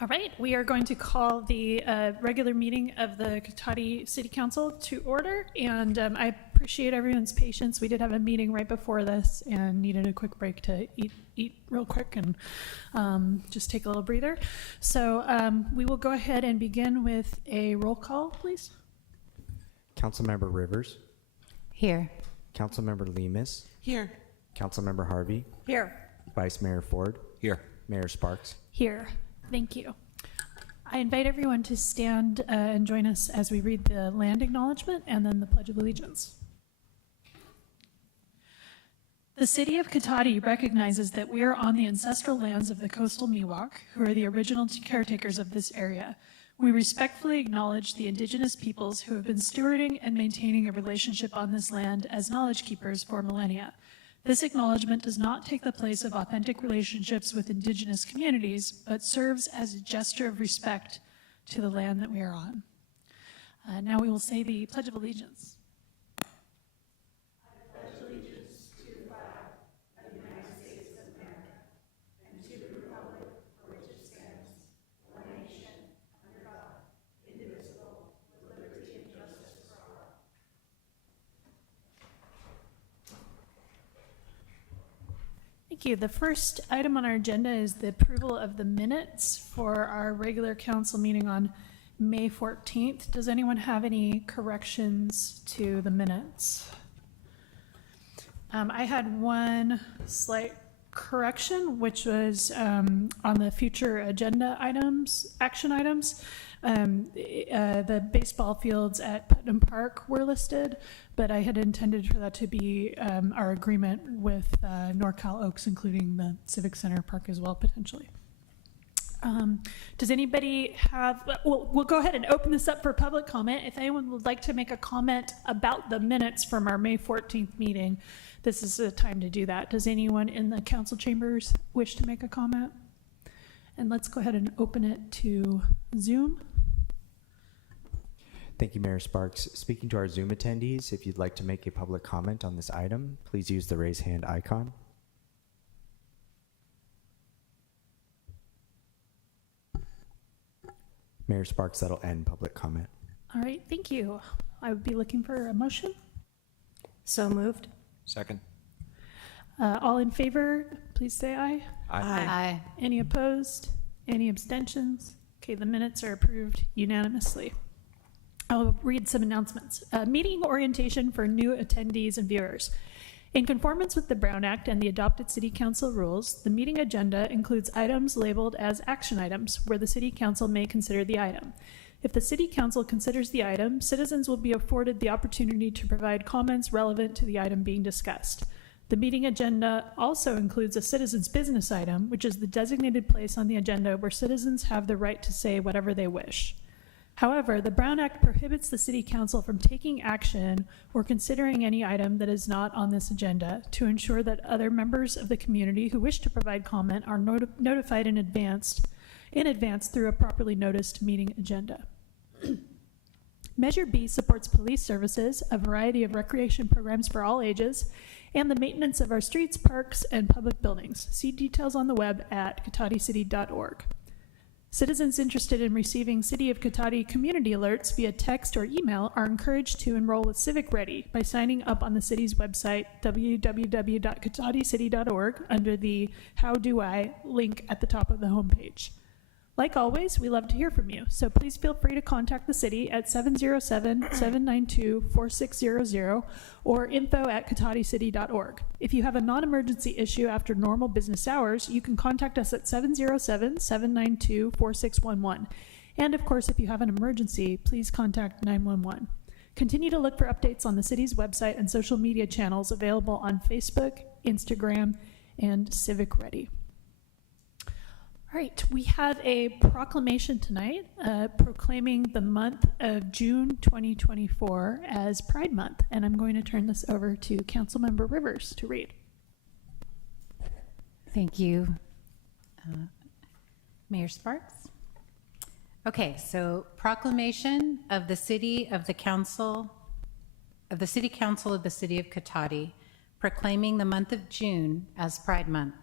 All right, we are going to call the regular meeting of the Cotati City Council to order, and I appreciate everyone's patience. We did have a meeting right before this and needed a quick break to eat real quick and just take a little breather. So we will go ahead and begin with a roll call, please. Councilmember Rivers. Here. Councilmember Lemus. Here. Councilmember Harvey. Here. Vice Mayor Ford. Here. Mayor Sparks. Here. Thank you. I invite everyone to stand and join us as we read the land acknowledgement and then the Pledge of Allegiance. The city of Cotati recognizes that we are on the ancestral lands of the coastal Miwok, who are the original caretakers of this area. We respectfully acknowledge the indigenous peoples who have been stewarding and maintaining a relationship on this land as knowledge keepers for millennia. This acknowledgement does not take the place of authentic relationships with indigenous communities, but serves as a gesture of respect to the land that we are on. Now we will say the Pledge of Allegiance. Thank you. The first item on our agenda is the approval of the minutes for our regular council meeting on May 14th. Does anyone have any corrections to the minutes? I had one slight correction, which was on the future agenda items, action items. The baseball fields at Putnam Park were listed, but I had intended for that to be our agreement with NorCal Oaks, including the Civic Center Park as well, potentially. Does anybody have, we'll go ahead and open this up for public comment. If anyone would like to make a comment about the minutes from our May 14th meeting, this is the time to do that. Does anyone in the council chambers wish to make a comment? And let's go ahead and open it to Zoom. Thank you, Mayor Sparks. Speaking to our Zoom attendees, if you'd like to make a public comment on this item, please use the raise hand icon. Mayor Sparks, that'll end public comment. All right, thank you. I would be looking for a motion. So moved. Second. All in favor, please say aye. Aye. Any opposed? Any abstentions? Okay, the minutes are approved unanimously. I'll read some announcements. Meeting orientation for new attendees and viewers. In conformance with the Brown Act and the adopted City Council rules, the meeting agenda includes items labeled as action items where the City Council may consider the item. If the City Council considers the item, citizens will be afforded the opportunity to provide comments relevant to the item being discussed. The meeting agenda also includes a citizen's business item, which is the designated place on the agenda where citizens have the right to say whatever they wish. However, the Brown Act prohibits the City Council from taking action or considering any item that is not on this agenda to ensure that other members of the community who wish to provide comment are notified in advance through a properly noticed meeting agenda. Measure B supports police services, a variety of recreation programs for all ages, and the maintenance of our streets, parks, and public buildings. See details on the web at cotaticity.org. Citizens interested in receiving City of Cotati community alerts via text or email are encouraged to enroll with Civic Ready by signing up on the city's website, www.cotaticity.org, under the How Do I link at the top of the homepage. Like always, we love to hear from you, so please feel free to contact the city at 707-792-4600 or info@cotaticity.org. If you have a non-emergency issue after normal business hours, you can contact us at 707-792-4611. And of course, if you have an emergency, please contact 911. Continue to look for updates on the city's website and social media channels available on Facebook, Instagram, and Civic Ready. All right, we have a proclamation tonight proclaiming the month of June 2024 as Pride Month, and I'm going to turn this over to Councilmember Rivers to read. Thank you, Mayor Sparks. Okay, so proclamation of the City Council of the City of Cotati proclaiming the month of June as Pride Month.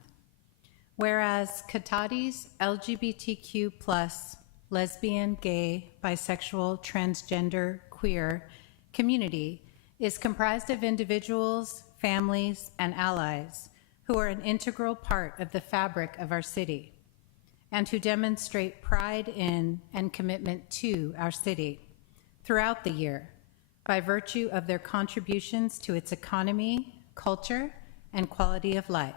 Whereas Katati's LGBTQ plus lesbian, gay, bisexual, transgender, queer community is comprised of individuals, families, and allies who are an integral part of the fabric of our city and who demonstrate pride in and commitment to our city throughout the year by virtue of their contributions to its economy, culture, and quality of life.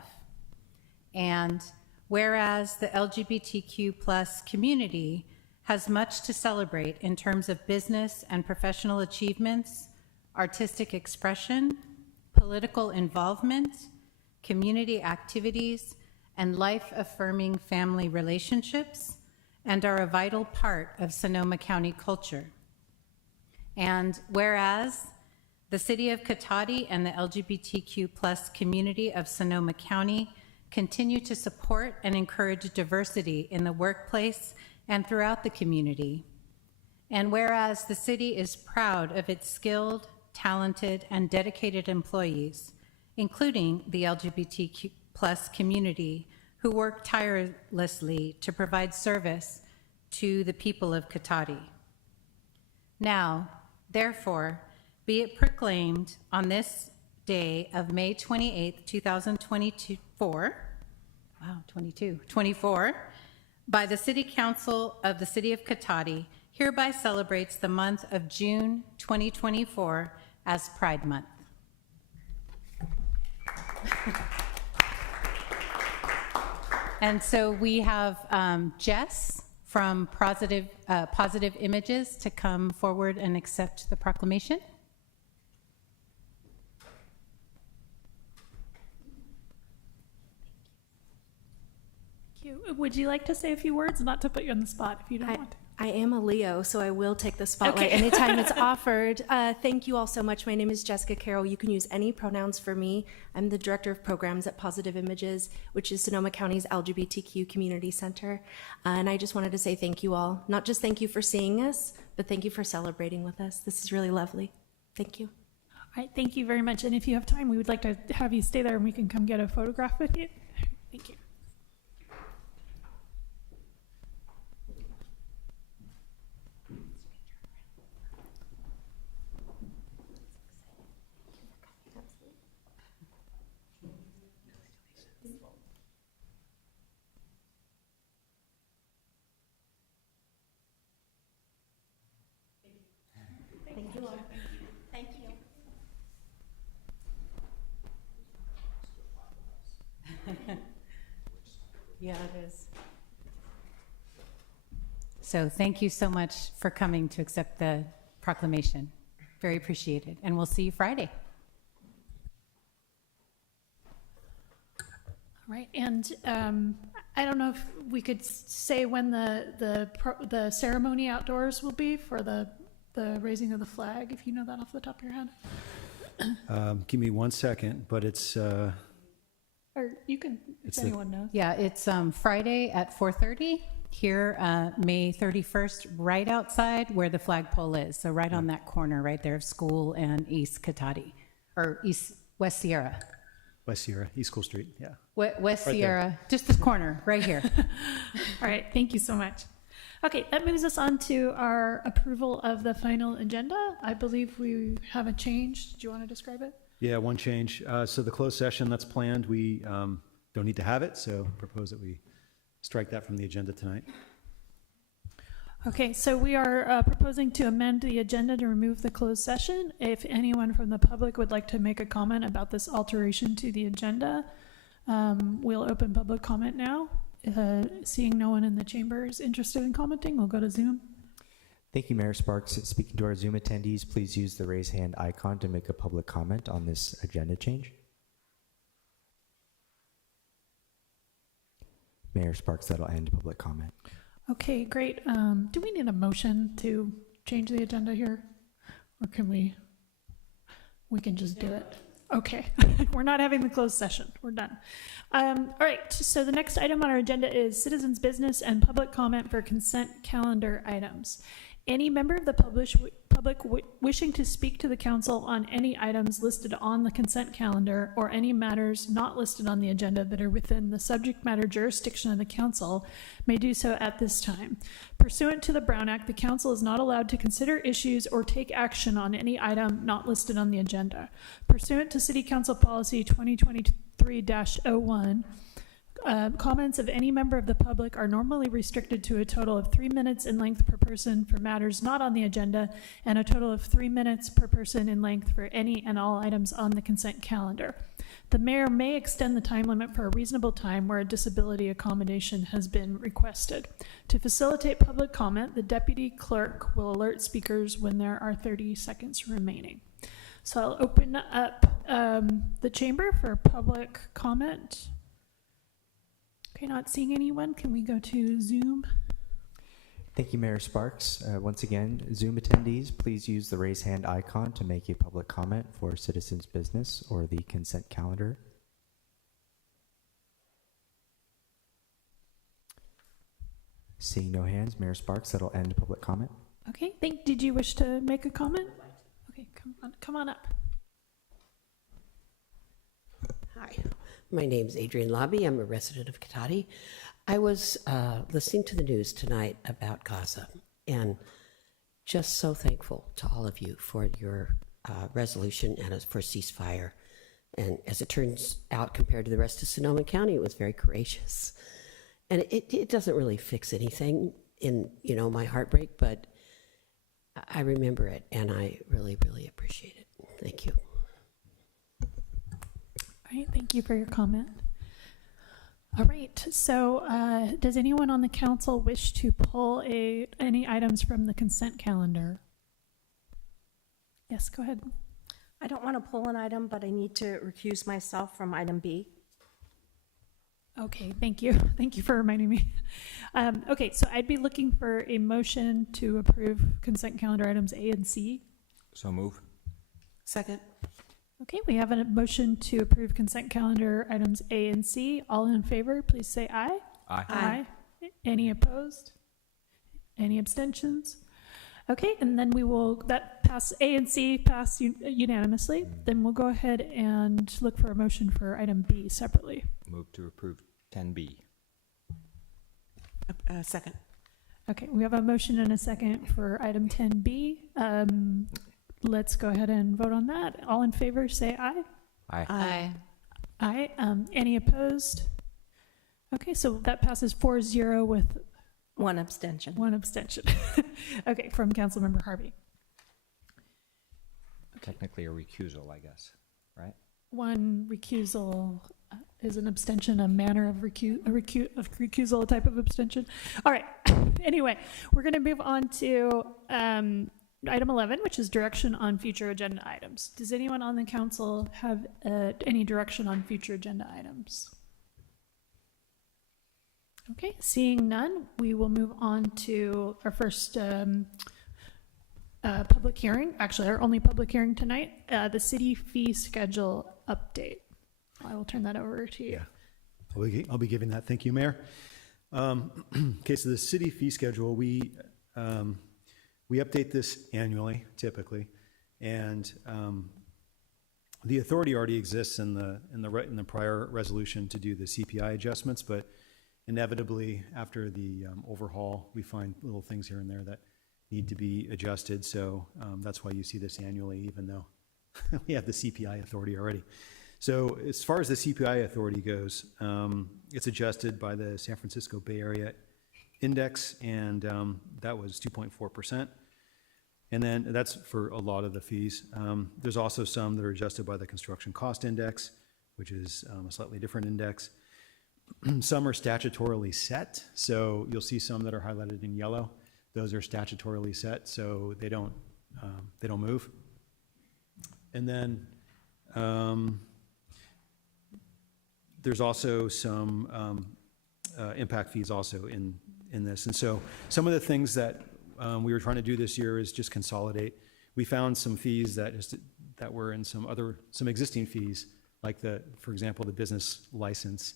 And whereas the LGBTQ plus community has much to celebrate in terms of business and professional achievements, artistic expression, political involvement, community activities, and life-affirming family relationships, and are a vital part of Sonoma County culture. And whereas the City of Cotati and the LGBTQ plus community of Sonoma County continue to support and encourage diversity in the workplace and throughout the community. And whereas the city is proud of its skilled, talented, and dedicated employees, including the LGBTQ plus community, who work tirelessly to provide service to the people of Cotati. Now, therefore, be it proclaimed on this day of May 28th, 2024, 24, by the City Council of the City of Cotati, hereby celebrates the month of June 2024 as Pride Month. And so we have Jess from Positive Images to come forward and accept the proclamation. Thank you. Would you like to say a few words? Not to put you on the spot if you don't want to. I am a Leo, so I will take the spotlight Okay. anytime it's offered. Thank you all so much. My name is Jessica Carroll. You can use any pronouns for me. I'm the Director of Programs at Positive Images, which is Sonoma County's LGBTQ Community Center. And I just wanted to say thank you all. Not just thank you for seeing us, but thank you for celebrating with us. This is really lovely. Thank you. All right, thank you very much. And if you have time, we would like to have you stay there and we can come get a photograph with you. Thank you. Thank you all. Thank you. Yeah, it is. So thank you so much for coming to accept the proclamation. Very appreciated. And we'll see you Friday. All right, and I don't know if we could say when the ceremony outdoors will be for the raising of the flag, if you know that off the top of your head. Give me 1 second, but it's, Or you can, if It's anyone knows. Yeah, it's Friday at 4:30 here, May 31st, right outside where the flagpole is. So right on that corner right there of School and East Cotati, or West Sierra. West Sierra, East School Street, yeah. West Right there. Sierra, just this corner right here. All right, thank you so much. Okay, that moves us on to our approval of the final agenda. I believe we have a change. Do you want to describe it? Yeah, one change. So the closed session that's planned, we don't need to have it, so propose that we strike that from the agenda tonight. Okay, so we are proposing to amend the agenda to remove the closed session. If anyone from the public would like to make a comment about this alteration to the agenda, we'll open public comment now. Seeing no one in the chamber is interested in commenting, we'll go to Zoom. Thank you, Mayor Sparks. Speaking to our Zoom attendees, please use the raise hand icon to make a public comment on this agenda change. Mayor Sparks, that'll end public comment. Okay, great. Do we need a motion to change the agenda here? Or can we can just do it? Okay, we're not having the closed session. We're done. All right, so the next item on our agenda is citizens' business and public comment for consent calendar items. Any member of the wishing to speak to the council on any items listed on the consent calendar or any matters not listed on the agenda that are within the subject matter jurisdiction of the council may do so at this time. Pursuant to the Brown Act, the council is not allowed to consider issues or take action on any item not listed on the agenda. Pursuant to City Council Policy 2023-01, comments of any member of the public are normally restricted to a total of 3 minutes in length per person for matters not on the agenda, and a total of 3 minutes per person in length for any and all items on the consent calendar. The mayor may extend the time limit for a reasonable time where a disability accommodation has been requested. To facilitate public comment, the deputy clerk will alert speakers when there are 30 seconds remaining. So I'll open up the chamber for public comment. Okay, not seeing anyone. Can we go to Zoom? Thank you, Mayor Sparks. Once again, Zoom attendees, please use the raise hand icon to make a public comment for citizens' business or the consent calendar. Seeing no hands, Mayor Sparks, that'll end public comment. Okay, did you wish to make a comment? Okay, come on up. Hi, my name is Adrienne Lobby. I'm a resident of Cotati. I was listening to the news tonight about Gaza and just so thankful to all of you for your resolution and for ceasefire. And as it turns out, compared to the rest of Sonoma County, it was very courageous. And it doesn't really fix anything in, my heartbreak, but I remember it and I really, really appreciate it. Thank you. All right, thank you for your comment. All right, so does anyone on the council wish to pull any items from the consent calendar? Yes, go ahead. I don't want to pull an item, but I need to recuse myself from item B. Okay, thank you. Thank you for reminding me. Okay, so I'd be looking for a motion to approve consent calendar items A and C. So move. Second. Okay, we have a motion to approve consent calendar items A and C. All in favor, please say aye. Aye. Aye. Any opposed? Any abstentions? Okay, and then that pass A and C pass unanimously. Then we'll go ahead and look for a motion for item B separately. Move to approve 10B. Second. Okay, we have a motion and a second for item 10B. Let's go ahead and vote on that. All in favor, say aye. Aye. Aye. Aye. Any opposed? Okay, so that passes 4-0 with One abstention. one abstention. Okay, from Councilmember Harvey. Technically a recusal, I guess, right? One recusal is an abstention, a manner of recusal, a type of abstention. All right. Anyway, we're going to move on to item 11, which is direction on future agenda items. Does anyone on the council have any direction on future agenda items? Okay, seeing none, we will move on to our first public hearing, actually our only public hearing tonight, the city fee schedule update. I will turn that over to you. Yeah, I'll be giving that. Thank you, Mayor. Okay, so the city fee schedule, we update this annually, typically, and the authority already exists in the prior resolution to do the CPI adjustments, but inevitably after the overhaul, we find little things here and there that need to be adjusted. So that's why you see this annually, even though we have the CPI authority already. So as far as the CPI authority goes, it's adjusted by the San Francisco Bay Area Index, and that was 2.4%. And then that's for a lot of the fees. There's also some that are adjusted by the Construction Cost Index, which is a slightly different index. Some are statutorily set, so you'll see some that are highlighted in yellow. Those are statutorily set, so they don't move. And then there's also some impact fees also in this. And so some of the things that we were trying to do this year is just consolidate. We found some fees that were in some existing fees, like for example, the business license.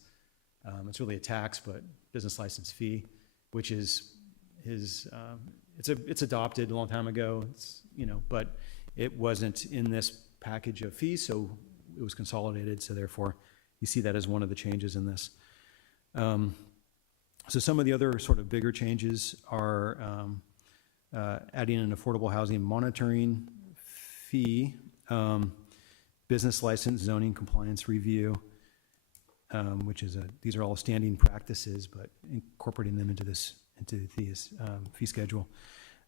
It's really a tax, but business license fee, which is it's adopted a long time ago, but it wasn't in this package of fees, so it was consolidated, so therefore you see that as one of the changes in this. So some of the other sort of bigger changes are adding an affordable housing monitoring fee, business license zoning compliance review, which is these are all standing practices, but incorporating them into the fee schedule.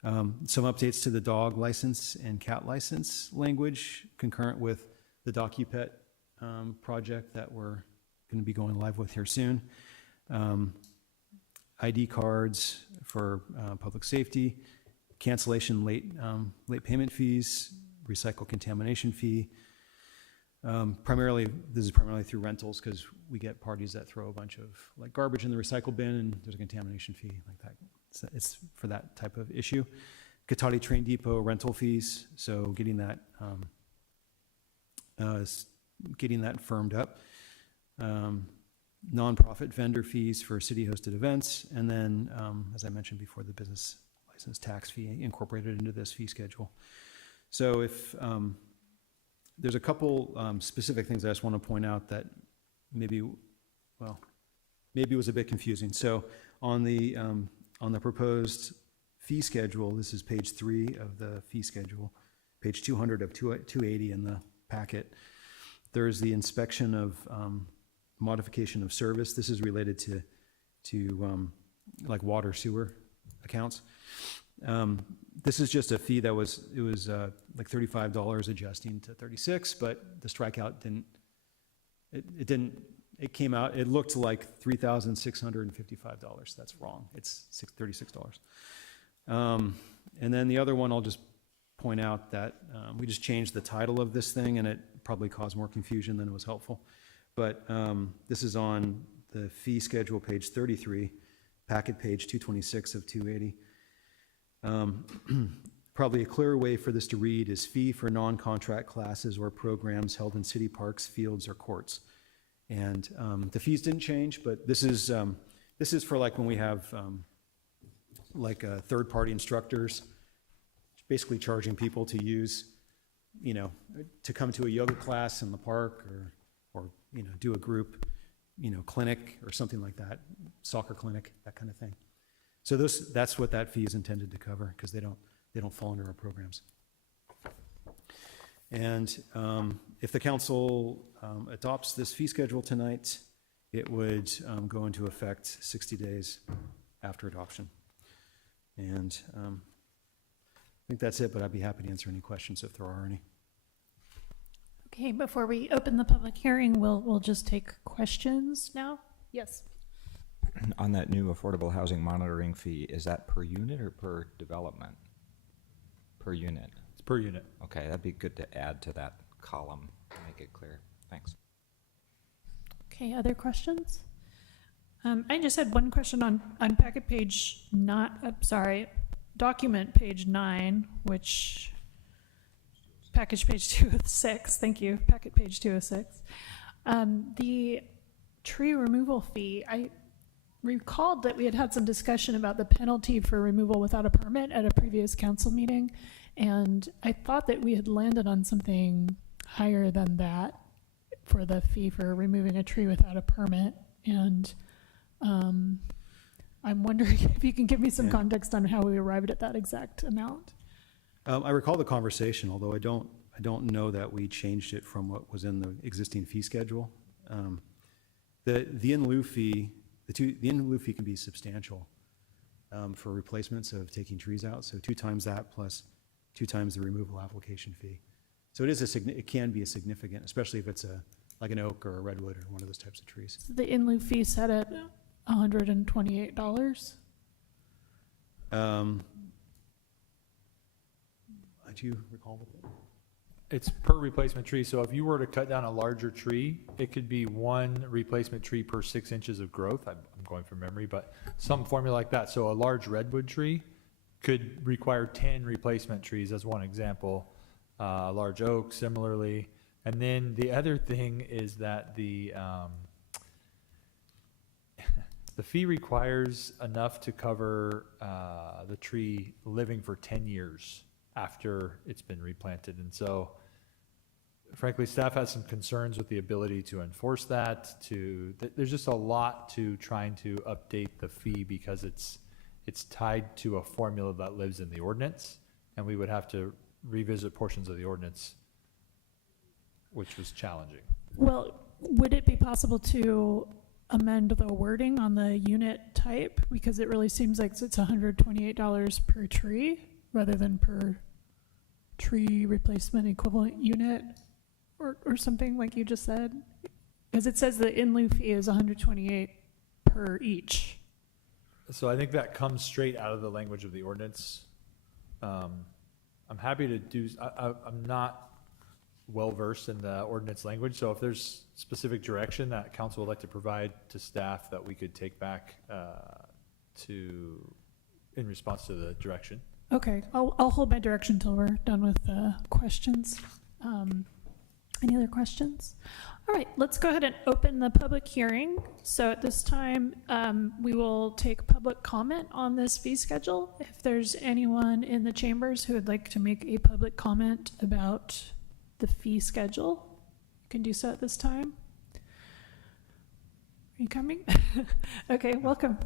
Some updates to the dog license and cat license language concurrent with the DocuPet project that we're going to be going live with here soon. ID cards for public safety, cancellation late payment fees, recycle contamination fee. This is primarily through rentals because we get parties that throw a bunch of like garbage in the recycle bin and there's a contamination fee like that. So it's for that type of issue. Cotati Train Depot rental fees, so getting that firmed up. Nonprofit vendor fees for city-hosted events, and then, as I mentioned before, the business license tax fee incorporated into this fee schedule. So if there's a couple specific things I just want to point out that maybe was a bit confusing. So on the proposed fee schedule, this is page 3 of the fee schedule, page 200 of 280 in the packet. There's the inspection of modification of service. This is related to like water sewer accounts. This is just a fee that was like $35 adjusting to $36, but the strikeout it came out, it looked like $3,655. That's wrong. It's $36. And then the other one, I'll just point out that we just changed the title of this thing and it probably caused more confusion than it was helpful. But this is on the fee schedule, page 33, packet page 226 of 280. Probably a clearer way for this to read is fee for non-contract classes or programs held in city parks, fields, or courts. And the fees didn't change, but this is for like when we have like third-party instructors, basically charging people to use, to come to a yoga class in the park or do a group, clinic or something like that, soccer clinic, that kind of thing. So that's what that fee is intended to cover because they don't fall under our programs. And if the council adopts this fee schedule tonight, it would go into effect 60 days after adoption. And I think that's it, but I'd be happy to answer any questions if there are any. Okay, before we open the public hearing, we'll just take questions now. Yes. On that new affordable housing monitoring fee, is that per unit or per development? Per unit. It's per unit. Okay, that'd be good to add to that column to make it clear. Thanks. Okay, other questions? I just had one question on packet page document page 9, which package page 206, thank you, packet page 206. The tree removal fee, I recalled that we had some discussion about the penalty for removal without a permit at a previous council meeting, and I thought that we had landed on something higher than that for the fee for removing a tree without a permit, and I'm wondering if you can give me some context on how we arrived at that exact amount. I recall the conversation, although I don't know that we changed it from what was in the existing fee schedule. The in lieu fee, the in lieu fee can be substantial for replacements of taking trees out. So 2 times that plus 2 times the removal application fee. So it can be a significant, especially if it's like an oak or a redwood or one of those types of trees. So the in lieu fee set at $128. Do you recall what that? It's per replacement tree. So if you were to cut down a larger tree, it could be 1 replacement tree per 6 inches of growth. I'm going from memory, but some formula like that. So a large redwood tree could require 10 replacement trees as one example. A large oak similarly. And then the other thing is that the fee requires enough to cover the tree living for 10 years after it's been replanted. And so frankly, staff has some concerns with the ability to enforce that. There's just a lot to trying to update the fee because it's tied to a formula that lives in the ordinance, and we would have to revisit portions of the ordinance, which was challenging. Well, would it be possible to amend the wording on the unit type? Because it really seems like it's $128 per tree rather than per tree replacement equivalent unit or something like you just said. Because it says the in lieu fee is $128 per each. So I think that comes straight out of the language of the ordinance. I'm happy to do, I'm not well-versed in the ordinance language, so if there's specific direction that council would like to provide to staff that we could take back in response to the direction. Okay, I'll hold my direction till we're done with questions. Any other questions? All right, let's go ahead and open the public hearing. So at this time, we will take public comment on this fee schedule. If there's anyone in the chambers who would like to make a public comment about the fee schedule, you can do so at this time. Are you coming? Okay, welcome.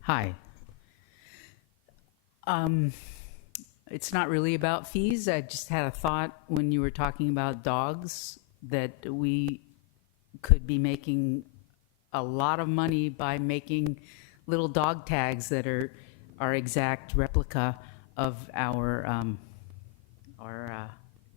Hi. It's not really about fees. I just had a thought when you were talking about dogs that we could be making a lot of money by making little dog tags that are our exact replica of our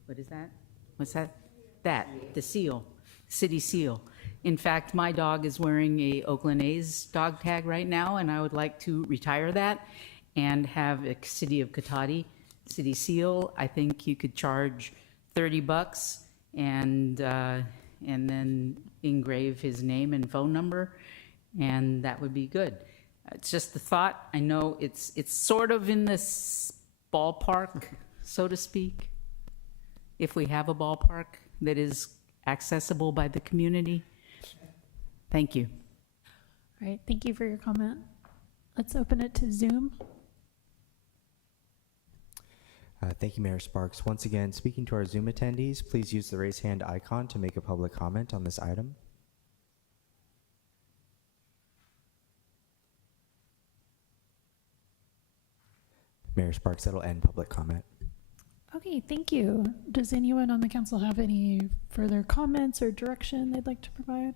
what is that? What's that? The seal, city seal. In fact, my dog is wearing a Oakland A's dog tag right now, and I would like to retire that and have a City of Cotati city seal. I think you could charge $30 and then engrave his name and phone number, and that would be good. It's just the thought. I know it's sort of in this ballpark, so to speak, if we have a ballpark that is accessible by the community. Thank you. All right, thank you for your comment. Let's open it to Zoom. Thank you, Mayor Sparks. Once again, speaking to our Zoom attendees, please use the raise hand icon to make a public comment on this item. Mayor Sparks, that'll end public comment. Okay, thank you. Does anyone on the council have any further comments or direction they'd like to provide?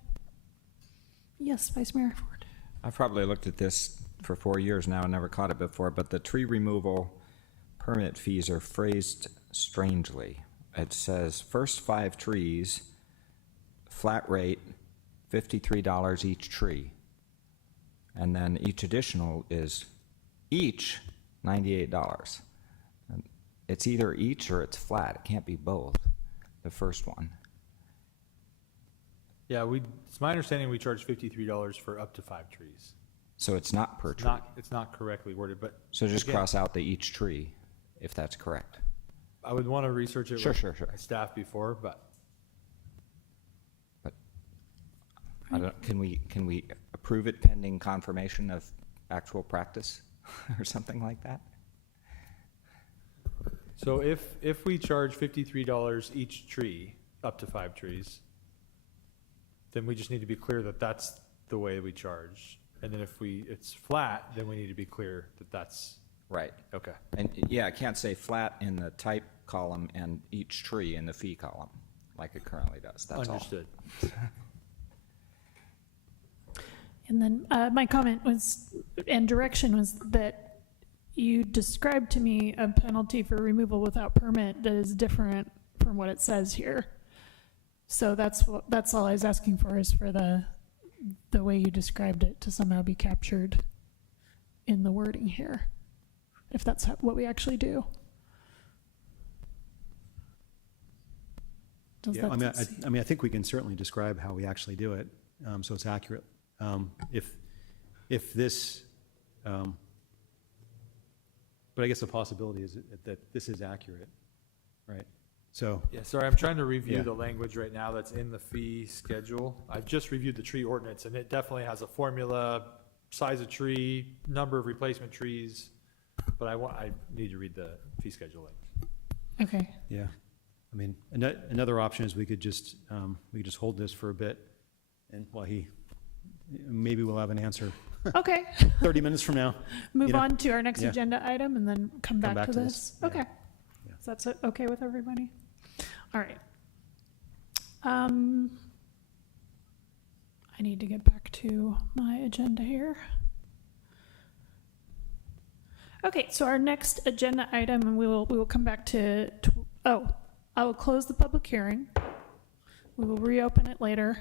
Yes, Vice Mayor Ford. I've probably looked at this for 4 years now and never caught it before, but the tree removal permit fees are phrased strangely. It says first 5 trees, flat rate, $53 each tree. And then each additional is each $98. And it's either each or it's flat. It can't be both, the first one. Yeah, it's my understanding we charge $53 for up to 5 trees. So it's not per tree. It's not correctly worded, but. So just again, cross out the each tree, if that's correct. I would want to research it Sure. with staff before, but. I don't, can we approve it pending confirmation of actual practice or something like that? So if we charge $53 each tree, up to 5 trees, then we just need to be clear that that's the way we charge. And then if it's flat, then we need to be clear that that's Right. okay. And yeah, I can't say flat in the type column and each tree in the fee column like it currently does. That's Understood. all. And then my comment was, and direction was that you described to me a penalty for removal without permit that is different from what it says here. So that's all I was asking for, is for the way you described it to somehow be captured in the wording here, if that's what we actually do. Yeah, I mean, I think we can certainly describe how we actually do it, so it's accurate. If this, but I guess the possibility is that this is accurate, right? So, Yeah, sorry, I'm trying to Yeah. review the language right now that's in the fee schedule. I've just reviewed the tree ordinance, and it definitely has a formula, size of tree, number of replacement trees, but I need to read the fee schedule. Okay. yeah, I mean, another option is we could just hold this for a bit, and while maybe we'll have an answer Okay. 30 minutes from now. Move know, on to our next yeah. agenda item and then come back to this. yeah. Okay. Yeah. So that's okay with everybody? All right. I need to get back to my agenda here. Okay, so our next agenda item, and we will come back to I will close the public hearing. We will reopen it later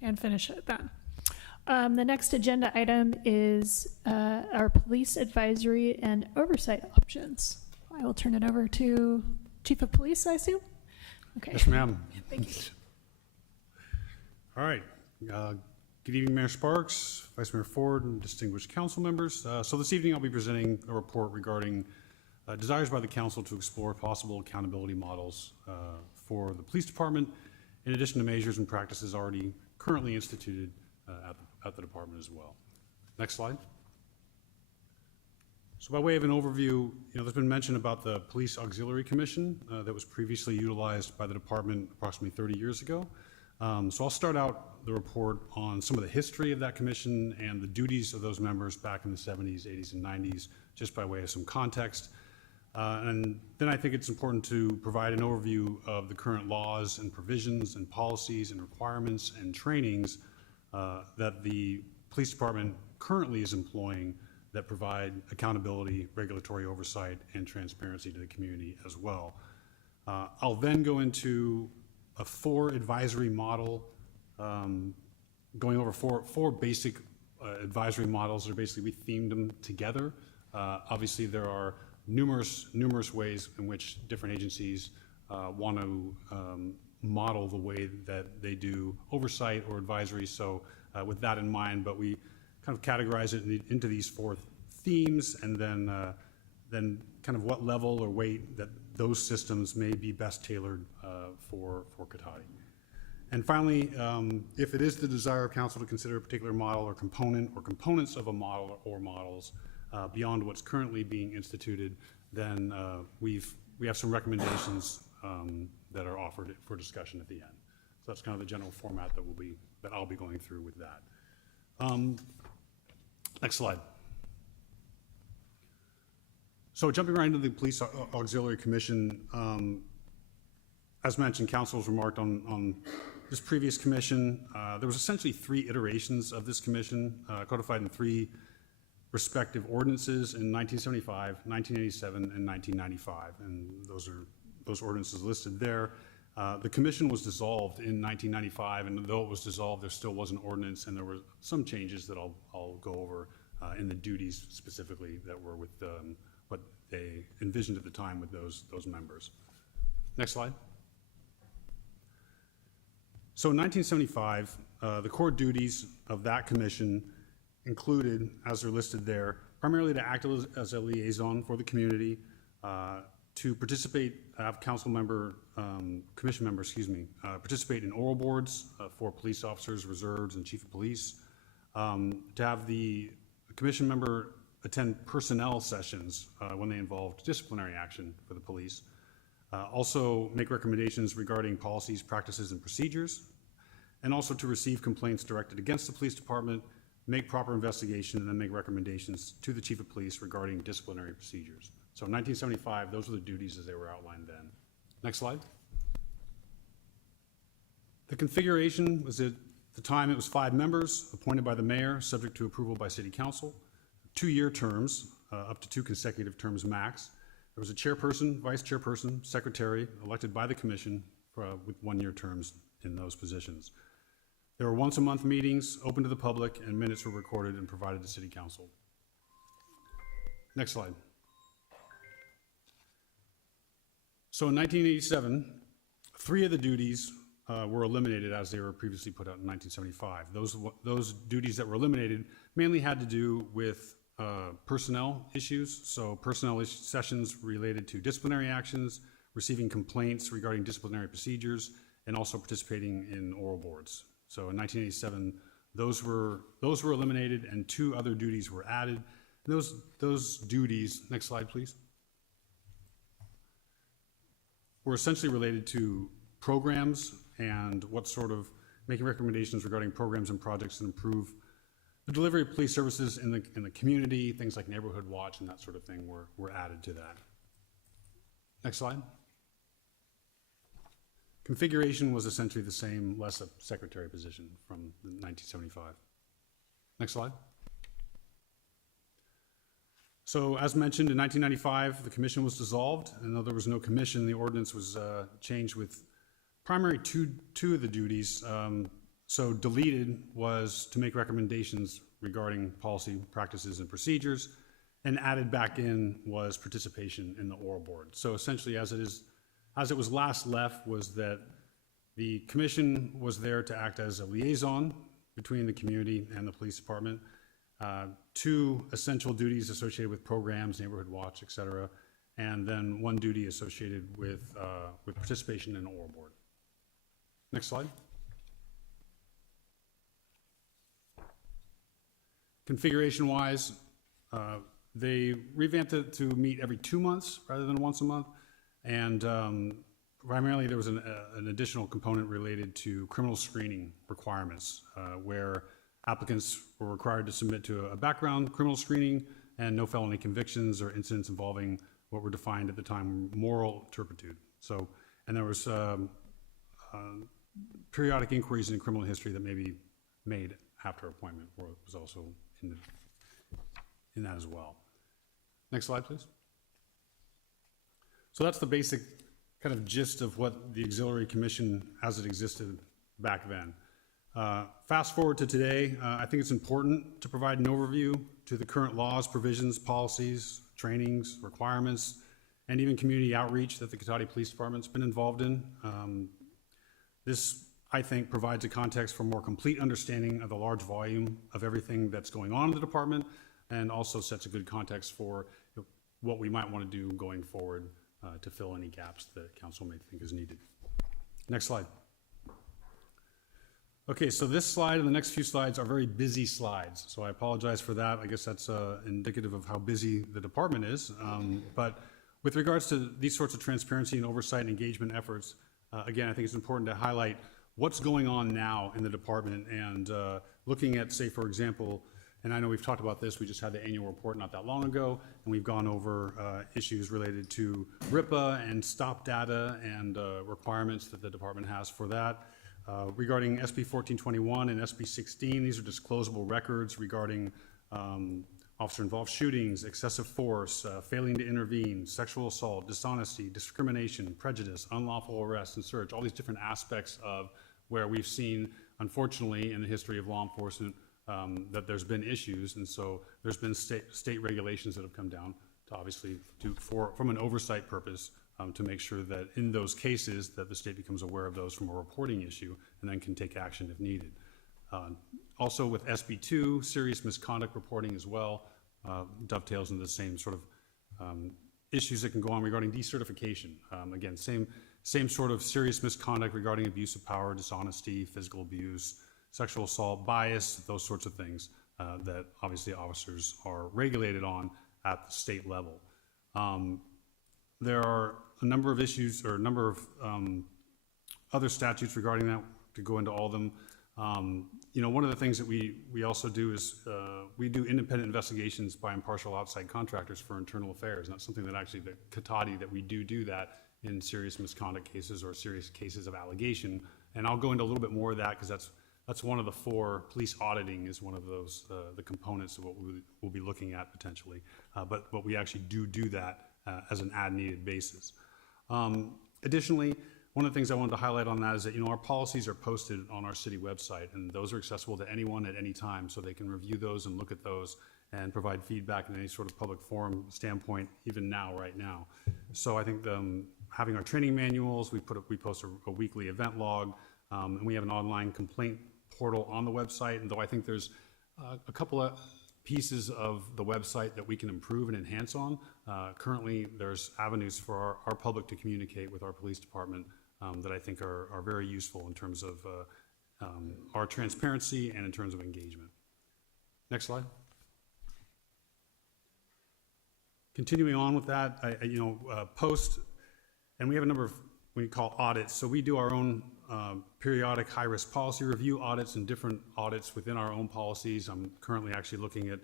and finish it then. The next agenda item is our police advisory and oversight options. I will turn it over to Chief of Police, I assume? Okay. Yes, ma'am. Thank you. All right. Good evening, Mayor Sparks, Vice Mayor Ford, and distinguished council members. So this evening, I'll be presenting a report regarding desires by the council to explore possible accountability models for the police department, in addition to measures and practices already currently instituted at the department as well. Next slide. So by way of an overview, there's been mention about the Police Auxiliary Commission that was previously utilized by the department approximately 30 years ago. So I'll start out the report on some of the history of that commission and the duties of those members back in the 70s, 80s, and 90s, just by way of some context. And then I think it's important to provide an overview of the current laws and provisions and policies and requirements and trainings that the police department currently is employing that provide accountability, regulatory oversight, and transparency to the community as well. I'll then go into a 4 advisory model, going over four basic advisory models. They're basically, we themed them together. Obviously, there are numerous ways in which different agencies want to model the way that they do oversight or advisory. So with that in mind, but we kind of categorize it into these 4 themes, and then kind of what level or weight that those systems may be best tailored for Cotati. And finally, if it is the desire of council to consider a particular model or component or components of a model or models beyond what's currently being instituted, then we have some recommendations that are offered for discussion at the end. So that's kind of the general format that I'll be going through with that. Next slide. So jumping right into the Police Auxiliary Commission, as mentioned, council has remarked on this previous commission. There was essentially 3 iterations of this commission, codified in 3 respective ordinances in 1975, 1987, and 1995, and those ordinances listed there. The commission was dissolved in 1995, and though it was dissolved, there still was an ordinance, and there were some changes that I'll go over in the duties specifically that were with what they envisioned at the time with those members. Next slide. So in 1975, the core duties of that commission included, as they're listed there, primarily to act as a liaison for the community, to participate, have commission members, participate in oral boards for police officers, reserves, and chief of police, to have the commission member attend personnel sessions when they involved disciplinary action for the police, also make recommendations regarding policies, practices, and procedures, and also to receive complaints directed against the police department, make proper investigation, and then make recommendations to the chief of police regarding disciplinary procedures. So in 1975, those were the duties as they were outlined then. Next slide. The configuration was, at the time, it was 5 members appointed by the mayor, subject to approval by city council, 2-year terms, up to 2 consecutive terms max. There was a chairperson, vice chairperson, secretary, elected by the commission with 1-year terms in those positions. There were once-a-month meetings open to the public, and minutes were recorded and provided to city council. Next slide. So in 1987, 3 of the duties were eliminated as they were previously put out in 1975. Those duties that were eliminated mainly had to do with personnel issues. So personnel sessions related to disciplinary actions, receiving complaints regarding disciplinary procedures, and also participating in oral boards. So in 1987, those were eliminated, and 2 other duties were added. Those duties, next slide, please, were essentially related to programs and what sort of making recommendations regarding programs and projects that improve the delivery of police services in the community. Things like neighborhood watch and that sort of thing were added to that. Next slide. Configuration was essentially the same, less a secretary position from 1975. Next slide. So as mentioned, in 1995, the commission was dissolved, and though there was no commission, the ordinance was changed with primary two of the duties. So deleted was to make recommendations regarding policy, practices, and procedures, and added back in was participation in the oral board. So essentially, as it was last left, was that the commission was there to act as a liaison between the community and the police department. 2 essential duties associated with programs, neighborhood watch, et cetera, and then 1 duty associated with participation in the oral board. Next slide. Configuration-wise, they revamped it to meet every 2 months rather than once a month, and primarily there was an additional component related to criminal screening requirements, where applicants were required to submit to a background criminal screening and no felony convictions or incidents involving what were defined at the time moral turpitude. So, and there was periodic inquiries into criminal history that may be made after appointment, or was also in that as well. Next slide, please. So that's the basic kind of gist of what the Auxiliary Commission as it existed back then. Fast forward to today, I think it's important to provide an overview to the current laws, provisions, policies, trainings, requirements, and even community outreach that the Cotati Police Department's been involved in. This, I think, provides a context for more complete understanding of the large volume of everything that's going on in the department, and also sets a good context for what we might want to do going forward to fill any gaps that council may think is needed. Next slide. Okay, so this slide and the next few slides are very busy slides, so I apologize for that. I guess that's indicative of how busy the department is. But with regards to these sorts of transparency and oversight and engagement efforts, again, I think it's important to highlight what's going on now in the department, and looking at, say, for example, and I know we've talked about this, we just had the annual report not that long ago, and we've gone over issues related to RIPA and stop data and requirements that the department has for that. Regarding SB 1421 and SB 16, these are disclosable records regarding officer-involved shootings, excessive force, failing to intervene, sexual assault, dishonesty, discrimination, prejudice, unlawful arrest and search, all these different aspects of where we've seen, unfortunately, in the history of law enforcement, that there's been issues, and so there's been state regulations that have come down to obviously from an oversight purpose, to make sure that in those cases that the state becomes aware of those from a reporting issue and then can take action if needed. Also with SB 2, serious misconduct reporting as well, dovetails into the same sort of issues that can go on regarding decertification. Again, same sort of serious misconduct regarding abuse of power, dishonesty, physical abuse, sexual assault, bias, those sorts of things that obviously officers are regulated on at the state level. There are a number of issues or a number of other statutes regarding that, to go into all of them. One of the things that we also do is we do independent investigations by impartial outside contractors for internal affairs. And that's something that actually the Cotati, that we do that in serious misconduct cases or serious cases of allegation. And I'll go into a little bit more of that, because that's one of the 4. Police auditing is one of those, the components of what we'll be looking at potentially. But we actually do that as an ad-needed basis. Additionally, one of the things I wanted to highlight on that is that, our policies are posted on our city website, and those are accessible to anyone at any time, so they can review those and look at those and provide feedback in any sort of public forum standpoint, even now, right now. So I think having our training manuals, we post a weekly event log, and we have an online complaint portal on the website. And though I think there's a couple of pieces of the website that we can improve and enhance on. Currently, there's avenues for our public to communicate with our police department that I think are very useful in terms of our transparency and in terms of engagement. Next slide. Continuing on with that, post, and we have a number of what we call audits. So we do our own periodic high-risk policy review audits and different audits within our own policies. I'm currently actually looking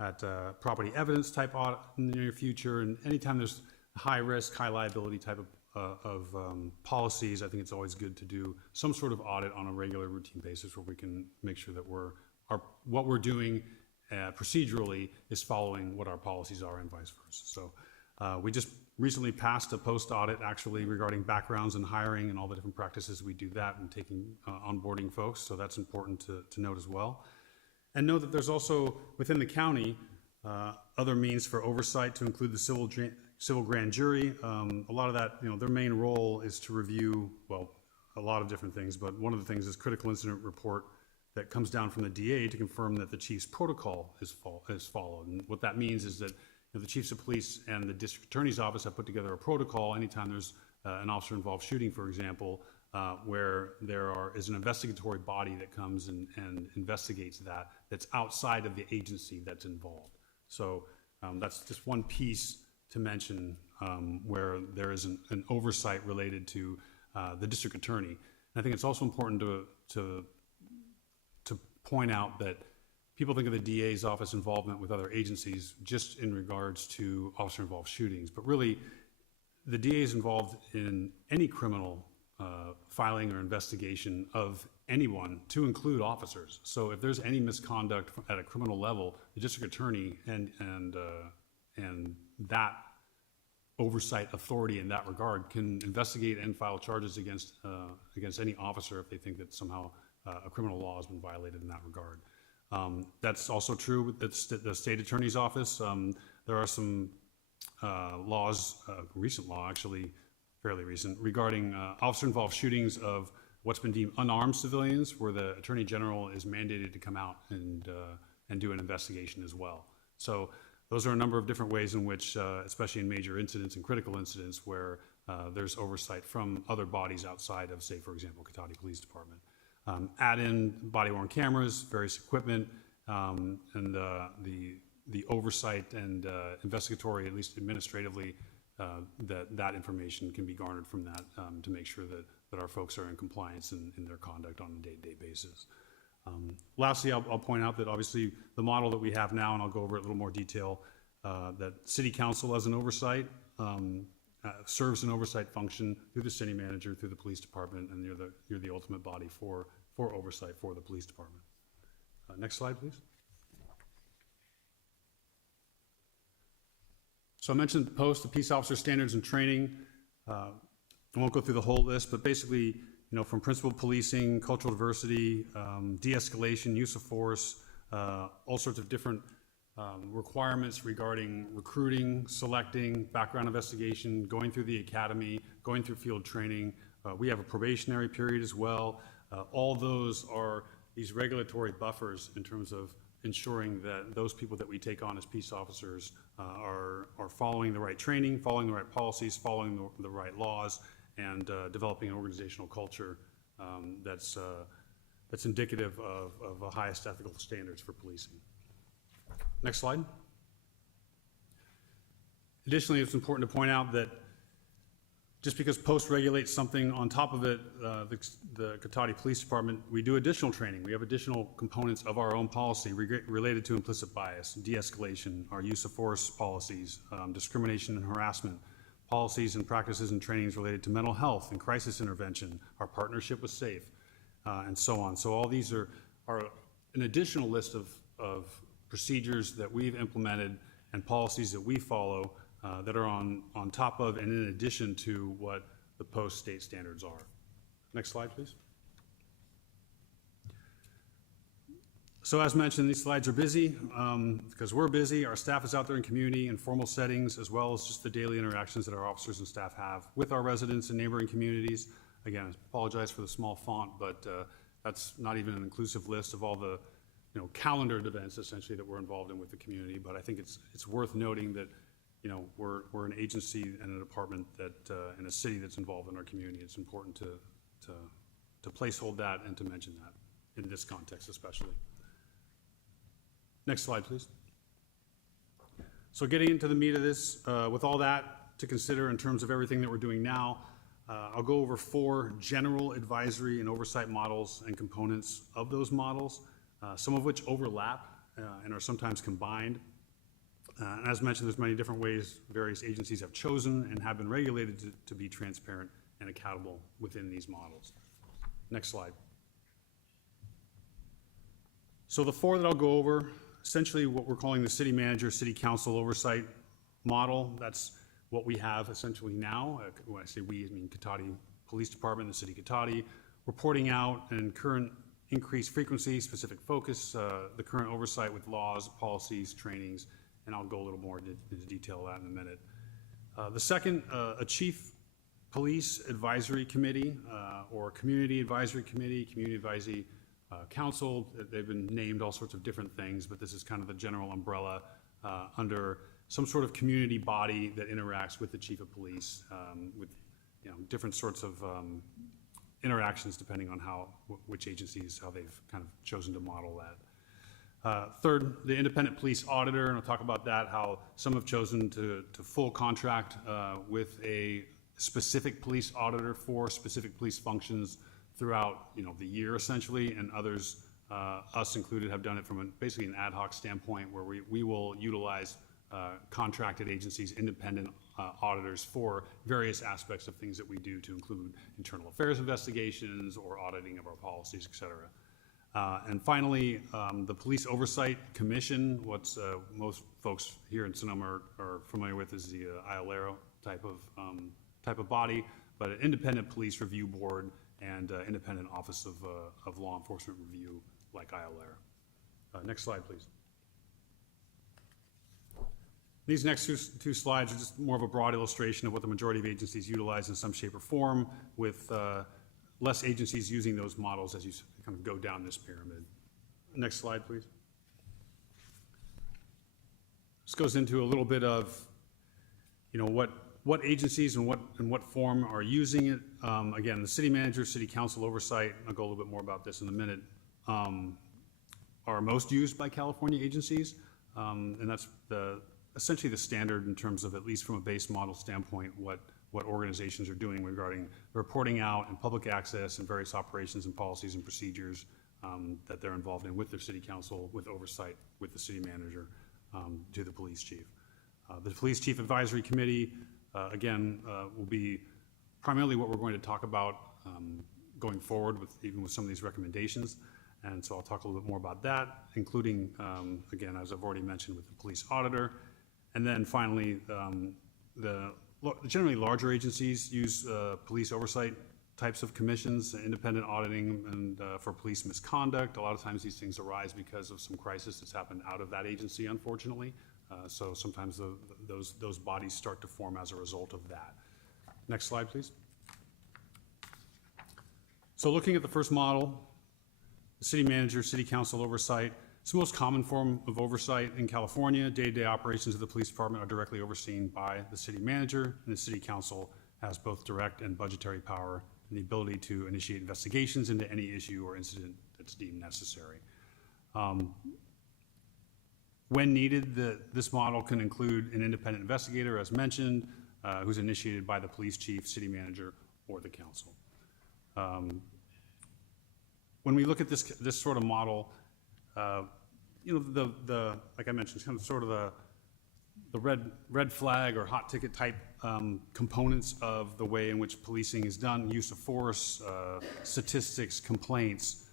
at property evidence type audit in the near future, and anytime there's high risk, high liability type of policies, I think it's always good to do some sort of audit on a regular routine basis where we can make sure that what we're doing procedurally is following what our policies are and vice versa. So we just recently passed a post audit actually regarding backgrounds and hiring and all the different practices we do that and taking onboarding folks. So that's important to note as well. And know that there's also within the county other means for oversight to include the civil grand jury. A lot of that, their main role is to review, well, a lot of different things, but one of the things is critical incident report that comes down from the DA to confirm that the chief's protocol is followed. And what that means is that the chiefs of police and the district attorney's office have put together a protocol anytime there's an officer involved shooting, for example, where there is an investigatory body that comes and investigates that's outside of the agency that's involved. So that's just one piece to mention where there is an oversight related to the district attorney. And I think it's also important to point out that people think of the DA's office involvement with other agencies just in regards to officer-involved shootings, but really the DA is involved in any criminal filing or investigation of anyone, to include officers. So if there's any misconduct at a criminal level, the district attorney and that oversight authority in that regard can investigate and file charges against any officer if they think that somehow a criminal law has been violated in that regard. That's also true with the state attorney's office. There are some laws, recent law actually, fairly recent, regarding officer-involved shootings of what's been deemed unarmed civilians, where the attorney general is mandated to come out and do an investigation as well. So those are a number of different ways in which, especially in major incidents and critical incidents, where there's oversight from other bodies outside of, say, for example, Cotati Police Department. Add in body-worn cameras, various equipment, and the oversight and investigatory, at least administratively, that information can be garnered from that to make sure that our folks are in compliance in their conduct on a day-to-day basis. Lastly, I'll point out that obviously the model that we have now, and I'll go over it in a little more detail, that City Council as an oversight serves an oversight function through the city manager, through the police department, and you're the ultimate body for oversight for the police department. Next slide, please. So I mentioned the peace officer standards and training. I won't go through the whole list, but basically, from principled policing, cultural diversity, de-escalation, use of force, all sorts of different requirements regarding recruiting, selecting, background investigation, going through the academy, going through field training. We have a probationary period as well. All those are these regulatory buffers in terms of ensuring that those people that we take on as peace officers are following the right training, following the right policies, following the right laws, and developing an organizational culture that's indicative of the highest ethical standards for policing. Next slide. Additionally, it's important to point out that just because Post regulates something on top of it, the Cotati Police Department, we do additional training. We have additional components of our own policy related to implicit bias, de-escalation, our use of force policies, discrimination and harassment, policies and practices and trainings related to mental health and crisis intervention, our partnership with SAFE, and so on. So all these are an additional list of procedures that we've implemented and policies that we follow that are on top of and in addition to what the Post state standards are. Next slide, please. So as mentioned, these slides are busy because we're busy. Our staff is out there in community and formal settings, as well as just the daily interactions that our officers and staff have with our residents and neighboring communities. Again, I apologize for the small font, but that's not even an inclusive list of all the calendared events essentially that we're involved in with the community. But I think it's worth noting that, we're an agency and a department that, in a city that's involved in our community. It's important to placehold that and to mention that in this context especially. Next slide, please. So getting into the meat of this, with all that to consider in terms of everything that we're doing now, I'll go over 4 general advisory and oversight models and components of those models, some of which overlap and are sometimes combined. And as mentioned, there's many different ways various agencies have chosen and have been regulated to be transparent and accountable within these models. Next slide. So the 4 that I'll go over, essentially what we're calling the city manager, city council oversight model. That's what we have essentially now. When I say we, I mean Cotati Police Department, the city of Cotati, reporting out and current increased frequency, specific focus, the current oversight with laws, policies, trainings, and I'll go a little more into detail of that in a minute. The second, a chief police advisory committee or community advisory committee, community advisory council. They've been named all sorts of different things, but this is kind of the general umbrella under some sort of community body that interacts with the chief of police with different sorts of interactions depending on which agencies, how they've kind of chosen to model that. Third, the independent police auditor, and I'll talk about that, how some have chosen to full contract with a specific police auditor for specific police functions throughout the year essentially, and others, us included, have done it from basically an ad hoc standpoint where we will utilize contracted agencies, independent auditors for various aspects of things that we do, to include internal affairs investigations or auditing of our policies, et cetera. And finally, the Police Oversight Commission, what most folks here in Sonoma are familiar with is the IOLERO type of body, but an independent police review board and independent office of law enforcement review like IOLERO. Next slide, please. These next two slides are just more of a broad illustration of what the majority of agencies utilize in some shape or form, with less agencies using those models as you kind of go down this pyramid. Next slide, please. This goes into a little bit of, what agencies and what form are using it. Again, the city manager, city council oversight, I'll go a little bit more about this in a minute, are most used by California agencies, and that's essentially the standard in terms of, at least from a base model standpoint, what organizations are doing regarding reporting out and public access and various operations and policies and procedures that they're involved in with their city council, with oversight with the city manager, to the police chief. The police chief advisory committee, again, will be primarily what we're going to talk about going forward, even with some of these recommendations. And so I'll talk a little bit more about that, including, again, as I've already mentioned, with the police auditor. And then finally, generally larger agencies use police oversight types of commissions, independent auditing, and for police misconduct. A lot of times these things arise because of some crisis that's happened out of that agency, unfortunately. So sometimes those bodies start to form as a result of that. Next slide, please. So looking at the first model, the city manager, city council oversight. It's the most common form of oversight in California. Day-to-day operations of the police department are directly overseen by the city manager, and the city council has both direct and budgetary power and the ability to initiate investigations into any issue or incident that's deemed necessary. When needed, this model can include an independent investigator, as mentioned, who's initiated by the police chief, city manager, or the council. When we look at this sort of model, like I mentioned, kind of sort of the red flag or hot ticket type components of the way in which policing is done, use of force, statistics, complaints,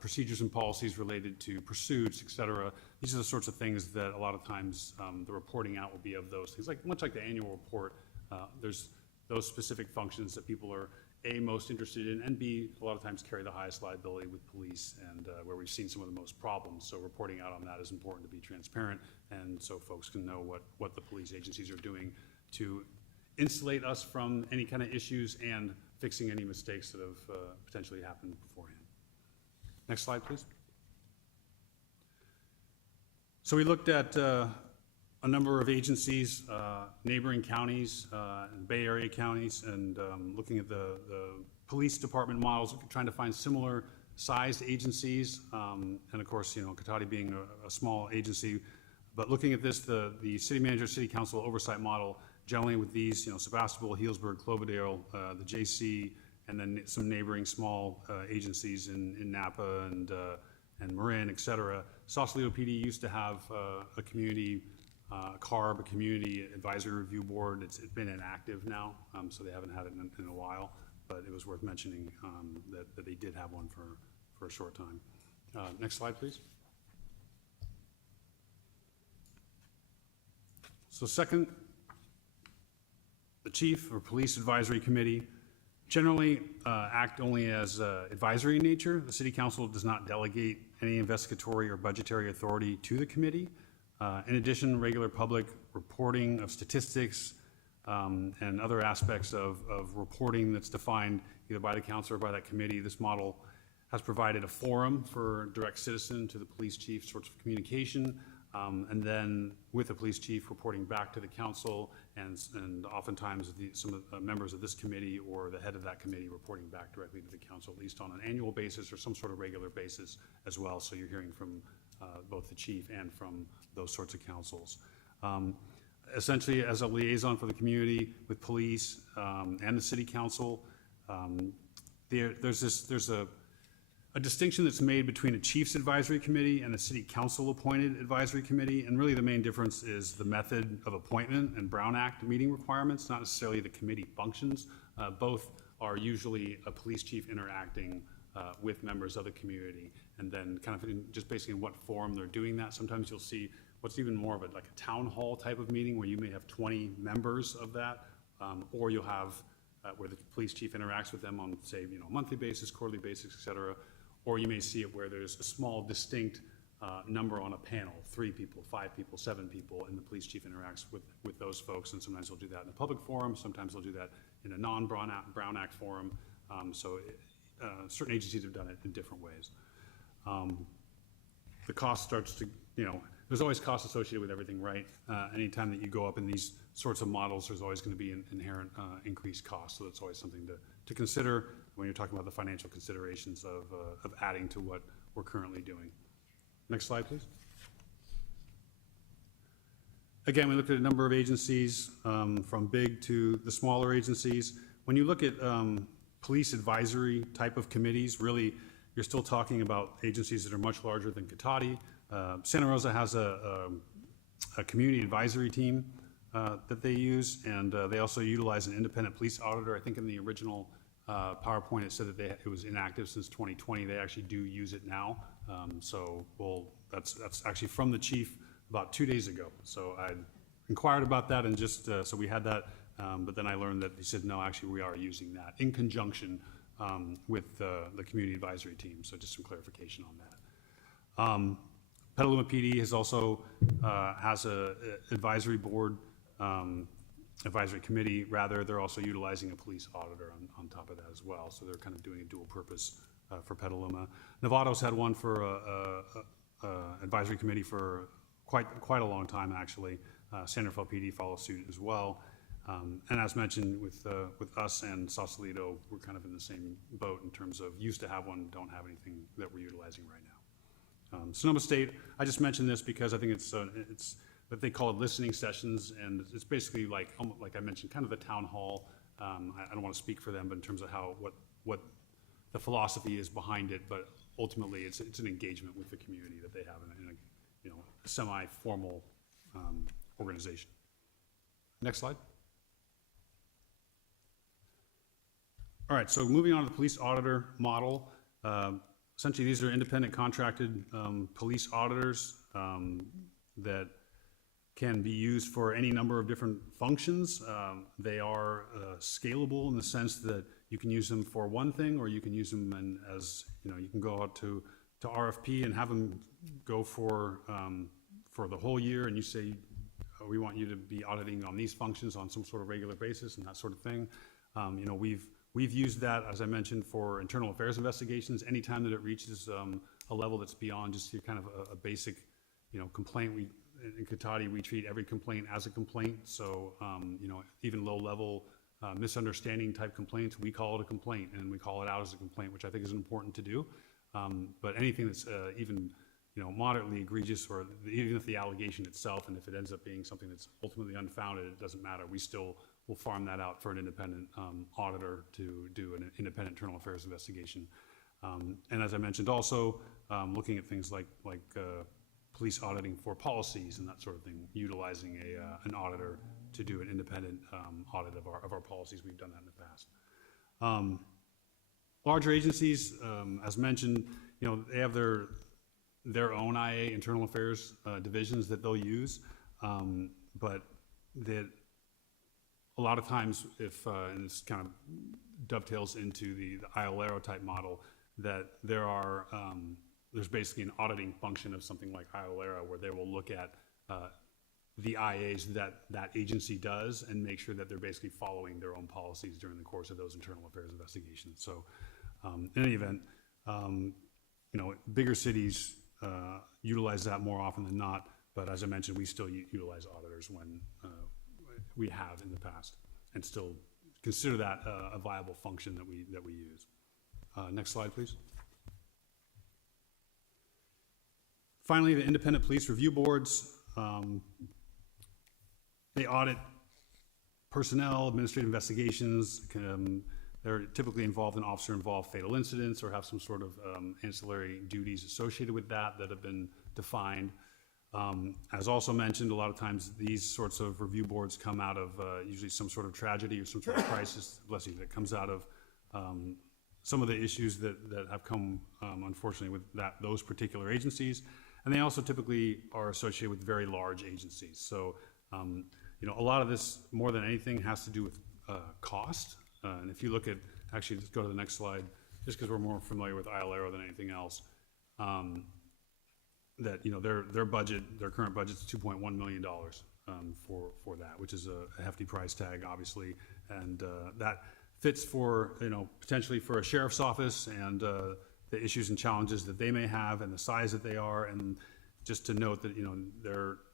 procedures and policies related to pursuits, et cetera. These are the sorts of things that a lot of times the reporting out will be of those things. Much like the annual report, there's those specific functions that people are A, most interested in, and B, a lot of times carry the highest liability with police, and where we've seen some of the most problems. So reporting out on that is important to be transparent, and so folks can know what the police agencies are doing to insulate us from any kind of issues and fixing any mistakes that have potentially happened beforehand. Next slide, please. So we looked at a number of agencies, neighboring counties, and Bay Area counties, and looking at the police department models, trying to find similar sized agencies. And of course, Cotati being a small agency. But looking at this, the city manager, city council oversight model, generally with these, Sebastopol, Healdsburg, Cloverdale, the JC, and then some neighboring small agencies in Napa and Marin, et cetera. Sausalito PD used to have a community CARB, a community advisory review board. It's been inactive now, so they haven't had it in a while. But it was worth mentioning that they did have one for a short time. Next slide, please. So second, the chief or police advisory committee generally act only as advisory in nature. The city council does not delegate any investigatory or budgetary authority to the committee. In addition, regular public reporting of statistics and other aspects of reporting that's defined either by the council or by that committee. This model has provided a forum for direct citizen to the police chief sorts of communication, and then with the police chief reporting back to the council, and oftentimes some of the members of this committee or the head of that committee reporting back directly to the council, at least on an annual basis or some sort of regular basis as well. So you're hearing from both the chief and from those sorts of councils. Essentially, as a liaison for the community with police and the city council, there's a distinction that's made between a chief's advisory committee and a city council appointed advisory committee. And really the main difference is the method of appointment and Brown Act meeting requirements, not necessarily the committee functions. Both are usually a police chief interacting with members of the community, and then kind of just basically in what form they're doing that. Sometimes you'll see what's even more of like a town hall type of meeting where you may have 20 members of that, or you'll have where the police chief interacts with them on, say, monthly basis, quarterly basis, et cetera. Or you may see it where there's a small distinct number on a panel, 3 people, 5 people, 7 people, and the police chief interacts with those folks. And sometimes they'll do that in a public forum, sometimes they'll do that in a non-Brown Act forum. Certain agencies have done it in different ways. The cost starts to, there's always costs associated with everything, right? Anytime that you go up in these sorts of models, there's always going to be an inherent increased cost. So that's always something to consider when you're talking about the financial considerations of adding to what we're currently doing. Next slide, please. Again, we looked at a number of agencies, from big to the smaller agencies. When you look at police advisory type of committees, really, you're still talking about agencies that are much larger than Cotati. Santa Rosa has a community advisory team that they use, and they also utilize an independent police auditor. I think in the original PowerPoint it said that it was inactive since 2020. They actually do use it now. That's actually from the chief about 2 days ago. So I inquired about that, and just so we had that, but then I learned that he said, no, actually we are using that in conjunction with the community advisory team. So just some clarification on that. Petaluma PD has also has a advisory board, advisory committee, rather. They're also utilizing a police auditor on top of that as well. So they're kind of doing a dual purpose for Petaluma. Novato's had one for advisory committee for quite a long time, actually. San Rafael PD follows suit as well. And as mentioned with us and Sausalito, we're kind of in the same boat in terms of used to have one, don't have anything that we're utilizing right now. Sonoma State, I just mentioned this because I think it's what they call listening sessions, and it's basically like I mentioned, kind of the town hall. I don't want to speak for them, but in terms of what the philosophy is behind it, but ultimately it's an engagement with the community that they have in a semi-formal organization. Next slide. All right, so moving on to the police auditor model. Essentially, these are independent contracted police auditors that can be used for any number of different functions. They are scalable in the sense that you can use them for one thing, or you can use them as you can go out to RFP and have them go for the whole year, and you say, we want you to be auditing on these functions on some sort of regular basis and that sort of thing. We've used that, as I mentioned, for internal affairs investigations. Anytime that it reaches a level that's beyond just your kind of a basic, complaint, in Cotati, we treat every complaint as a complaint. So, even low-level misunderstanding type complaints, we call it a complaint and we call it out as a complaint, which I think is important to do. But anything that's even, moderately egregious, or even if the allegation itself, and if it ends up being something that's ultimately unfounded, it doesn't matter. We still will farm that out for an independent auditor to do an independent internal affairs investigation. And as I mentioned also, looking at things like police auditing for policies and that sort of thing, utilizing an auditor to do an independent audit of our policies. We've done that in the past. Larger agencies, as mentioned, they have their own IA, internal affairs divisions that they'll use, but that a lot of times, and this kind of dovetails into the IOLERO type model, that there's basically an auditing function of something like IOLERO, where they will look at the IAs that agency does and make sure that they're basically following their own policies during the course of those internal affairs investigations. So in any event, bigger cities utilize that more often than not, but as I mentioned, we still utilize auditors when we have in the past, and still consider that a viable function that we use. Next slide, please. Finally, the independent police review boards. They audit personnel, administrative investigations. They're typically involved in officer-involved fatal incidents, or have some sort of ancillary duties associated with that have been defined. As also mentioned, a lot of times these sorts of review boards come out of usually some sort of tragedy or some sort of crisis, bless you, that comes out of some of the issues that have come, unfortunately, with those particular agencies. And they also typically are associated with very large agencies. So, a lot of this, more than anything, has to do with cost. And if you look at, actually, let's go to the next slide, just because we're more familiar with IOLERO than anything else, that, their budget, their current budget is $2.1 million for that, which is a hefty price tag, obviously. And that fits for, potentially for a sheriff's office, and the issues and challenges that they may have, and the size that they are. And just to note that,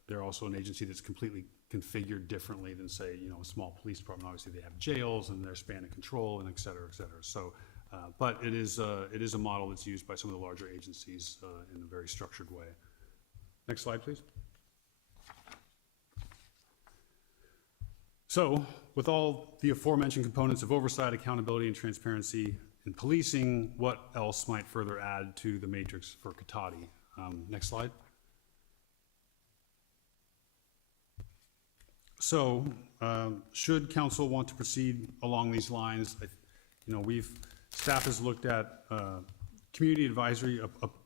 they're also an agency that's completely configured differently than, say, a small police department. Obviously, they have jails and their span of control, and et cetera, et cetera. So, but it is a model that's used by some of the larger agencies in a very structured way. Next slide, please. So, with all the aforementioned components of oversight, accountability, and transparency in policing, what else might further add to the matrix for Cotati? Next slide. So, should council want to proceed along these lines, staff has looked at community advisory,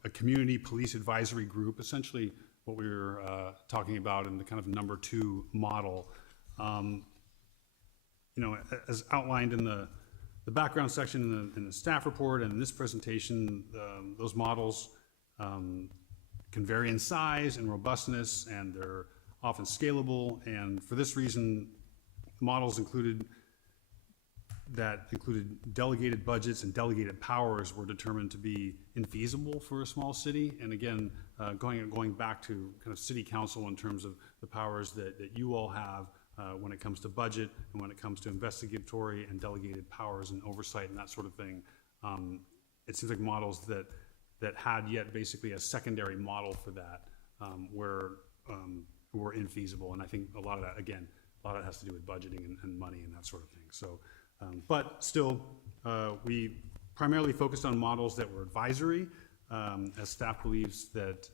a community police advisory group, essentially what we were talking about in the kind of number 2 model. As outlined in the background section in the staff report and in this presentation, those models can vary in size and robustness, and they're often scalable. And for this reason, models included delegated budgets and delegated powers were determined to be infeasible for a small city. And again, going back to kind of city council in terms of the powers that you all have when it comes to budget and when it comes to investigatory and delegated powers and oversight and that sort of thing, it seems like models that had yet basically a secondary model for that were infeasible. And I think a lot of that, again, has to do with budgeting and money and that sort of thing. So, but still, we primarily focused on models that were advisory, as staff believes that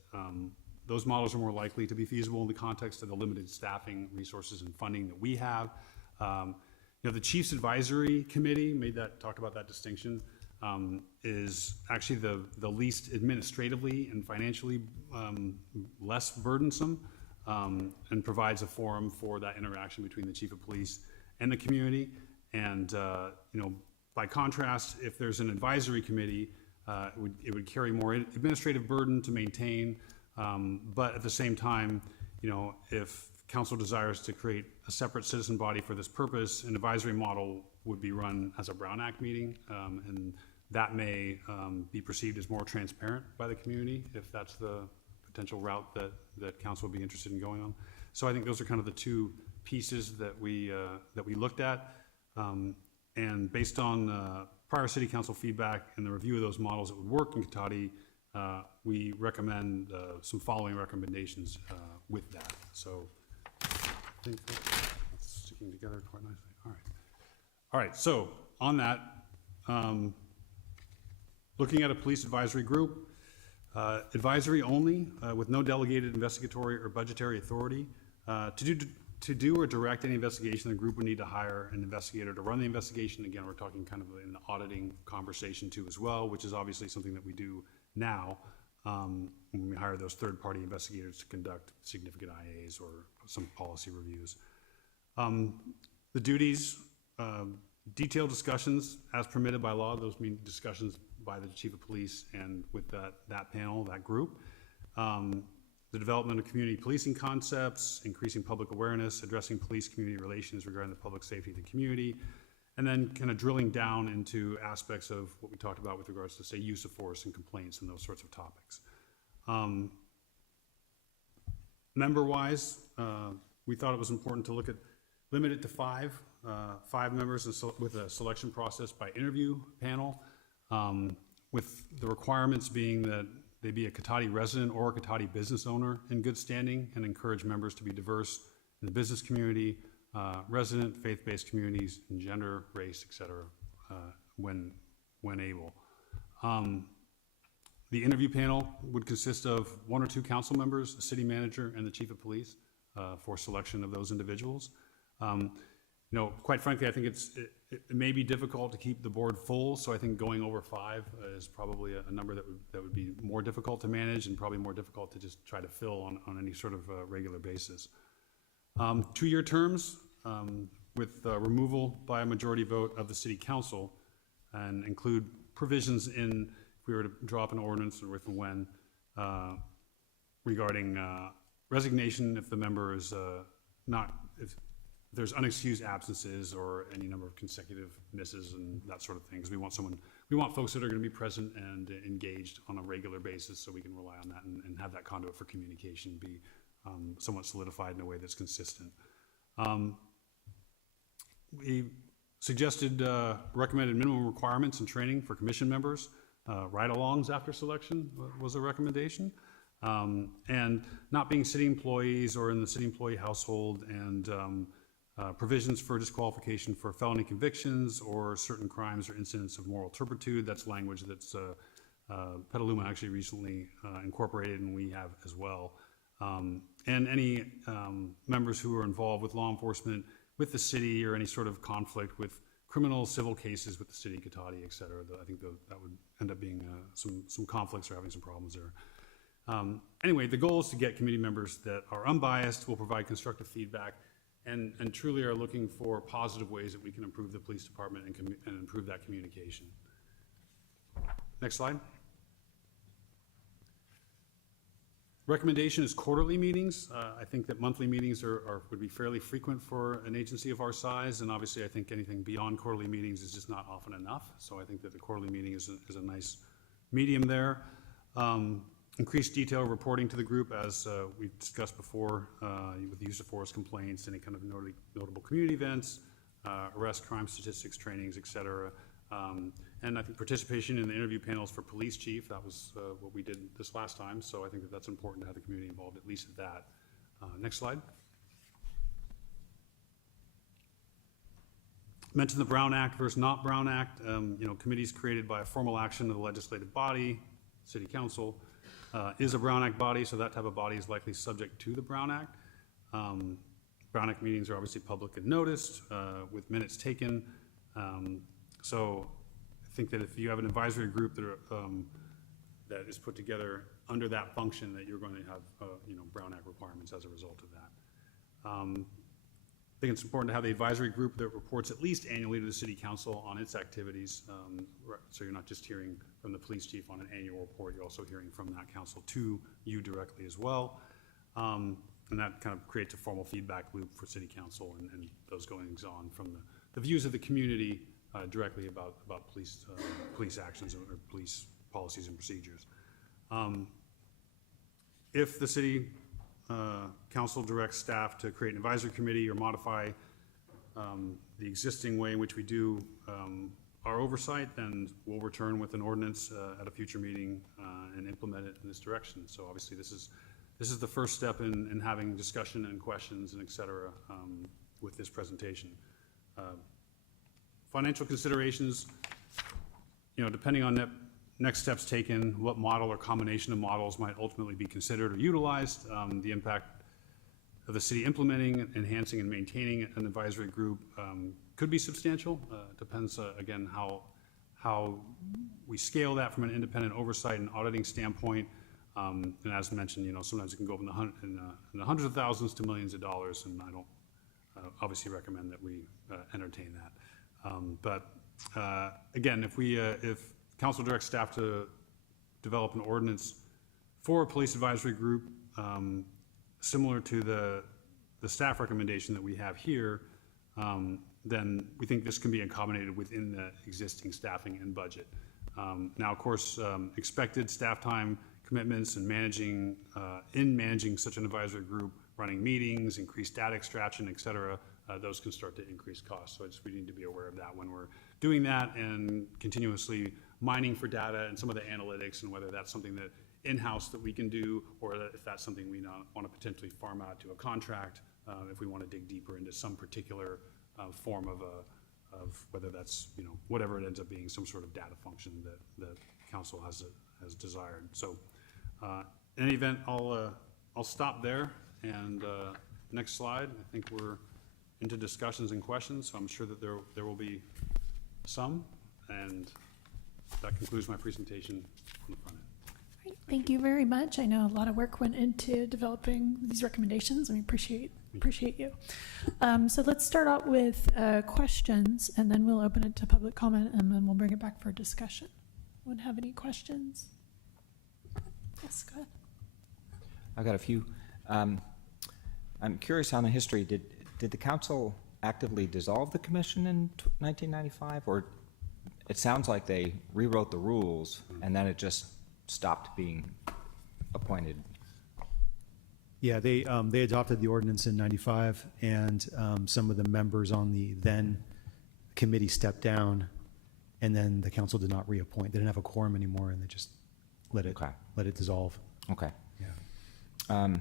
those models are more likely to be feasible in the context of the limited staffing, resources, and funding that we have. The Chiefs Advisory Committee talked about that distinction, is actually the least administratively and financially less burdensome, and provides a forum for that interaction between the chief of police and the community. And by contrast, if there's an advisory committee, it would carry more administrative burden to maintain. But at the same time, if council desires to create a separate citizen body for this purpose, an advisory model would be run as a Brown Act meeting, and that may be perceived as more transparent by the community if that's the potential route that council would be interested in going on. So I think those are kind of the two pieces that we looked at. And based on prior city council feedback and the review of those models that would work in Cotati, we recommend some following recommendations with that. So I think that's sticking together quite nicely. All right. All right, so on that, looking at a police advisory group, advisory only, with no delegated investigatory or budgetary authority. To do or direct any investigation, the group would need to hire an investigator to run the investigation. Again, we're talking kind of an auditing conversation too as well, which is obviously something that we do now when we hire those third-party investigators to conduct significant IAs or some policy reviews. The duties, detailed discussions as permitted by law. Those mean discussions by the chief of police and with that panel, that group. The development of community policing concepts, increasing public awareness, addressing police-community relations regarding the public safety of the community, and then kind of drilling down into aspects of what we talked about with regards to, say, use of force and complaints and those sorts of topics. Member-wise, we thought it was important to limit it to five members with a selection process by interview panel, with the requirements being that they be a Cotati resident or a Cotati business owner in good standing, and encourage members to be diverse in the business community, resident, faith-based communities, and gender, race, et cetera, when able. The interview panel would consist of 1 or 2 council members, the city manager, and the chief of police for selection of those individuals. You know, quite frankly, I think it may be difficult to keep the board full, so I think going over 5 is probably a number that would be more difficult to manage and probably more difficult to just try to fill on any sort of regular basis. 2-year terms with removal by a majority vote of the city council, and include provisions in, if we were to drop an ordinance or if and when, regarding resignation if the member is if there's unexcused absences or any number of consecutive misses and that sort of thing. Because we want folks that are going to be present and engaged on a regular basis, so we can rely on that and have that conduit for communication be somewhat solidified in a way that's consistent. We suggested recommended minimum requirements and training for commission members. Ride-alongs after selection was a recommendation. And not being city employees or in the city employee household, and provisions for disqualification for felony convictions or certain crimes or incidents of moral turpitude. That's language that's Petaluma actually recently incorporated, and we have as well. And any members who are involved with law enforcement with the city, or any sort of conflict with criminal civil cases with the city, Cotati, et cetera. I think that would end up being some conflicts or having some problems there. Anyway, the goal is to get committee members that are unbiased, will provide constructive feedback, and truly are looking for positive ways that we can improve the police department and improve that communication. Next slide. Recommendation is quarterly meetings. I think that monthly meetings would be fairly frequent for an agency of our size, and obviously I think anything beyond quarterly meetings is just not often enough. So I think that the quarterly meeting is a nice medium there. Increased detail reporting to the group, as we discussed before, with the use of force complaints, any kind of notable community events, arrest, crime statistics, trainings, et cetera. And I think participation in the interview panels for police chief, that was what we did this last time, so I think that that's important to have the community involved, at least at that. Next slide. Mention the Brown Act versus not Brown Act. Committees created by a formal action of the legislative body, city council, is a Brown Act body, so that type of body is likely subject to the Brown Act. Brown Act meetings are obviously public and noticed, with minutes taken. So I think that if you have an advisory group that is put together under that function, that you're going to have Brown Act requirements as a result of that. I think it's important to have the advisory group that reports at least annually to the city council on its activities. So you're not just hearing from the police chief on an annual report, you're also hearing from that council to you directly as well. And that kind of creates a formal feedback loop for city council and those goings on from the views of the community directly about police actions or police policies and procedures. If the city council directs staff to create an advisory committee or modify the existing way in which we do our oversight, then we'll return with an ordinance at a future meeting and implement it in this direction. So obviously, this is the first step in having discussion and questions and et cetera with this presentation. Financial considerations, depending on next steps taken, what model or combination of models might ultimately be considered or utilized, the impact of the city implementing, enhancing, and maintaining an advisory group could be substantial. Depends, again, how we scale that from an independent oversight and auditing standpoint. And as mentioned, sometimes it can go up in the hundreds of thousands to millions of dollars, and I don't obviously recommend that we entertain that. But again, if council directs staff to develop an ordinance for a police advisory group, similar to the staff recommendation that we have here, then we think this can be accommodated within the existing staffing and budget. Now, of course, expected staff time commitments and managing such an advisory group, running meetings, increased data extraction, et cetera, those can start to increase costs. So we need to be aware of that when we're doing that and continuously mining for data and some of the analytics, and whether that's something that in-house that we can do, or if that's something we want to potentially farm out to a contract, if we want to dig deeper into some particular form of whether that's, whatever it ends up being, some sort of data function that council has desired. So in any event, I'll stop there, and next slide. I think we're into discussions and questions, so I'm sure that there will be some, and that concludes my presentation on the front end. Great. Thank you very much. I know a lot of work went into developing these recommendations, and we appreciate you. So let's start out with questions, and then we'll open it to public comment, and then we'll bring it back for discussion. Anyone have any questions? Yes, go ahead. I got a few. I'm curious on the history. Did the council actively dissolve the commission in 1995, or it sounds like they rewrote the rules and then it just stopped being appointed? Yeah, they adopted the ordinance in 95, and some of the members on the then committee stepped down, and then the council did not reappoint. They didn't have a quorum anymore, and they just let it dissolve. Okay. Yeah.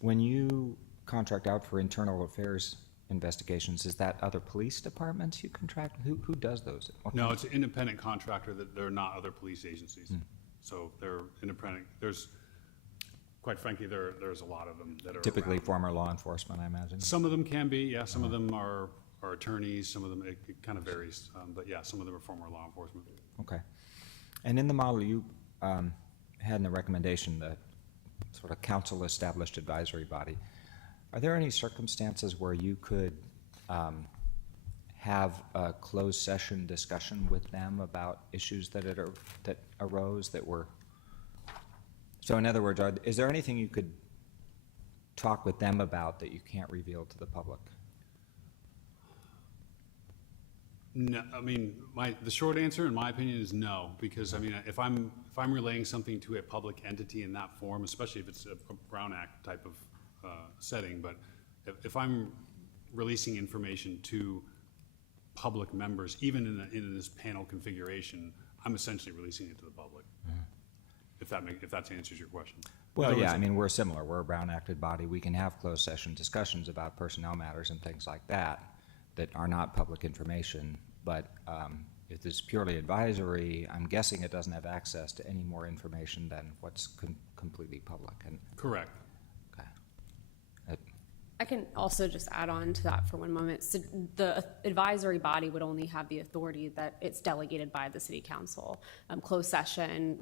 When you contract out for internal affairs investigations, is that other police departments you contract? Who does those? No, it's an independent contractor. That they're not other police agencies. So they're independent. Quite frankly, there's a lot of them that are typically around. Former law enforcement, I imagine. Some of them can be, yeah. Some of them are attorneys. Some of them, it kind of varies. But yeah, some of them are former law enforcement. Okay. And in the model, you had in the recommendation that sort of council-established advisory body. Are there any circumstances where you could have a closed session discussion with them about issues that arose that were? So in other words, is there anything you could talk with them about that you can't reveal to the public? No, I mean, the short answer, in my opinion, is no, because I mean, if I'm relaying something to a public entity in that form, especially if it's a Brown Act type of setting, but if I'm releasing information to public members, even in this panel configuration, I'm essentially releasing it to the public. If that answers your question. Well, yeah, I mean, we're similar. We're a Brown Acted body. We can have closed session discussions about personnel matters and things like that are not public information. But if it's purely advisory, I'm guessing it doesn't have access to any more information than what's completely public. Correct. Okay. I can also just add on to that for one moment. So the advisory body would only have the authority that it's delegated by the city council. Closed session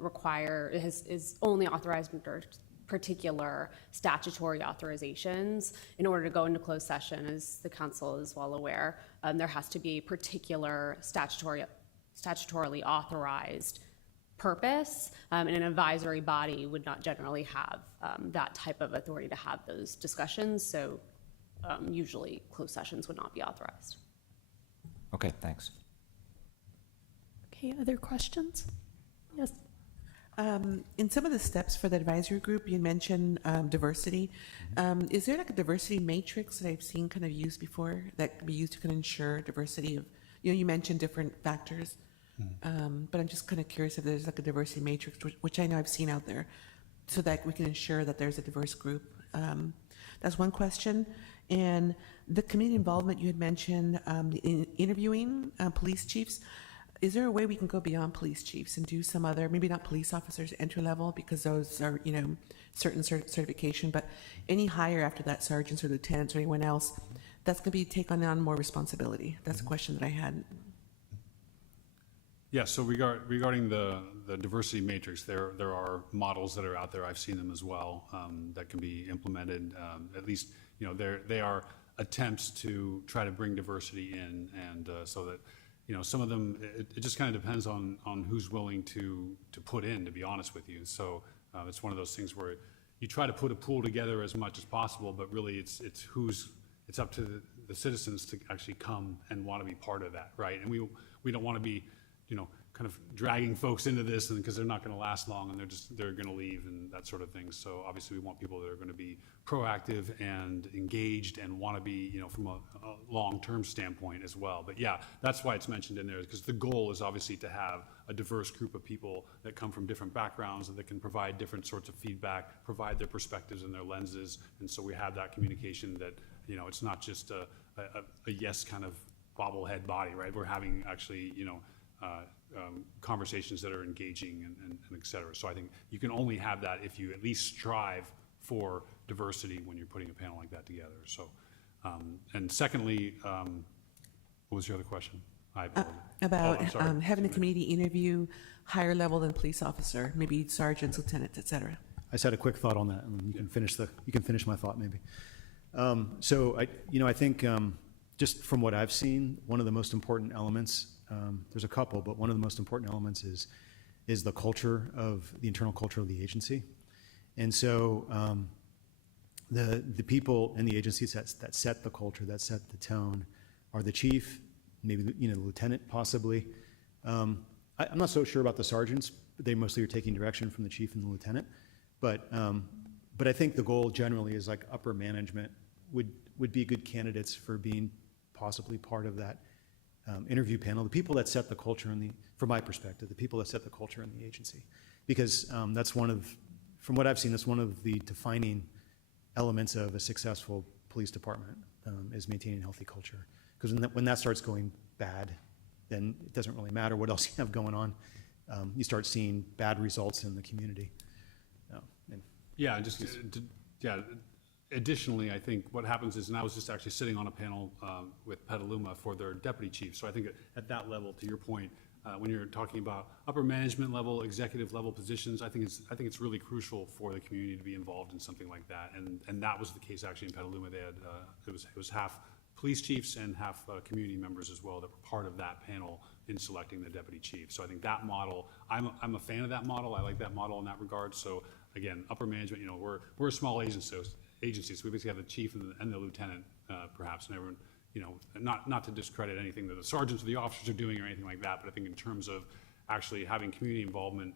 is only authorized under particular statutory authorizations. In order to go into closed session, as the council is well aware, there has to be a particular statutorily authorized purpose, and an advisory body would not generally have that type of authority to have those discussions. So usually closed sessions would not be authorized. Okay, thanks. Okay, other questions? Yes. In some of the steps for the advisory group, you mentioned diversity. Is there like a diversity matrix that I've seen kind of used before that can be used to kind of ensure diversity of, you mentioned different factors, but I'm just kind of curious if there's like a diversity matrix, which I know I've seen out there, so that we can ensure that there's a diverse group. That's one question. And the community involvement, you had mentioned interviewing police chiefs. Is there a way we can go beyond police chiefs and do some other, maybe not police officers, entry level, because those are, certain certification, but any higher after that, sergeants or lieutenants or anyone else, that's going to be taking on more responsibility? That's a question that I had. Yeah, so regarding the diversity matrix, there are models that are out there, I've seen them as well, that can be implemented. At least, they are attempts to try to bring diversity in, and so that, some of them, it just kind of depends on who's willing to put in, to be honest with you. So it's one of those things where you try to put a pool together as much as possible, but really it's up to the citizens to actually come and want to be part of that, right? And we don't want to be, kind of dragging folks into this, and because they're not going to last long and they're going to leave and that sort of thing. So obviously we want people that are going to be proactive and engaged and want to be, from a long-term standpoint as well. But yeah, that's why it's mentioned in there, because the goal is obviously to have a diverse group of people that come from different backgrounds and that can provide different sorts of feedback, provide their perspectives and their lenses. And so we have that communication that, it's not just a yes kind of bobblehead body, right? We're having actually, conversations that are engaging and et cetera. So I think you can only have that if you at least strive for diversity when you're putting a panel like that together. So, and secondly, what was your other question? I apologize. About sorry. having a community interview higher level than police officer, maybe sergeants, lieutenants, et cetera. I just had a quick thought on that, and then you can finish my thought maybe. So I think just from what I've seen, one of the most important elements, there's a couple, but one of the most important elements is the culture of the internal culture of the agency. And so the people in the agency that set the culture, that set the tone, are the chief, maybe the lieutenant possibly. I'm not so sure about the sergeants. They mostly are taking direction from the chief and the lieutenant. But I think the goal generally is like upper management would be good candidates for being possibly part of that interview panel. The people that set the culture from my perspective, the people that set the culture in the agency, because from what I've seen, that's one of the defining elements of a successful police department, is maintaining a healthy culture. Because when that starts going bad, then it doesn't really matter what else you have going on. You start seeing bad results in the community. Additionally, I think what happens is, and I was just actually sitting on a panel with Petaluma for their deputy chief. So I think at that level, to your point, when you're talking about upper management level, executive level positions, I think it's really crucial for the community to be involved in something like that. And that was the case actually in Petaluma. They had it was half police chiefs and half community members as well that were part of that panel in selecting the deputy chief. So I think that model, I'm a fan of that model. I like that model in that regard. So again, upper management, we're a small agency, so we basically have the chief and the lieutenant, perhaps, and everyone, not to discredit anything that the sergeants or the officers are doing or anything like that, but I think in terms of actually having community involvement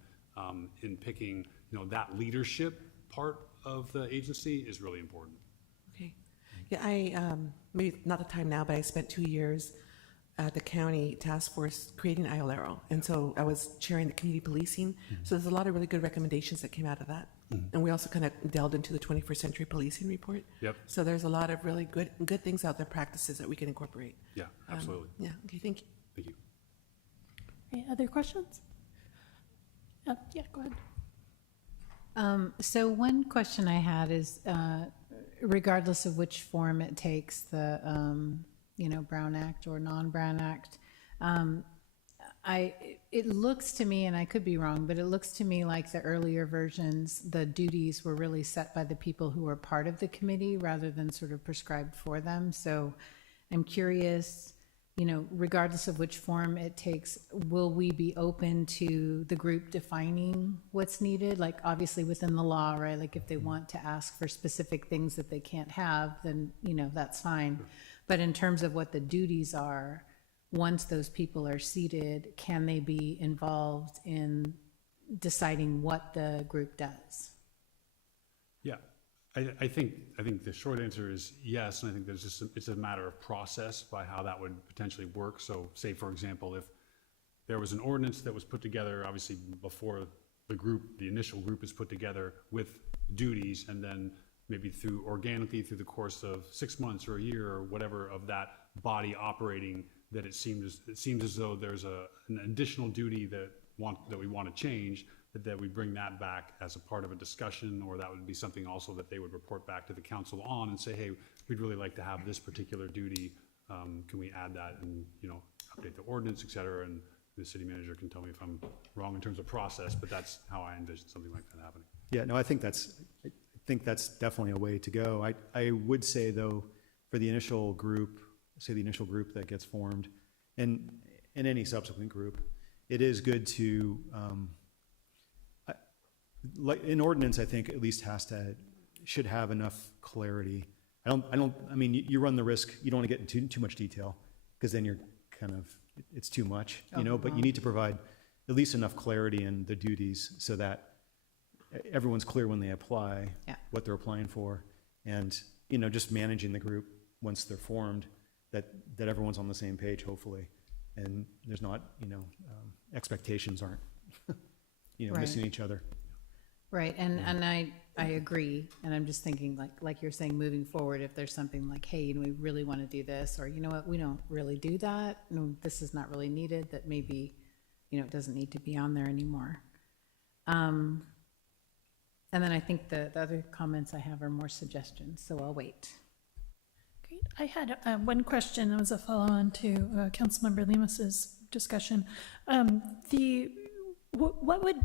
in picking, that leadership part of the agency is really important. Okay. Yeah, I, maybe not the time now, but I spent 2 years at the county task force creating ILRO. And so I was chairing the community policing. So there's a lot of really good recommendations that came out of that. And we also kind of delved into the 21st century policing report. Yep. So there's a lot of really good things out there, practices that we can incorporate. Yeah, absolutely. Yeah, okay, thank you. Thank you. Any other questions? Yeah, go ahead. So one question I had is, regardless of which form it takes, the Brown Act or non-Brown Act, it looks to me, and I could be wrong, but it looks to me like the earlier versions, the duties were really set by the people who were part of the committee rather than sort of prescribed for them. So I'm curious, regardless of which form it takes, will we be open to the group defining what's needed? Like obviously within the law, right? Like if they want to ask for specific things that they can't have, then, that's fine. But in terms of what the duties are, once those people are seated, can they be involved in deciding what the group does? Yeah, I think the short answer is yes, and I think it's a matter of process by how that would potentially work. So say, for example, if there was an ordinance that was put together, obviously before the initial group is put together with duties, and then maybe organically through the course of 6 months or a year or whatever of that body operating, that it seems as though there's an additional duty that we want to change, that we bring that back as a part of a discussion, or that would be something also that they would report back to the council on and say, hey, we'd really like to have this particular duty. Can we add that and, update the ordinance, et cetera? And the city manager can tell me if I'm wrong in terms of process, but that's how I envision something like that happening. Yeah, no, I think that's definitely a way to go. I would say, though, for the initial group, that gets formed, and any subsequent group, it is good to, an ordinance, I think, at least should have enough clarity. I mean, you run the risk, you don't want to get into too much detail, because then you're it's too much, but you need to provide at least enough clarity in the duties so that everyone's clear when they apply, what they're applying for, and, just managing the group once they're formed, that everyone's on the same page, hopefully, and there's not, expectations aren't, missing each other. Right, and I agree, and I'm just thinking, like you're saying, moving forward, if there's something like, hey, we really want to do this, or you know what, we don't really do that, no, this is not really needed, that maybe, it doesn't need to be on there anymore. And then I think the other comments I have are more suggestions, so I'll wait. Great. I had one question that was a follow-on to Councilmember Lemus's discussion. What would,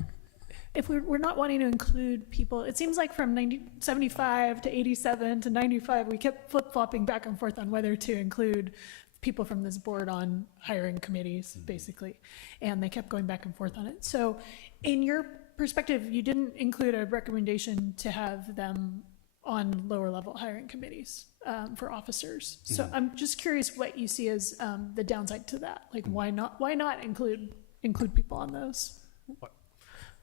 if we're not wanting to include people, it seems like from 75 to 87 to 95, we kept flip-flopping back and forth on whether to include people from this board on hiring committees, basically, and they kept going back and forth on it. So in your perspective, you didn't include a recommendation to have them on lower level hiring committees for officers. So I'm just curious what you see as the downside to that. Like, why not include people on those?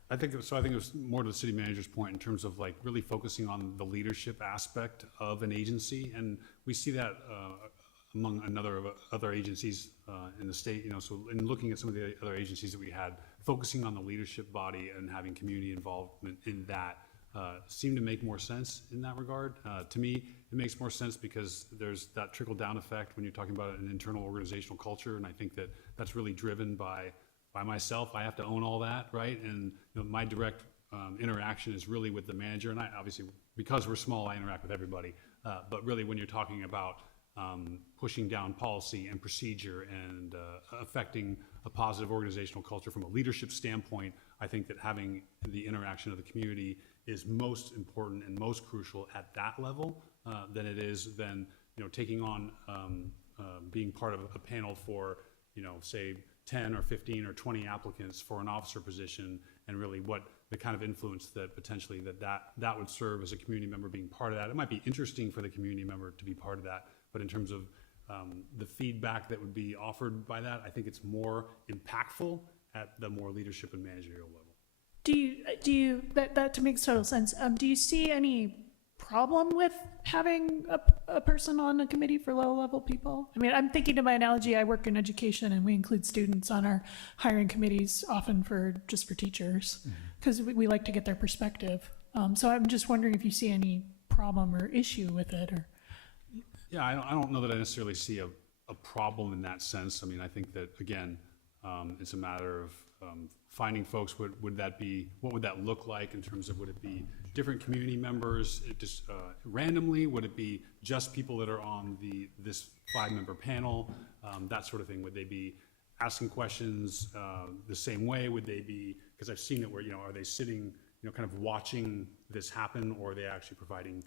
I think it was more to the city manager's point in terms of really focusing on the leadership aspect of an agency, and we see that among other agencies in the state. So in looking at some of the other agencies that we had, focusing on the leadership body and having community involvement in that seemed to make more sense in that regard. To me, it makes more sense because there's that trickle-down effect when you're talking about an internal organizational culture, and I think that that's really driven by myself. I have to own all that, right? And my direct interaction is really with the manager, and I obviously, because we're small, I interact with everybody. But really, when you're talking about pushing down policy and procedure and affecting a positive organizational culture from a leadership standpoint, I think that having the interaction of the community is most important and most crucial at that level than it is taking on being part of a panel for say 10 or 15 or 20 applicants for an officer position, and really what the kind of influence that potentially that would serve as a community member being part of that. It might be interesting for the community member to be part of that, but in terms of the feedback that would be offered by that, I think it's more impactful at the more leadership and managerial level. Do you that makes total sense. Do you see any problem with having a person on a committee for low-level people? I mean, I'm thinking of my analogy. I work in education, and we include students on our hiring committees, often for teachers, because we like to get their perspective. So I'm just wondering if you see any problem or issue with it, or. Yeah, I don't know that I necessarily see a problem in that sense. I mean, I think that again, it's a matter of finding folks. What would that look like in terms of, would it be different community members just randomly? Would it be just people that are on this 5-member panel? That sort of thing. Would they be asking questions the same way? Would they be, because I've seen it where, are they sitting, kind of watching this happen, or are they actually providing,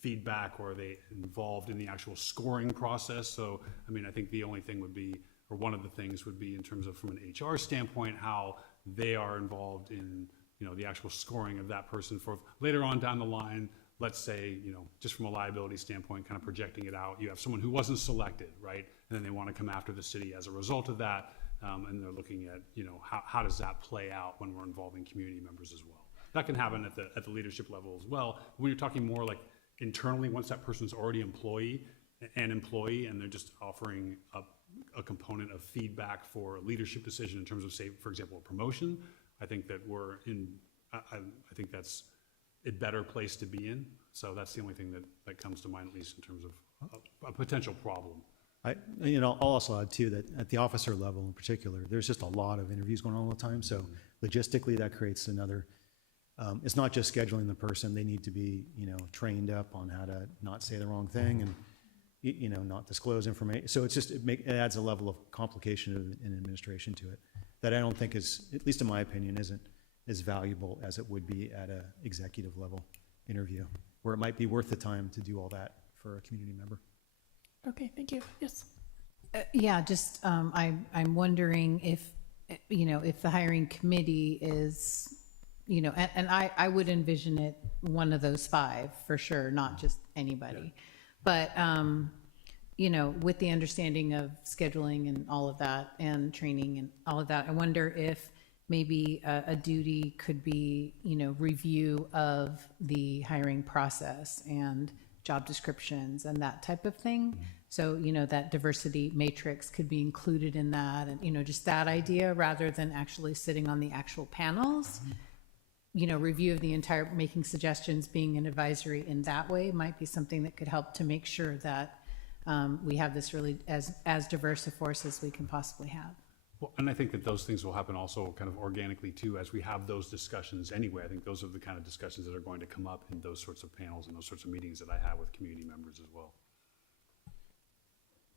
feedback, or are they involved in the actual scoring process? So, I mean, I think the only thing would be, or one of the things would be in terms of from an HR standpoint, how they are involved in, the actual scoring of that person for later on down the line. Let's say, just from a liability standpoint, kind of projecting it out, you have someone who wasn't selected, right? And then they want to come after the city as a result of that. And they're looking at, how does that play out when we're involving community members as well? That can happen at the leadership level as well. When you're talking more like internally, once that person's already an employee, and they're just offering a component of feedback for a leadership decision in terms of, say, for example, a promotion, I think that I think that's a better place to be in. So that's the only thing that comes to mind, at least in terms of a potential problem. I'll also add too that at the officer level in particular, there's just a lot of interviews going on all the time. So logistically, that creates another. It's not just scheduling the person; they need to be, trained up on how to not say the wrong thing and, not disclose information. So it adds a level of complication in administration to it that I don't think is, at least in my opinion, isn't as valuable as it would be at a executive level interview, where it might be worth the time to do all that for a community member. Okay, thank you. Yes. Yeah, just, I'm wondering if the hiring committee is, and I would envision it one of those 5 for sure, not just anybody. But, with the understanding of scheduling and all of that and training and all of that, I wonder if maybe a duty could be, review of the hiring process and job descriptions and that type of thing. So, that diversity matrix could be included in that and, just that idea rather than actually sitting on the actual panels. Review of the entire, making suggestions, being an advisory in that way might be something that could help to make sure that we have this really as diverse a force as we can possibly have. Well, and I think that those things will happen also kind of organically too, as we have those discussions anyway. I think those are the kind of discussions that are going to come up in those sorts of panels and those sorts of meetings that I have with community members as well.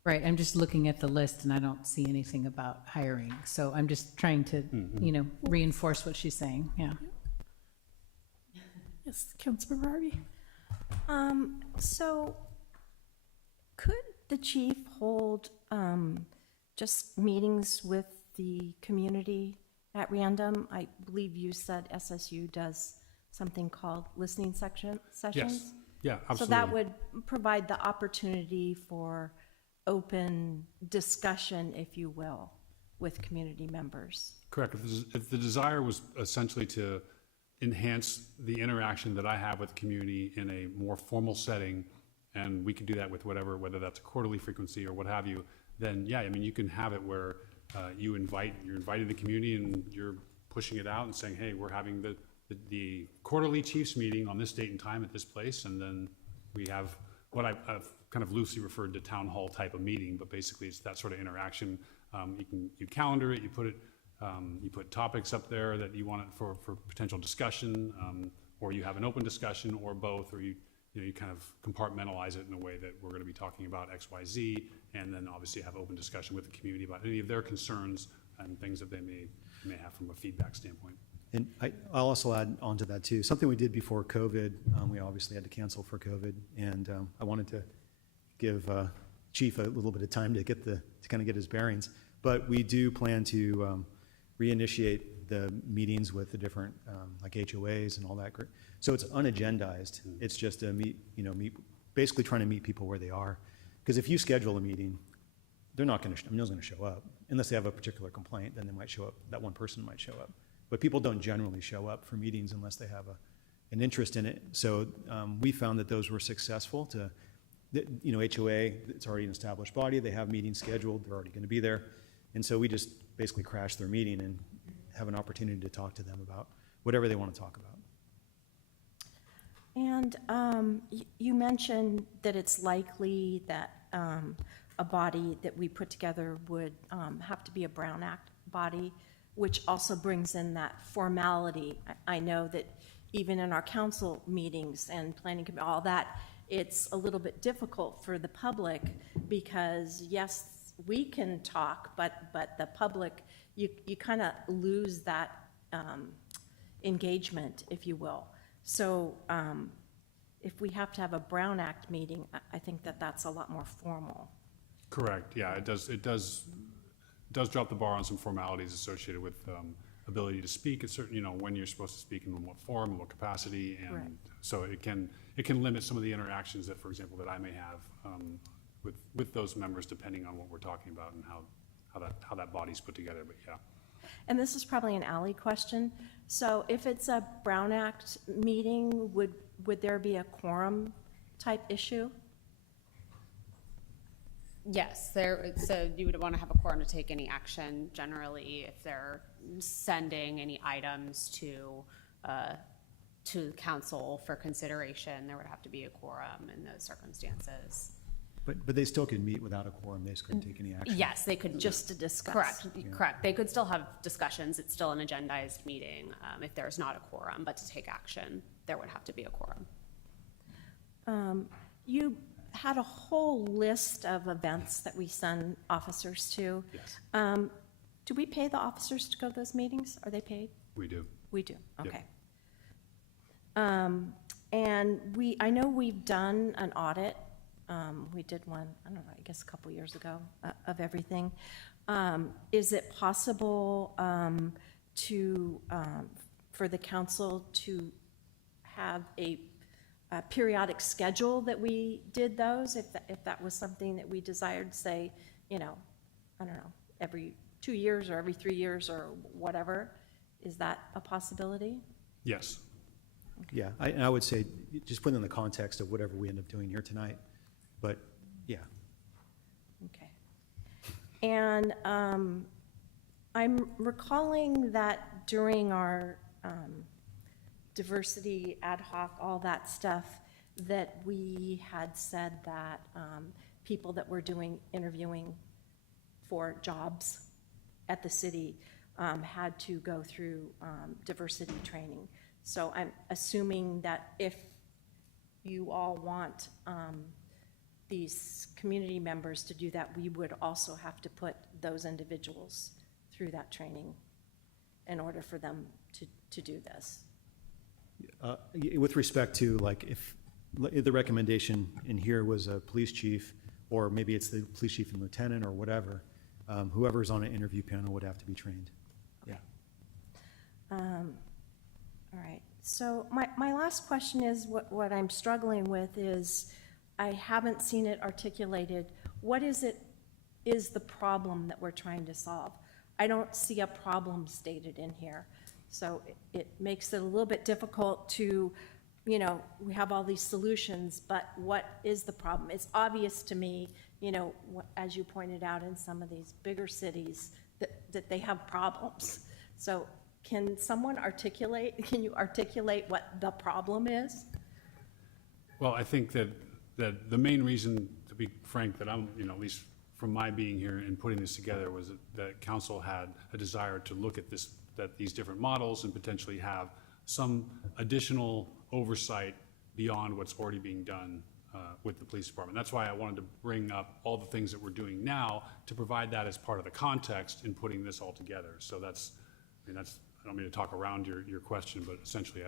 Right, I'm just looking at the list and I don't see anything about hiring. So I'm just trying to, reinforce what she's saying, yeah. Yes, Councilmember Harvey. So could the chief hold just meetings with the community at random? I believe you said SSU does something called listening sessions. Yes, yeah, absolutely. So that would provide the opportunity for open discussion, if you will, with community members. Correct. If the desire was essentially to enhance the interaction that I have with the community in a more formal setting, and we could do that with whether that's a quarterly frequency or what have you, then yeah, you can have it where you're inviting the community and you're pushing it out and saying, hey, we're having the quarterly chiefs meeting on this date and time at this place, and then we have what I've kind of loosely referred to town hall type of meeting, but basically it's that sort of interaction. You calendar it, you put topics up there that you want it for potential discussion, or you have an open discussion, or both, or you kind of compartmentalize it in a way that we're going to be talking about X, Y, Z, and then obviously have open discussion with the community about any of their concerns and things that they may have from a feedback standpoint. And I'll also add on to that too, something we did before COVID. We obviously had to cancel for COVID, and I wanted to give Chief a little bit of time to kind of get his bearings. But we do plan to reinitiate the meetings with the different like HOAs and all that. So it's unagendized. It's just a meet, basically trying to meet people where they are. Because if you schedule a meeting, they're not going to, no one's going to show up unless they have a particular complaint. Then they might show up. That one person might show up. But people don't generally show up for meetings unless they have an interest in it. So we found that those were successful. HOA, it's already an established body. They have meetings scheduled. They're already going to be there. And so we just basically crash their meeting and have an opportunity to talk to them about whatever they want to talk about. And you mentioned that it's likely that a body that we put together would have to be a Brown Act body, which also brings in that formality. I know that even in our council meetings and planning committee, all that, it's a little bit difficult for the public because yes, we can talk, but the public, you kind of lose that engagement, if you will. So if we have to have a Brown Act meeting, I think that's a lot more formal. Correct. Yeah, it does drop the bar on some formalities associated with ability to speak at certain, when you're supposed to speak and in what form and what capacity, and right. So it can limit some of the interactions that, for example, that I may have with those members, depending on what we're talking about and how that body's put together, but yeah. And this is probably an Ally question. So if it's a Brown Act meeting, would there be a quorum type issue? Yes, so you would want to have a quorum to take any action generally if they're sending any items to council for consideration. There would have to be a quorum in those circumstances. But they still could meet without a quorum, they just couldn't take any action. Yes, they could. Just to discuss. Correct. They could still have discussions. It's still an agendized meeting if there's not a quorum, but to take action, there would have to be a quorum. You had a whole list of events that we send officers to. Yes, Do we pay the officers to go to those meetings? Are they paid? we do. We do, Yep. okay. And I know we've done an audit. We did one, I don't know, I guess a couple years ago of everything. Is it possible for the council to have a periodic schedule that we did those, if that was something that we desired, say, I don't know, every 2 years or every 3 years or whatever? Is that a possibility? Yes. Yeah, I would say, just put it in the context of whatever we end up doing here tonight, but, yeah. Okay. And I'm recalling that during our diversity ad hoc, all that stuff, that we had said that people that were doing interviewing for jobs at the city had to go through diversity training. So I'm assuming that if you all want these community members to do that, we would also have to put those individuals through that training in order for them to do this. With respect to, like, if the recommendation in here was a police chief, or maybe it's the police chief and lieutenant or whatever, whoever's on an interview panel would have to be trained. Yeah. All right, so my last question is, what I'm struggling with is, I haven't seen it articulated. What is the problem that we're trying to solve? I don't see a problem stated in here. So it makes it a little bit difficult to, we have all these solutions, but what is the problem? It's obvious to me, as you pointed out, in some of these bigger cities, that they have problems. So can you articulate what the problem is? Well, I think that the main reason, to be frank, that I'm, at least from my being here and putting this together, was that council had a desire to look at these different models and potentially have some additional oversight beyond what's already being done with the police department. That's why I wanted to bring up all the things that we're doing now to provide that as part of the context in putting this all together. So I don't mean to talk around your question, but essentially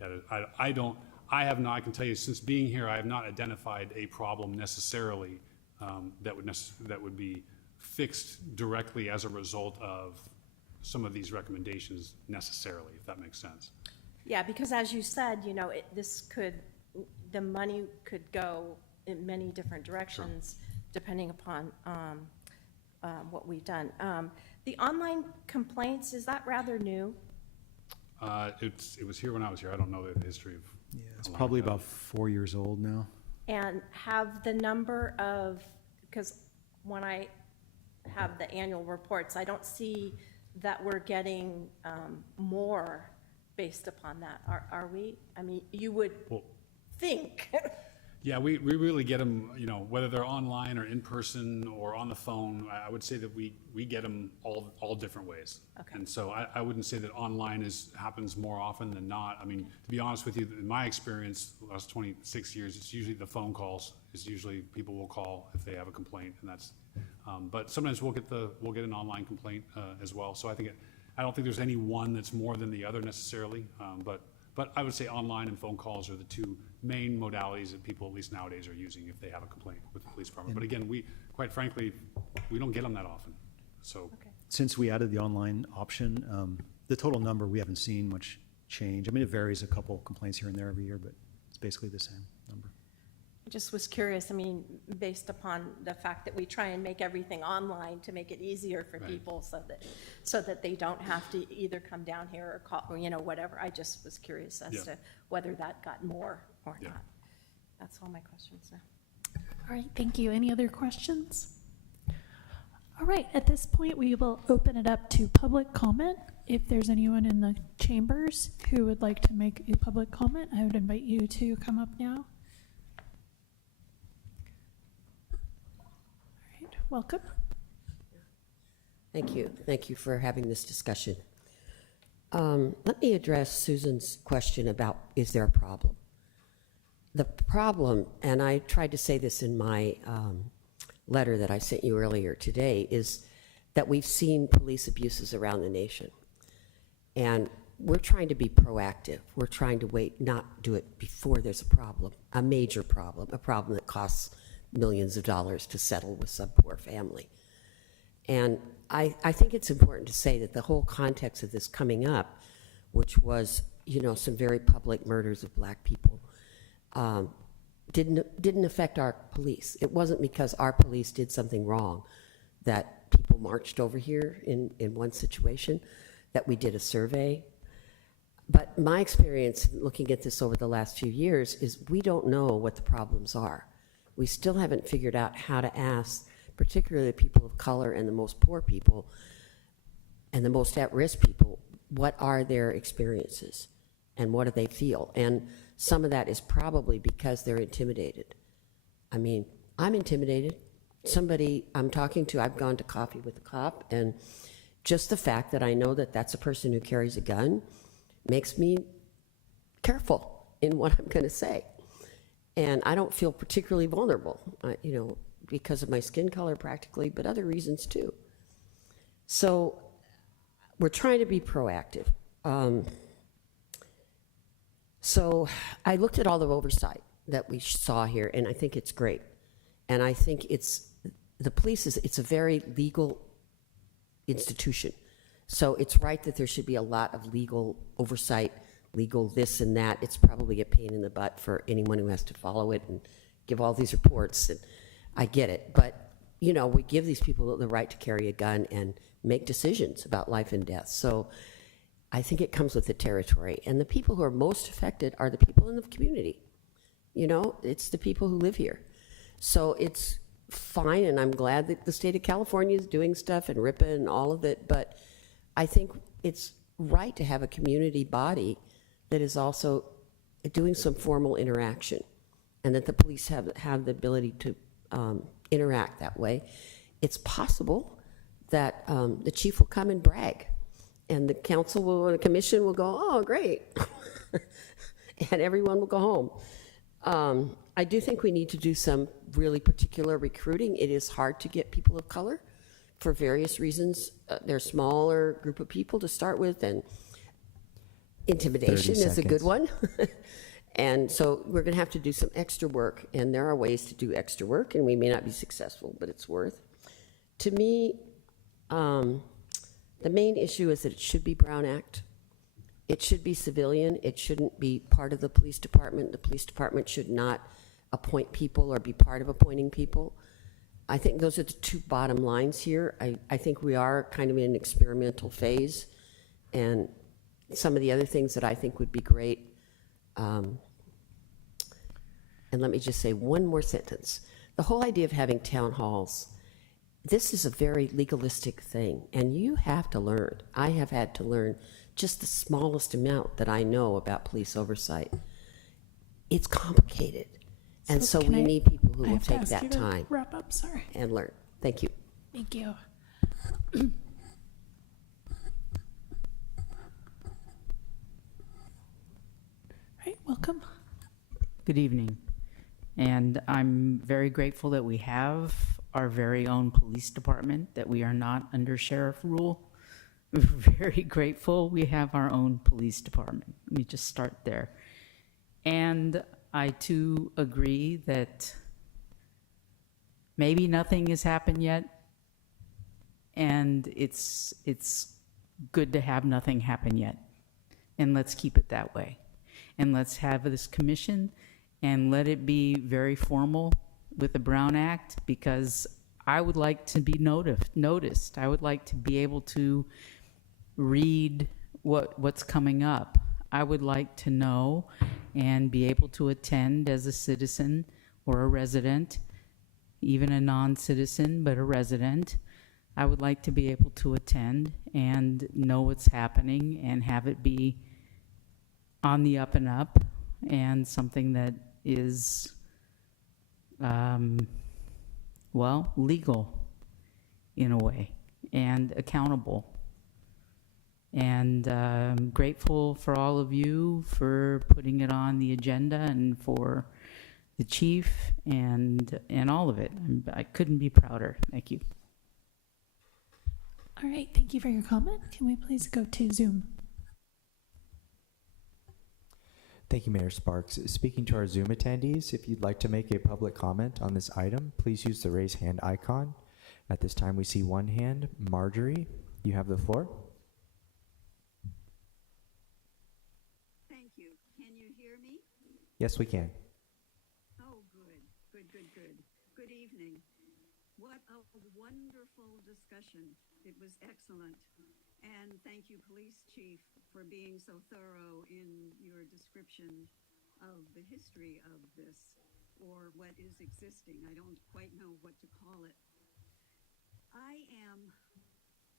I have not, I can tell you, since being here, I have not identified a problem necessarily that would be fixed directly as a result of some of these recommendations necessarily, if that makes sense. Yeah, because as you said, the money could go in many different directions depending upon what we've done. The online complaints, is that rather new? It was here when I was here. I don't know the history of. Yeah, it's probably about 4 years old now. And have the number of, because when I have the annual reports, I don't see that we're getting more based upon that. Are we? I mean, you would think. Yeah, we really get them, whether they're online or in person or on the phone. I would say that we get them all different ways. Okay. And so I wouldn't say that online happens more often than not. I mean, to be honest with you, in my experience, the last 26 years, it's usually the phone calls. It's usually people will call if they have a complaint, and that's. But sometimes we'll get an online complaint as well. So I don't think there's any one that's more than the other necessarily. But I would say online and phone calls are the two main modalities that people, at least nowadays, are using if they have a complaint with the police department. But again, quite frankly, we don't get them that often. So Since we added the online option, the total number, we haven't seen much change. I mean, it varies a couple complaints here and there every year, but it's basically the same number. just was curious, I mean, based upon the fact that we try and make everything online to make it easier for people so that they don't have to either come down here or call, or, you know, whatever. I just was curious as to whether that got more or not. That's all my questions now. All right, thank you. Any other questions? All right, at this point, we will open it up to public comment. If there's anyone in the chambers who would like to make a public comment, I would invite you to come up now. All right, welcome. Thank you. Thank you for having this discussion. Let me address Susan's question about, is there a problem? The problem, and I tried to say this in my letter that I sent you earlier today, is that we've seen police abuses around the nation. And we're trying to be proactive. We're trying to wait, not do it before there's a problem, a major problem, a problem that costs millions of dollars to settle with some poor family. And I think it's important to say that the whole context of this coming up, which was, you know, some very public murders of Black people, didn't affect our police. It wasn't because our police did something wrong that people marched over here in one situation, that we did a survey. But my experience looking at this over the last few years is we don't know what the problems are. We still haven't figured out how to ask, particularly the people of color and the most poor people and the most at-risk people, what are their experiences and what do they feel? And some of that is probably because they're intimidated. I mean, I'm intimidated. Somebody I'm talking to, I've gone to coffee with a cop, and just the fact that I know that that's a person who carries a gun makes me careful in what I'm going to say. And I don't feel particularly vulnerable, you know, because of my skin color practically, but other reasons too. So we're trying to be proactive. So I looked at all the oversight that we saw here, and I think it's great. And I think the police it's a very legal institution. So it's right that there should be a lot of legal oversight, legal this and that. It's probably a pain in the butt for anyone who has to follow it and give all these reports, and I get it. But, you know, we give these people the right to carry a gun and make decisions about life and death. So I think it comes with the territory. And the people who are most affected are the people in the community. You know, it's the people who live here. So it's fine, and I'm glad that the state of California is doing stuff and RIPA and all of it, but I think it's right to have a community body that is also doing some formal interaction, and that the police have the ability to interact that way. It's possible that the chief will come and brag, and the council will, the commission will go, oh, great, and everyone will go home. I do think we need to do some really particular recruiting. It is hard to get people of color for various reasons. They're a smaller group of people to start with, and intimidation is a good one. And so we're going to have to do some extra work, and there are ways to do extra work, and we may not be successful, but it's worth. To me, the main issue is that it should be Brown Act. It should be civilian. It shouldn't be part of the police department. The police department should not appoint people or be part of appointing people. I think those are the two bottom lines here. I think we are kind of in an experimental phase, and some of the other things that I think would be great. And let me just say one more sentence. The whole idea of having town halls, this is a very legalistic thing, and you have to learn. I have had to learn just the smallest amount that I know about police oversight. It's complicated. And so we need people who will take that time. Wrap up, sorry. And learn. Thank you. Thank you. Right, welcome. Good evening. And I'm very grateful that we have our very own police department, that we are not under sheriff rule. We're very grateful we have our own police department. Let me just start there. And I too agree that maybe nothing has happened yet, and it's good to have nothing happen yet. And let's keep it that way. And let's have this commission and let it be very formal with the Brown Act, because I would like to be noticed. I would like to be able to read what's coming up. I would like to know and be able to attend as a citizen or a resident, even a non-citizen, but a resident. I would like to be able to attend and know what's happening and have it be on the up and up, and something that is, well, legal in a way and accountable. And I'm grateful for all of you for putting it on the agenda, and for the chief and all of it. I couldn't be prouder. Thank you. All right, thank you for your comment. Can we please go to Zoom? Thank you, Mayor Sparks. Speaking to our Zoom attendees, if you'd like to make a public comment on this item, please use the raise hand icon. At this time, we see one hand. Marjorie, you have the floor. Thank you. Can you hear me? Yes, we can. Oh, good. Good evening. What a wonderful discussion. It was excellent. And thank you, Police Chief, for being so thorough in your description of the history of this, or what is existing. I don't quite know what to call it. I am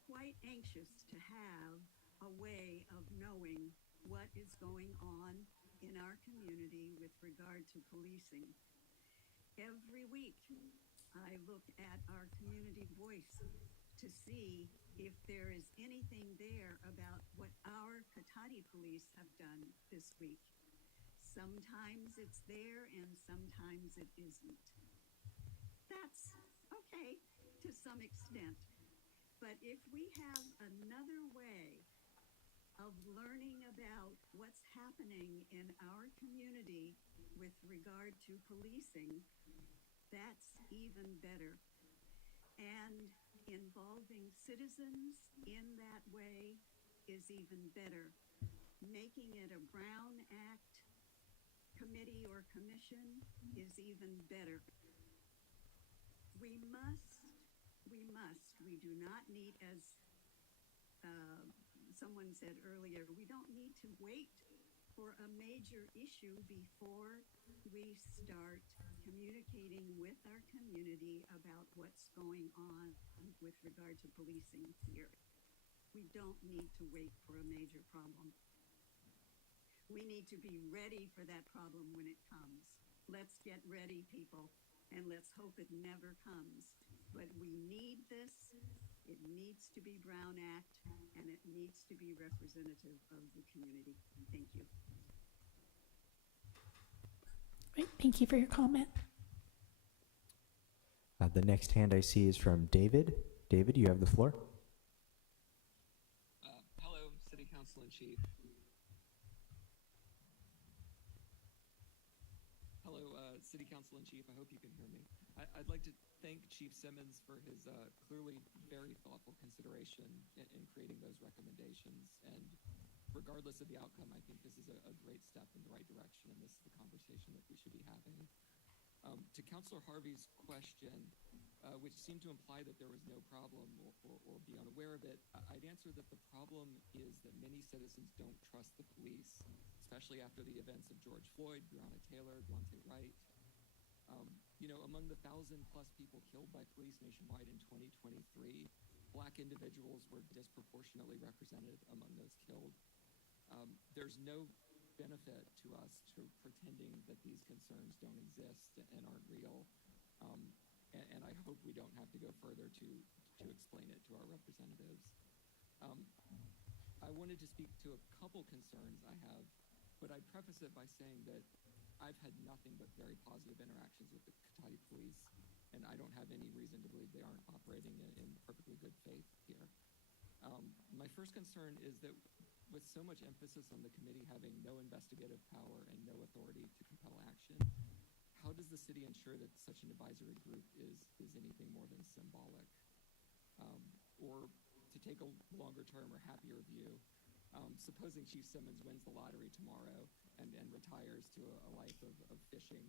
quite anxious to have a way of knowing what is going on in our community with regard to policing. Every week, I look at our community voice to see if there is anything there about what our Cotati police have done this week. Sometimes it's there and sometimes it isn't. That's okay to some extent. But if we have another way of learning about what's happening in our community with regard to policing, that's even better. And involving citizens in that way is even better. Making it a Brown Act committee or commission is even better. We do not need, as someone said earlier, we don't need to wait for a major issue before we start communicating with our community about what's going on with regard to policing here. We don't need to wait for a major problem. We need to be ready for that problem when it comes. Let's get ready, people, and let's hope it never comes. But we need this. It needs to be Brown Act, and it needs to be representative of the community. Thank you. Right, thank you for your comment. The next hand I see is from David. David, you have the floor. Hello, City Council and Chief. Hello, City Council and Chief. I hope you can hear me. I'd like to thank Chief Simmons for his clearly very thoughtful consideration in creating those recommendations. And regardless of the outcome, I think this is a great step in the right direction, and this is the conversation that we should be having. To Councilor Harvey's question, which seemed to imply that there was no problem or be unaware of it, I'd answer that the problem is that many citizens don't trust the police, especially after the events of George Floyd, Breonna Taylor, Daunte Wright. Among the 1,000+ people killed by police nationwide in 2023, Black individuals were disproportionately represented among those killed. There's no benefit to us to pretending that these concerns don't exist and aren't real. And I hope we don't have to go further to explain it to our representatives. I wanted to speak to a couple concerns I have, but I'd preface it by saying that I've had nothing but very positive interactions with the Cotati police, and I don't have any reason to believe they aren't operating in perfectly good faith here. My first concern is that with so much emphasis on the committee having no investigative power and no authority to compel action, how does the city ensure that such an advisory group is anything more than symbolic? Or to take a longer term or happier view, supposing Chief Simmons wins the lottery tomorrow and retires to a life of fishing.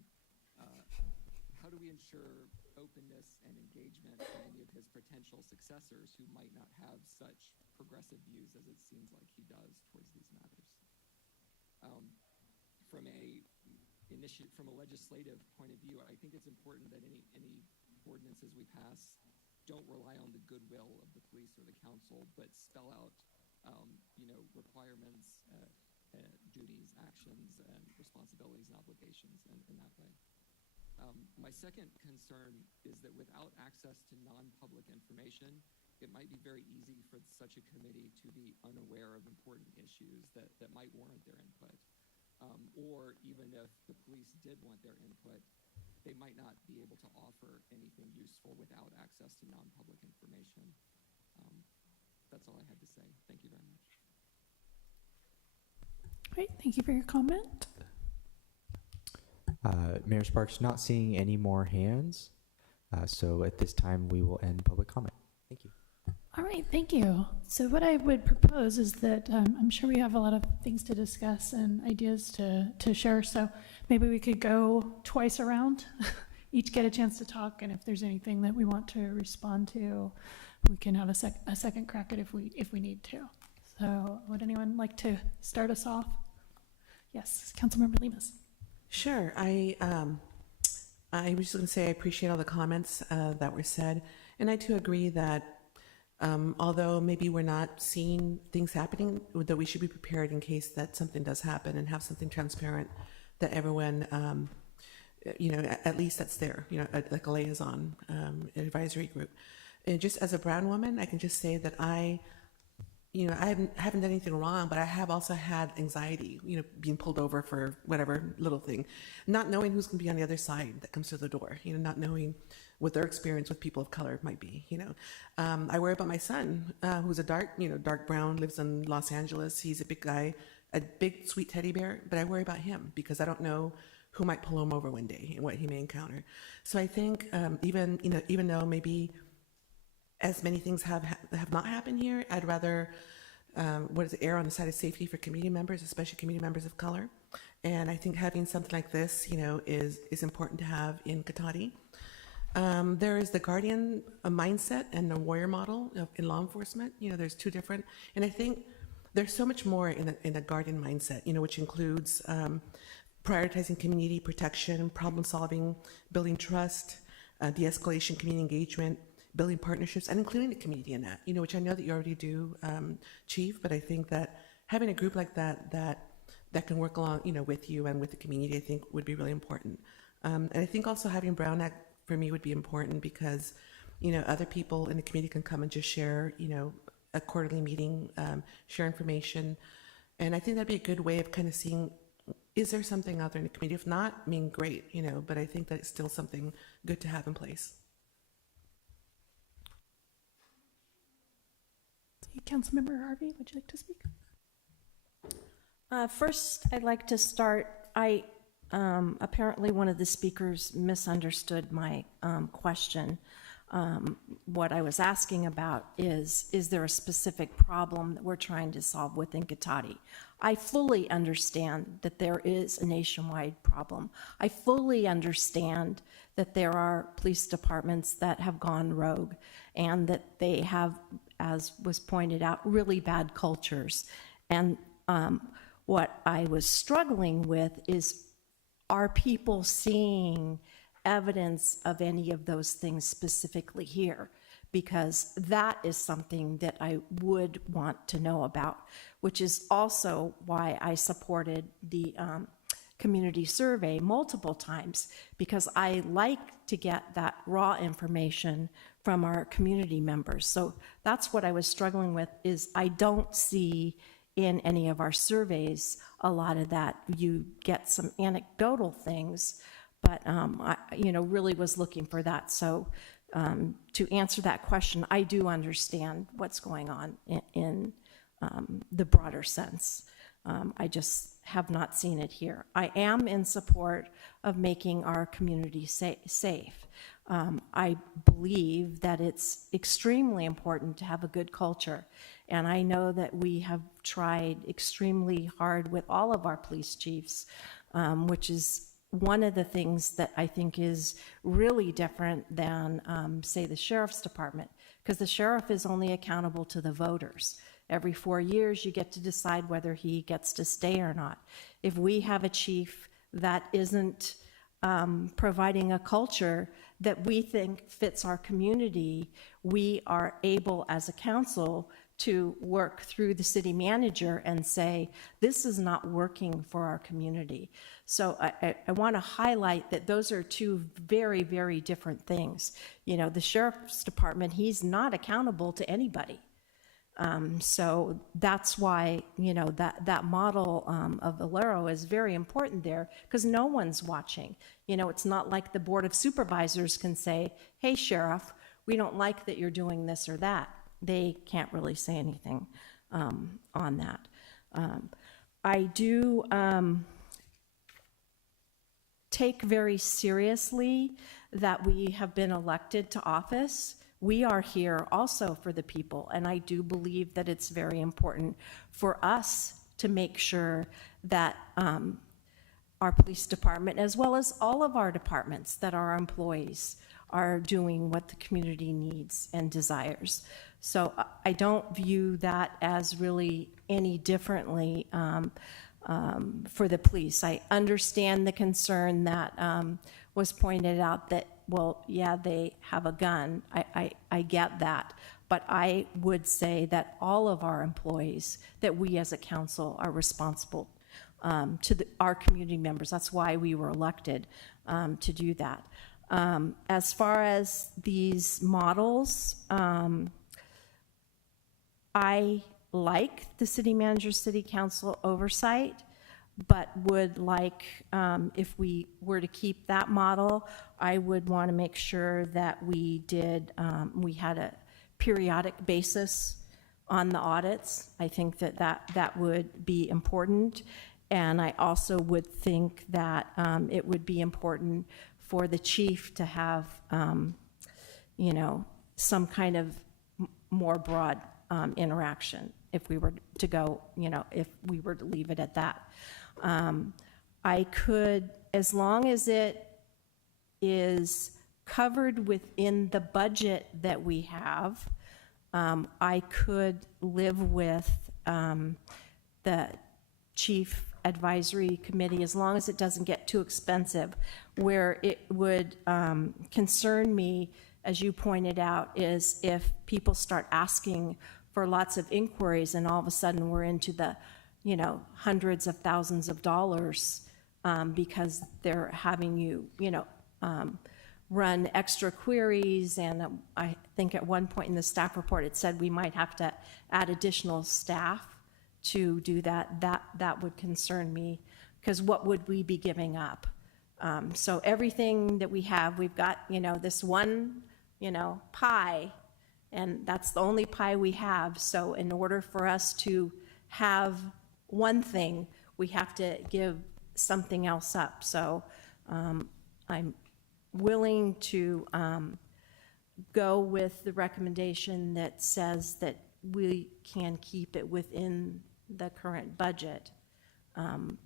How do we ensure openness and engagement from any of his potential successors who might not have such progressive views as it seems like he does towards these matters? From a legislative point of view, I think it's important that any ordinances we pass don't rely on the goodwill of the police or the council, but spell out, requirements, duties, actions, and responsibilities and obligations in that way. My second concern is that without access to non-public information, it might be very easy for such a committee to be unaware of important issues that might warrant their input. Or even if the police did want their input, they might not be able to offer anything useful without access to non-public information. That's all I had to say. Thank you very much. Great, thank you for your comment. Mayor Sparks, not seeing any more hands. So at this time, we will end public comment. Thank you. All right, thank you. So what I would propose is that I'm sure we have a lot of things to discuss and ideas to share. So maybe we could go twice around, each get a chance to talk. And if there's anything that we want to respond to, we can have a second crack at it if we need to. So would anyone like to start us off? Yes, Councilmember Lemus. Sure. I was just going to say I appreciate all the comments that were said, and I too agree that although maybe we're not seeing things happening, that we should be prepared in case that something does happen and have something transparent that everyone, at least that's there, like a liaison, advisory group. And just as a brown woman, I can just say that I haven't done anything wrong, but I have also had anxiety, being pulled over for whatever little thing, not knowing who's going to be on the other side that comes through the door, not knowing what their experience with people of color might be, I worry about my son, who's a dark brown, lives in Los Angeles. He's a big guy, a big sweet teddy bear, but I worry about him because I don't know who might pull him over one day and what he may encounter. So I think even though maybe as many things have not happened here, I'd rather err on the side of safety for community members, especially community members of color. And I think having something like this, is important to have in Cotati. There is the guardian mindset and the warrior model in law enforcement. There's two different, and I think there's so much more in the guardian mindset, which includes prioritizing community protection, problem solving, building trust, de-escalation, community engagement, building partnerships, and including the community in that, which I know that you already do, Chief, but I think that having a group like that can work along, with you and with the community, I think would be really important. And I think also having Brown Act for me would be important because, other people in the community can come and just share, a quarterly meeting, share information. And I think that'd be a good way of kind of seeing, is there something out there in the community? If not, great, but I think that it's still something good to have in place. Councilmember Harvey, would you like to speak? First, I'd like to start. Apparently one of the speakers misunderstood my question. What I was asking about is there a specific problem that we're trying to solve within Cotati? I fully understand that there is a nationwide problem. I fully understand that there are police departments that have gone rogue and that they have, as was pointed out, really bad cultures. And what I was struggling with is, are people seeing evidence of any of those things specifically here? Because that is something that I would want to know about, which is also why I supported the community survey multiple times, because I like to get that raw information from our community members. So that's what I was struggling with, is I don't see in any of our surveys a lot of that. You get some anecdotal things, but I really was looking for that. So to answer that question, I do understand what's going on in the broader sense. I just have not seen it here. I am in support of making our community safe. I believe that it's extremely important to have a good culture. And I know that we have tried extremely hard with all of our police chiefs, which is one of the things that I think is really different than, say, the sheriff's department, because the sheriff is only accountable to the voters. Every 4 years, you get to decide whether he gets to stay or not. If we have a chief that isn't providing a culture that we think fits our community, we are able as a council to work through the city manager and say, this is not working for our community. So I want to highlight that those are two very, very different things. You know, the sheriff's department, he's not accountable to anybody. So that's why, you know, that model of Valero is very important there, because no one's watching. You know, it's not like the Board of Supervisors can say, hey, Sheriff, we don't like that you're doing this or that. They can't really say anything on that. I do take very seriously that we have been elected to office. We are here also for the people, and I do believe that it's very important for us to make sure that our police department, as well as all of our departments, that our employees are doing what the community needs and desires. So I don't view that as really any differently for the police. I understand the concern that was pointed out that, well, yeah, they have a gun. I get that. But I would say that all of our employees, that we as a council are responsible to our community members. That's why we were elected to do that. As far as these models, I like the city manager, city council oversight, but would like, if we were to keep that model, I would want to make sure that we had a periodic basis on the audits. I think that would be important. And I also would think that it would be important for the chief to have, you know, some kind of more broad interaction if we were to go, you know, if we were to leave it at that. I could, as long as it is covered within the budget that we have, I could live with the chief advisory committee, as long as it doesn't get too expensive. Where it would concern me, as you pointed out, is if people start asking for lots of inquiries and all of a sudden we're into the, you know, hundreds of thousands of dollars because they're having you, you know, run extra queries. And I think at one point in the staff report, it said we might have to add additional staff to do that. That would concern me, because what would we be giving up? So everything that we have, we've got, you know, this one, you know, pie, and that's the only pie we have. So in order for us to have one thing, we have to give something else up. So I'm willing to go with the recommendation that says that we can keep it within the current budget.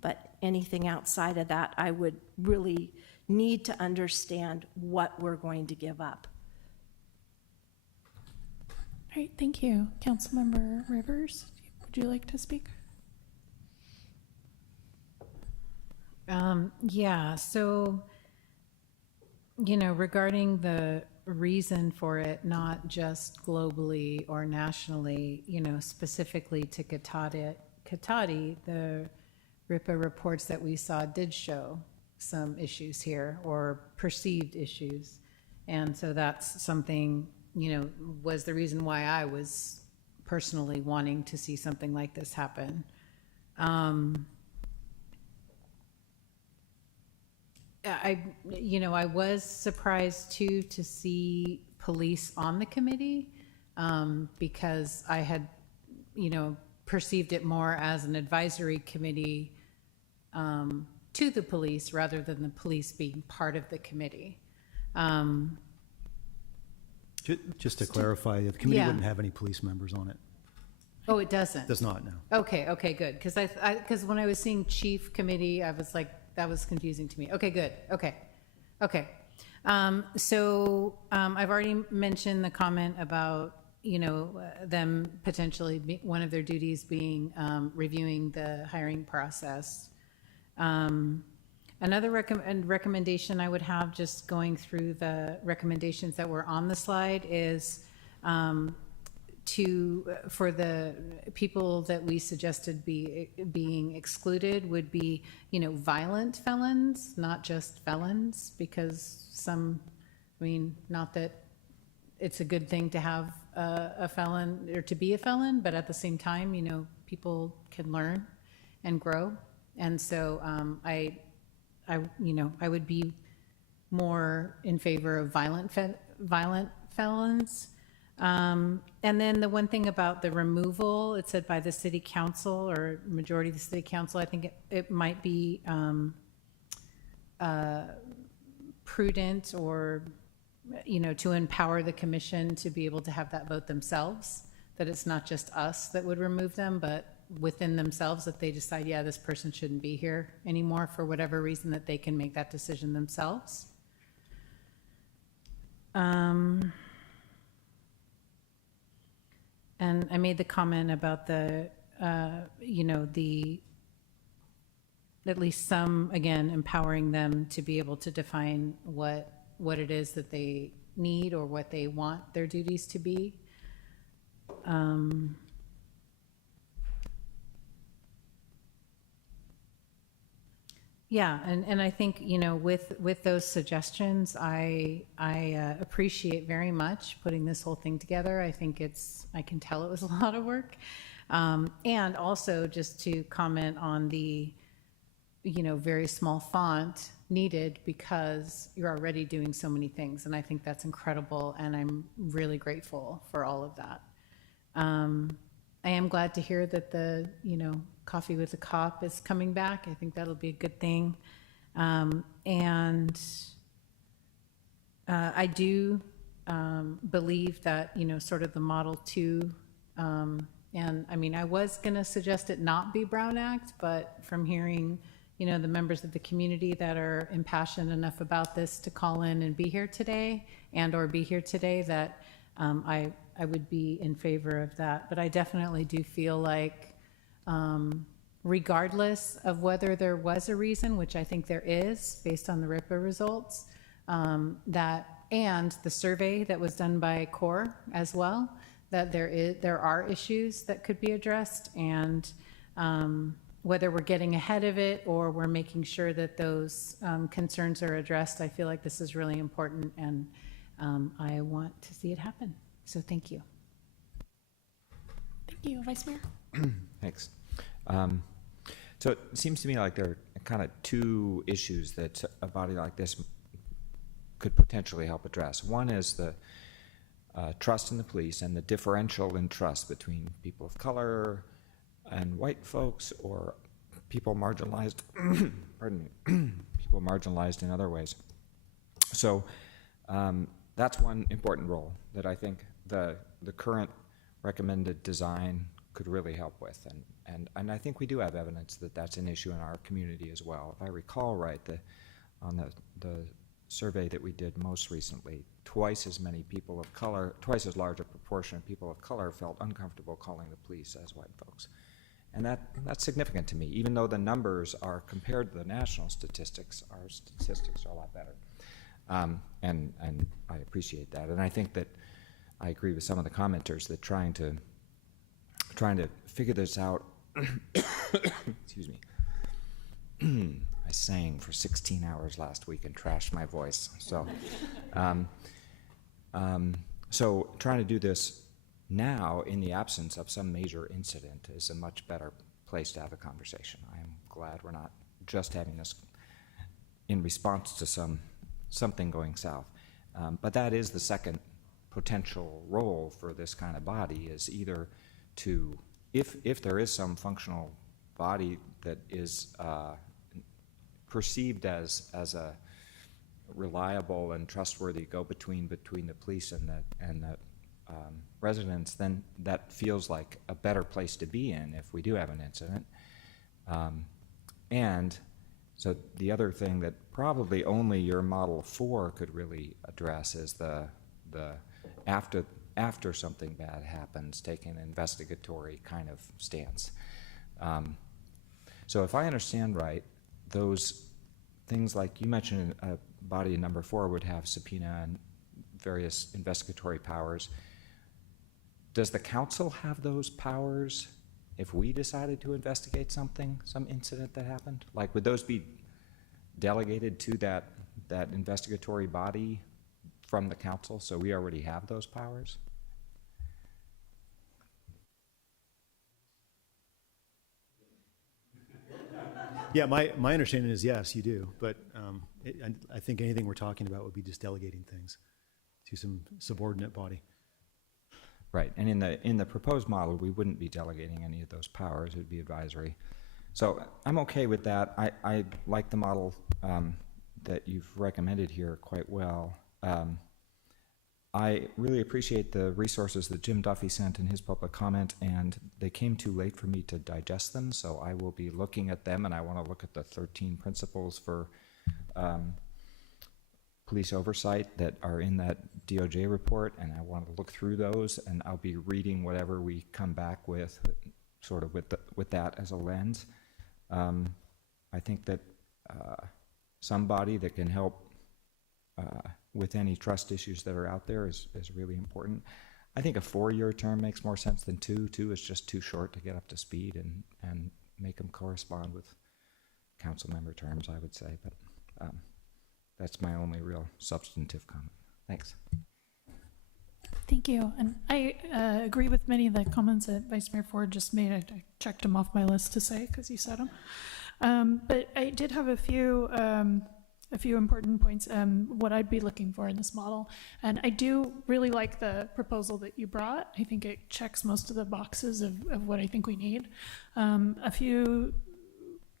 But anything outside of that, I would really need to understand what we're going to give up. All right, thank you. Councilmember Rivers, would you like to speak? Yeah, so, you know, regarding the reason for it, not just globally or nationally, you know, specifically to Cotati, the RIPA reports that we saw did show some issues here, or perceived issues. And so that's something, you know, was the reason why I was personally wanting to see something like this happen. I was surprised too to see police on the committee, because I had, you know, perceived it more as an advisory committee to the police rather than the police being part of the committee. Just to clarify, the committee Yeah. wouldn't have any police members on it. Oh, it doesn't? Does not, no. Okay, good. Because when I was seeing chief committee, I was like, that was confusing to me. Okay, good. Okay. I've already mentioned the comment about, them potentially, one of their duties being reviewing the hiring process. Another recommendation I would have, just going through the recommendations that were on the slide, is for the people that we suggested being excluded would be, violent felons, not just felons, because not that it's a good thing to have a felon or to be a felon, but at the same time, people can learn and grow. And so I would be more in favor of violent felons. And then the one thing about the removal, it said by the city council or majority of the city council, I think it might be prudent or, to empower the commission to be able to have that vote themselves, that it's not just us that would remove them, but within themselves, that they decide, yeah, this person shouldn't be here anymore for whatever reason, that they can make that decision themselves. And I made the comment about the, at least some, again, empowering them to be able to define what it is that they need or what they want their duties to be. Yeah, and I think, with those suggestions, I appreciate very much putting this whole thing together. I think I can tell it was a lot of work. And also just to comment on the, very small font needed, because you're already doing so many things. And I think that's incredible. And I'm really grateful for all of that. I am glad to hear that the, Coffee with a Cop is coming back. I think that'll be a good thing. And I do believe that, sort of the Model 2, and I was going to suggest it not be Brown Act, but from hearing, the members of the community that are impassioned enough about this to call in and be here today or be here today, that I would be in favor of that. But I definitely do feel like, regardless of whether there was a reason, which I think there is based on the RIPA results, and the survey that was done by CORE as well, that there are issues that could be addressed, and whether we're getting ahead of it or we're making sure that those concerns are addressed, I feel like this is really important, and I want to see it happen. So thank you. Thank you, Vice Mayor. Thanks. So it seems to me like there are kind of two issues that a body like this could potentially help address. One is the trust in the police and the differential in trust between people of color and white folks, or people marginalized, pardon me, people marginalized in other ways. So that's one important role that I think the current recommended design could really help with, and I think we do have evidence that that's an issue in our community as well. If I recall right, on the survey that we did most recently, twice as large a proportion of people of color felt uncomfortable calling the police as white folks, and that's significant to me. Even though the numbers are, compared to the national statistics, our statistics are a lot better, and I appreciate that, and I think that I agree with some of the commenters that trying to figure this out. Excuse me. I sang for 16 hours last week and trashed my voice. So, so trying to do this now in the absence of some major incident is a much better place to have a conversation. I am glad we're not just having this in response to something going south. But that is the second potential role for this kind of body, is either to, if there is some functional body that is perceived as a reliable and trustworthy go-between between the police and the residents, then that feels like a better place to be in if we do have an incident. And so the other thing that probably only your Model 4 could really address is the after something bad happens, taking an investigatory kind of stance. So if I understand right, those things like you mentioned, body number 4 would have subpoena and various investigatory powers. Does the council have those powers if we decided to investigate something, some incident that happened? Like, would those be delegated to that investigatory body from the council, so we already have those powers? Yeah, my understanding is yes, you do, but I think anything we're talking about would be just delegating things to some subordinate body. Right, and in the proposed model, we wouldn't be delegating any of those powers. It would be advisory. So I'm okay with that. I like the model that you've recommended here quite well. I really appreciate the resources that Jim Duffy sent in his public comment, and they came too late for me to digest them, so I will be looking at them, and I want to look at the 13 principles for police oversight that are in that DOJ report, and I want to look through those, and I'll be reading whatever we come back with, sort of with that as a lens. I think that somebody that can help with any trust issues that are out there is really important. I think a 4-year term makes more sense than 2. 2 is just too short to get up to speed and make them correspond with council member terms, I would say, but that's my only real substantive comment. Thanks. Thank you. And I agree with many of the comments that Vice Mayor Ford just made. I checked them off my list to say because he said them. But I did have a few important points, what I'd be looking for in this model. And I do really like the proposal that you brought. I think it checks most of the boxes of what I think we need. A few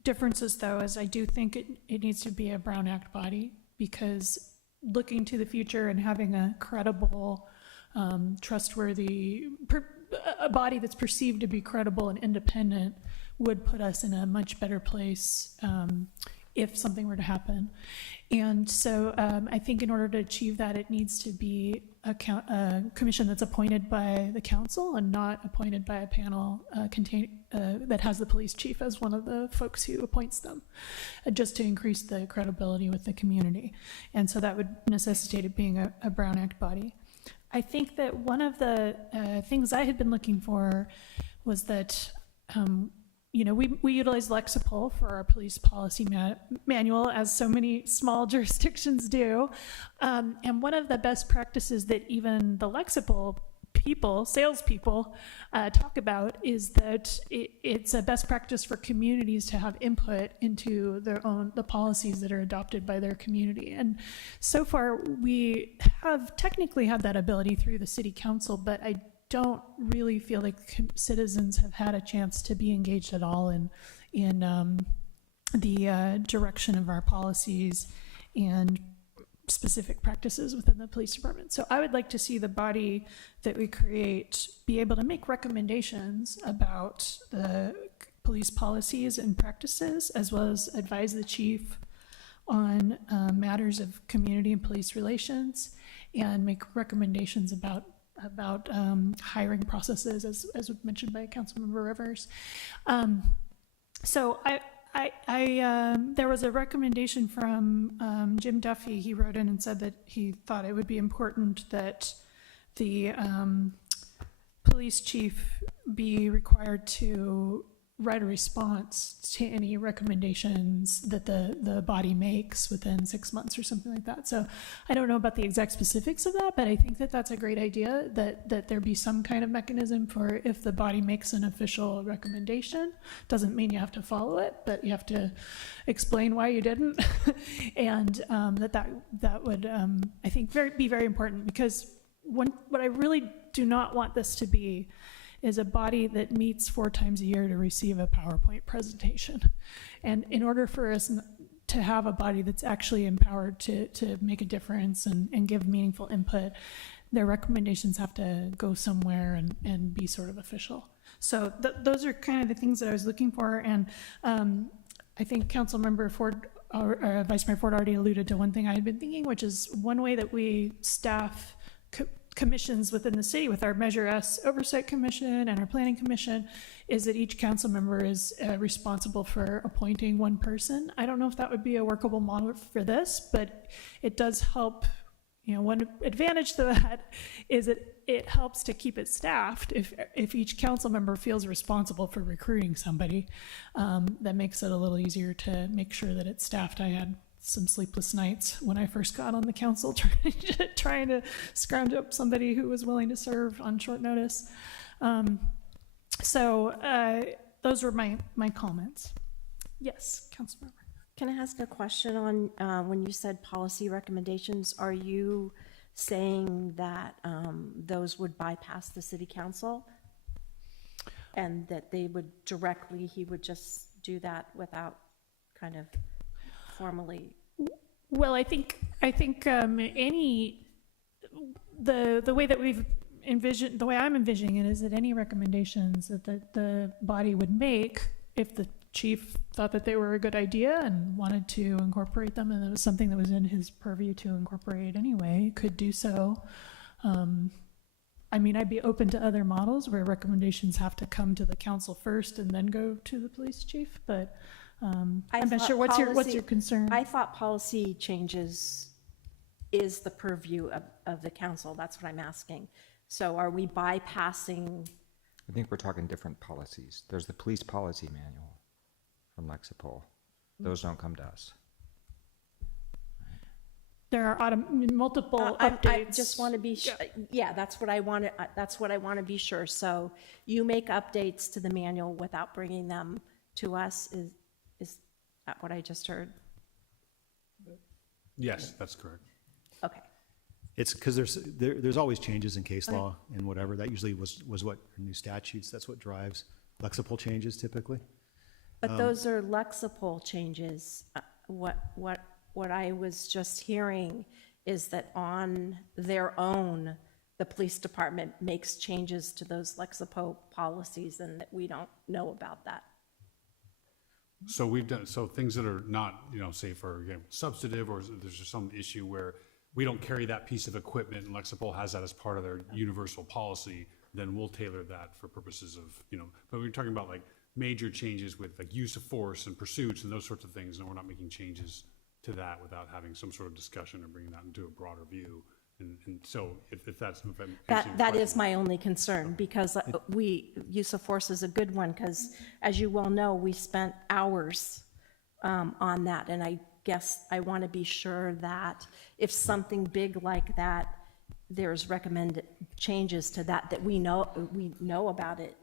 differences, though, is I do think it needs to be a Brown Act body, because looking to the future and having a credible, trustworthy, a body that's perceived to be credible and independent would put us in a much better place if something were to happen. And so I think in order to achieve that, it needs to be a commission that's appointed by the council and not appointed by a panel that has the police chief as one of the folks who appoints them, just to increase the credibility with the community. And so that would necessitate it being a Brown Act body. I think that one of the things I had been looking for was that we utilize Lexipol for our police policy manual, as so many small jurisdictions do. And one of the best practices that even the Lexipol salespeople, talk about is that it's a best practice for communities to have input into the policies that are adopted by their community. And so far, we have technically had that ability through the city council, but I don't really feel like citizens have had a chance to be engaged at all in the direction of our policies and specific practices within the police department. So I would like to see the body that we create be able to make recommendations about the police policies and practices, as well as advise the chief on matters of community and police relations, and make recommendations about hiring processes, as mentioned by Councilmember Rivers. So there was a recommendation from Jim Duffy. He wrote in and said that he thought it would be important that the police chief be required to write a response to any recommendations that the body makes within 6 months or something like that. So I don't know about the exact specifics of that, but I think that that's a great idea, that there be some kind of mechanism for if the body makes an official recommendation. Doesn't mean you have to follow it, but you have to explain why you didn't. And that would, I think, be very important, because what I really do not want this to be is a body that meets 4 times a year to receive a PowerPoint presentation. And in order for us to have a body that's actually empowered to make a difference and give meaningful input, their recommendations have to go somewhere and be sort of official. So those are kind of the things that I was looking for. And I think Councilmember Ford, or Vice Mayor Ford already alluded to one thing I had been thinking, which is one way that we staff commissions within the city with our Measure S Oversight Commission and our Planning Commission is that each council member is responsible for appointing one person. I don't know if that would be a workable model for this, but it does help. One advantage to that is it helps to keep it staffed. If each council member feels responsible for recruiting somebody, that makes it a little easier to make sure that it's staffed. I had some sleepless nights when I first got on the council trying to scrounge up somebody who was willing to serve on short notice. So those were my comments. Yes, Councilmember. Can I ask a question on when you said policy recommendations? Are you saying that those would bypass the city council and that they would he would just do that without kind of formally? Well, I think the way that we've envisioned, the way I'm envisioning it is that any recommendations that the body would make, if the chief thought that they were a good idea and wanted to incorporate them, and it was something that was in his purview to incorporate anyway, could do so. I mean, I'd be open to other models where recommendations have to come to the council first and then go to the police chief, but I'm not sure what's your concern. I thought policy changes is the purview of the council. That's what I'm asking. So are we bypassing? I think we're talking different policies. There's the police policy manual from Lexipol. Those don't come to us. There are multiple updates. I just want to be sure. Yeah, that's what I want to be sure. So you make updates to the manual without bringing them to us. Is that what I just heard? Yes, that's correct. Okay. It's because there's always changes in case law and whatever. That usually was what new statutes. That's what drives Lexipol changes typically. But those are Lexipol changes. What I was just hearing is that on their own, the police department makes changes to those Lexipol policies and that we don't know about that. So we've done, so things that are not, say for example, substantive, or there's just some issue where we don't carry that piece of equipment and Lexipol has that as part of their universal policy, then we'll tailor that for purposes of, but we're talking about like major changes with like use of force and pursuits and those sorts of things, and we're not making changes to that without having some sort of discussion or bringing that into a broader view. And so if that's that is my only concern, because use of force is a good one, because as you well know, we spent hours on that, and I guess I want to be sure that if something big like that, there's recommended changes to that we know about it.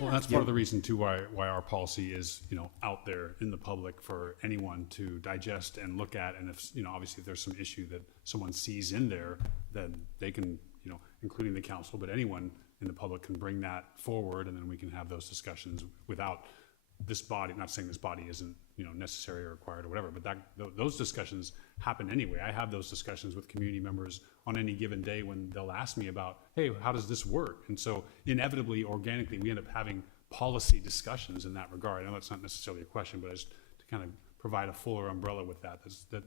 Well, that's part of the reason too why our policy is out there in the public for anyone to digest and look at, and if obviously if there's some issue that someone sees in there, then they can including the council, but anyone in the public can bring that forward, and then we can have those discussions without this body. Not saying this body isn't necessary or required or whatever, but those discussions happen anyway. I have those discussions with community members on any given day when they'll ask me about, hey, how does this work? And so inevitably, organically, we end up having policy discussions in that regard. I know that's not necessarily a question, but just to kind of provide a fuller umbrella with that.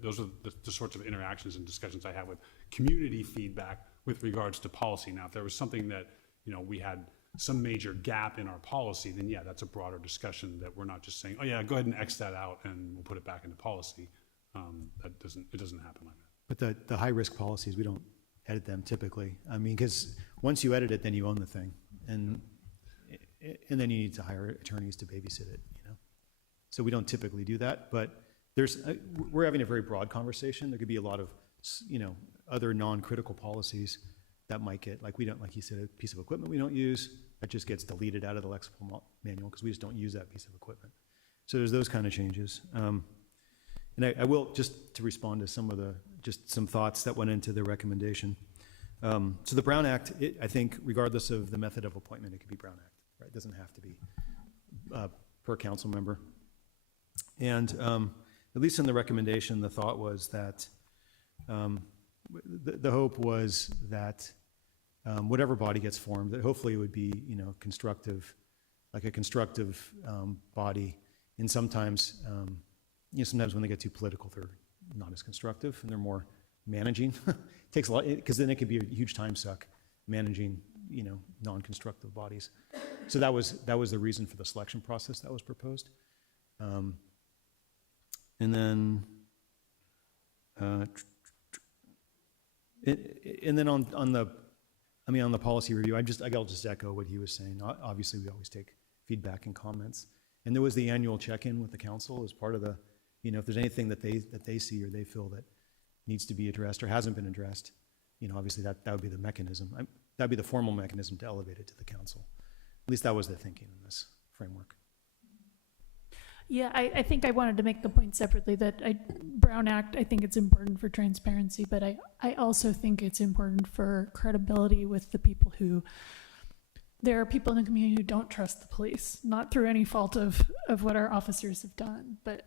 Those are the sorts of interactions and discussions I have with community feedback with regards to policy. Now, if there was something that we had some major gap in our policy, then yeah, that's a broader discussion that we're not just saying, oh yeah, go ahead and X that out and we'll put it back into policy. It doesn't happen like that. But the high risk policies, we don't edit them typically. I mean, because once you edit it, then you own the thing, and then you need to hire attorneys to babysit it. So we don't typically do that. But we're having a very broad conversation. There could be a lot of other non-critical policies that might get, like you said, a piece of equipment we don't use that just gets deleted out of the Lexipol manual because we just don't use that piece of equipment. So there's those kind of changes. And I will, just to respond to some thoughts that went into the recommendation. So the Brown Act, I think, regardless of the method of appointment, it could be Brown Act, right? It doesn't have to be per council member. And at least in the recommendation, the thought was that, the hope was that whatever body gets formed, that hopefully it would be, constructive, like a constructive body. And sometimes, sometimes when they get too political, they're not as constructive and they're more managing. Takes a lot, because then it could be a huge time suck managing, non-constructive bodies. So that was the reason for the selection process that was proposed. And then on the policy review, I'll just echo what he was saying. Obviously, we always take feedback and comments. And there was the annual check-in with the council as part of the, if there's anything that they see or they feel that needs to be addressed or hasn't been addressed, obviously that would be the mechanism. That'd be the formal mechanism to elevate it to the council. At least that was the thinking in this framework. Yeah, I think I wanted to make the point separately that Brown Act, I think it's important for transparency, but I also think it's important for credibility with the people who, there are people in the community who don't trust the police, not through any fault of what our officers have done, but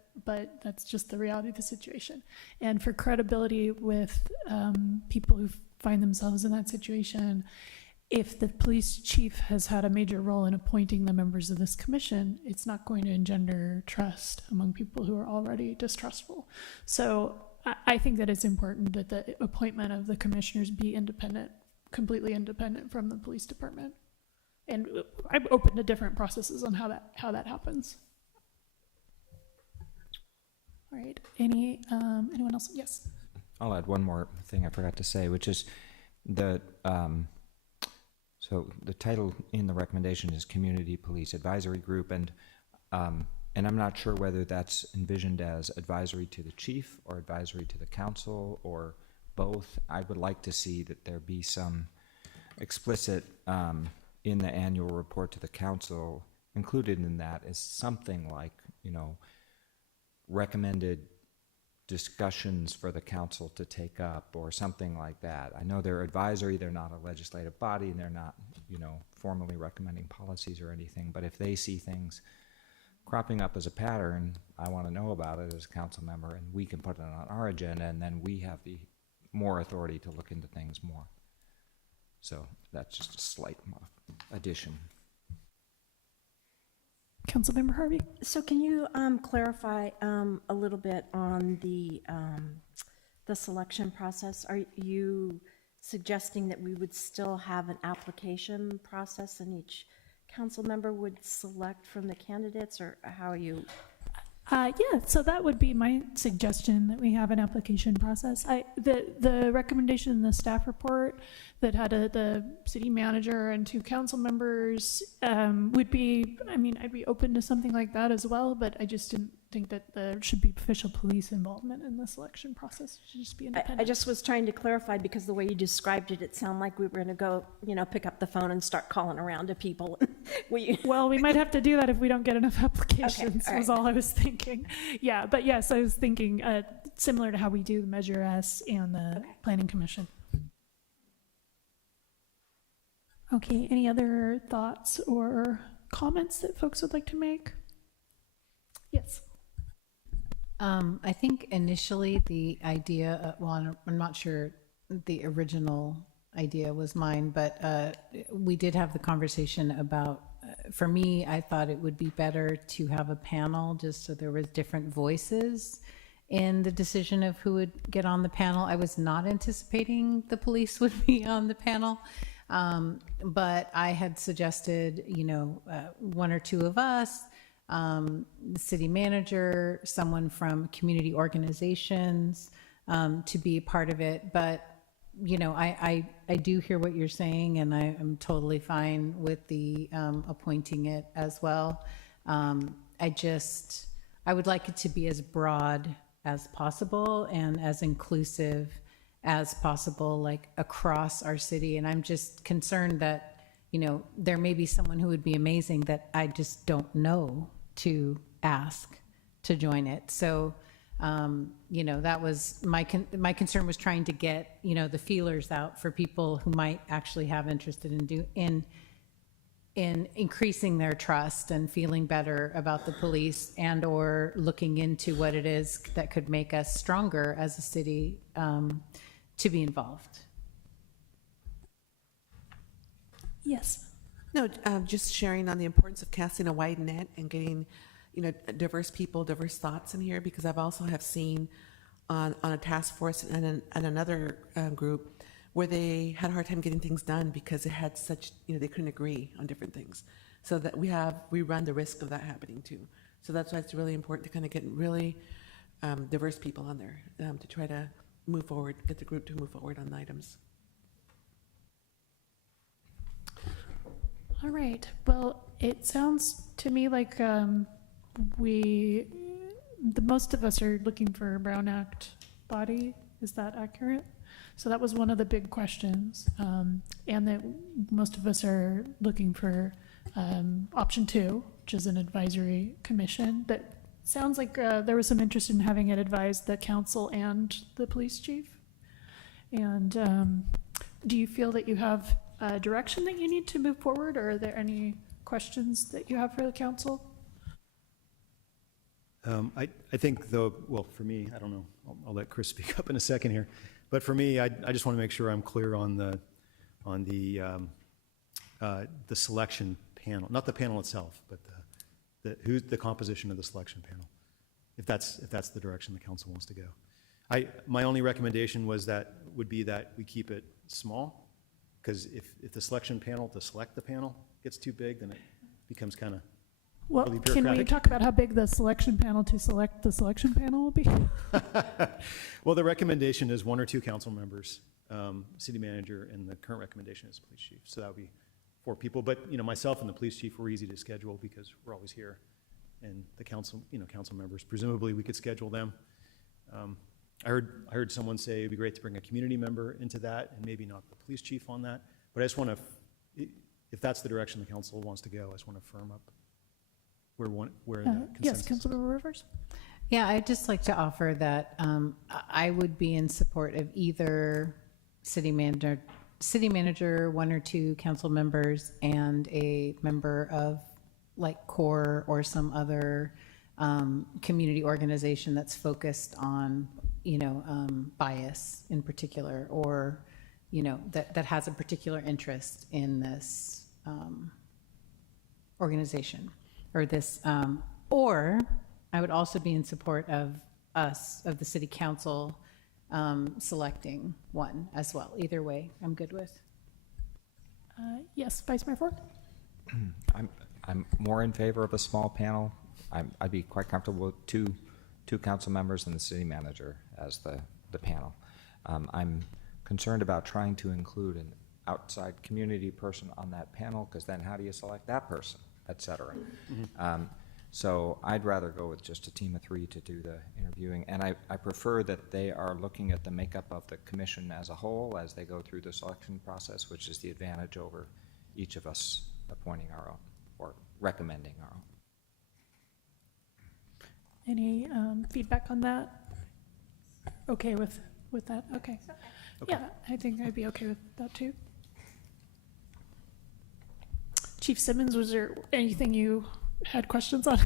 that's just the reality of the situation. And for credibility with people who find themselves in that situation, if the police chief has had a major role in appointing the members of this commission, it's not going to engender trust among people who are already distrustful. So I think that it's important that the appointment of the commissioners be independent, completely independent from the police department. And I'm open to different processes on how that happens. All right. Anyone else? Yes. I'll add one more thing I forgot to say, which is the so the title in the recommendation is Community Police Advisory Group, and I'm not sure whether that's envisioned as advisory to the chief or advisory to the council or both. I would like to see that there be some explicit in the annual report to the council. Included in that is something like, recommended discussions for the council to take up or something like that. I know they're advisory, they're not a legislative body, and they're not, formally recommending policies or anything, but if they see things cropping up as a pattern, I want to know about it as a council member, and we can put it on our agenda, and then we have the more authority to look into things more. So that's just a slight addition. Councilmember Harvey. So can you clarify a little bit on the selection process? Are you suggesting that we would still have an application process and each council member would select from the candidates, or how are you? Yeah, so that would be my suggestion, that we have an application process. The recommendation in the staff report that had the city manager and 2 council members would be, I'd be open to something like that as well, but I just didn't think that there should be official police involvement in the selection process. It should just be independent. I just was trying to clarify, because the way you described it, it sounded like we were going to go, pick up the phone and start calling around to people. Well, we might have to do that if we don't get enough applications, Okay, was all I was thinking. Yeah, but yes, I was thinking similar to how we do the Measure S and the Planning Commission. Okay, any other thoughts or comments that folks would like to make? Yes. I think initially the idea, I'm not sure the original idea was mine, but we did have the conversation about, for me, I thought it would be better to have a panel just so there was different voices in the decision of who would get on the panel. I was not anticipating the police would be on the panel. But I had suggested, 1 or 2 of us, the city manager, someone from community organizations, to be part of it. But, I do hear what you're saying, and I am totally fine with the appointing it as well. I would like it to be as broad as possible and as inclusive as possible, like across our city. And I'm just concerned that, there may be someone who would be amazing that I just don't know to ask to join it. So, that was my concern, was trying to get, the feelers out for people who might actually have interest in in increasing their trust and feeling better about the police, and or looking into what it is that could make us stronger as a city to be involved. Yes. No, just sharing on the importance of casting a wide net and getting, diverse people, diverse thoughts in here, because I've also have seen on a task force and another group where they had a hard time getting things done because it had such, they couldn't agree on different things. So that we run the risk of that happening too. So that's why it's really important to kind of get really diverse people on there to try to move forward, get the group to move forward on items. All right. Well, it sounds to me like most of us are looking for a Brown Act body. Is that accurate? So that was one of the big questions, and that most of us are looking for option 2, which is an advisory commission. That sounds like there was some interest in having it advise the council and the police chief. And do you feel that you have a direction that you need to move forward, or are there any questions that you have for the council? I think for me, I don't know, I'll let Chris speak up in a second here. But for me, I just want to make sure I'm clear on the selection panel, not the panel itself, but who's the composition of the selection panel, if that's the direction the council wants to go. My only recommendation would be that we keep it small, because if the selection panel to select the panel gets too big, then it becomes kind of Well, really can we bureaucratic. talk about how big the selection panel to select the selection panel will be? Well, the recommendation is 1 or 2 council members, city manager, and the current recommendation is police chief. So that would be 4 people. But, myself and the police chief were easy to schedule because we're always here. And the council, council members, presumably we could schedule them. I heard someone say it'd be great to bring a community member into that and maybe not the police chief on that. But I just want to, if that's the direction the council wants to go, I just want to firm up where the Yes, consensus. Councilmember Rivers. Yeah, I'd just like to offer that I would be in support of either city manager, 1 or 2 council members, and a member of like CORE or some other community organization that's focused on, bias in particular, or, that has a particular interest in this organization. Or this, or I would also be in support of the city council, selecting one as well. Either way, I'm good with. Yes, Vice Mayor Ford. I'm more in favor of a small panel. I'd be quite comfortable with two council members and the city manager as the panel. I'm concerned about trying to include an outside community person on that panel, because then how do you select that person, et cetera. So I'd rather go with just a team of 3 to do the interviewing. And I prefer that they are looking at the makeup of the commission as a whole as they go through the selection process, which is the advantage over each of us appointing our own or recommending our own. Any feedback on that? Okay with that? Okay. Yeah, I think I'd be okay with that too. Chief Simmons, was there anything you had questions on?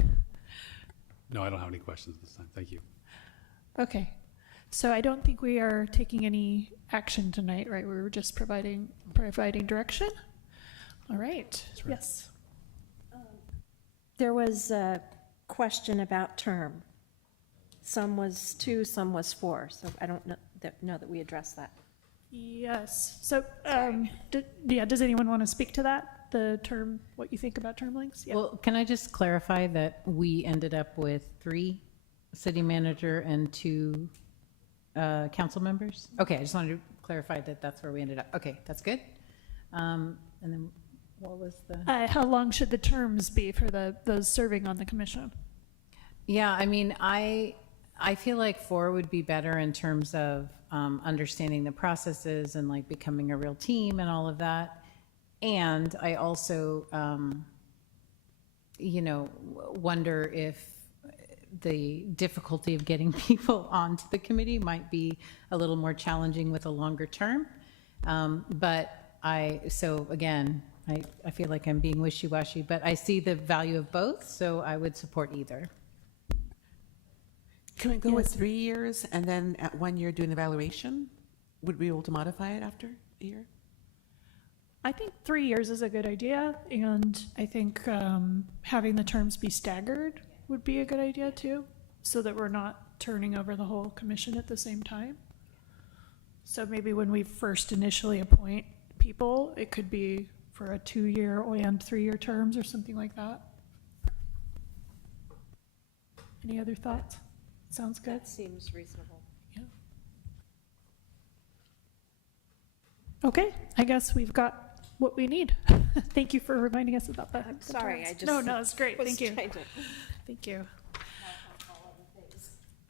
No, I don't have any questions this time. Thank you. Okay. So I don't think we are taking any action tonight, right? We were just providing direction. All right. Yes. There was a question about term. Some was 2, some was 4. So I don't know that we addressed that. Yes. So, does anyone want to speak to that? The term, what you think about term lengths? Yeah. Well, can I just clarify that we ended up with 3 city manager and 2 council members? Okay, I just wanted to clarify that that's where we ended up. Okay, that's good. And then what was the? How long should the terms be for those serving on the commission? Yeah, I mean, I feel like 4 would be better in terms of understanding the processes and like becoming a real team and all of that. And I also, wonder if the difficulty of getting people onto the committee might be a little more challenging with a longer term. So again, I feel like I'm being wishy-washy, but I see the value of both, so I would support either. Can we go with 3 years and then at 1 year do an evaluation? Would we be able to modify it after a year? I think 3 years is a good idea, and I think having the terms be staggered would be a good idea too, so that we're not turning over the whole commission at the same time. So maybe when we first initially appoint people, it could be for a 2-year and 3-year terms or something like that. Any other thoughts? Sounds good. That seems reasonable. Okay, I guess we've got what we need. Thank you for reminding us about that. I'm sorry, I just. No, it's great. was Thank you. trying to- Thank you.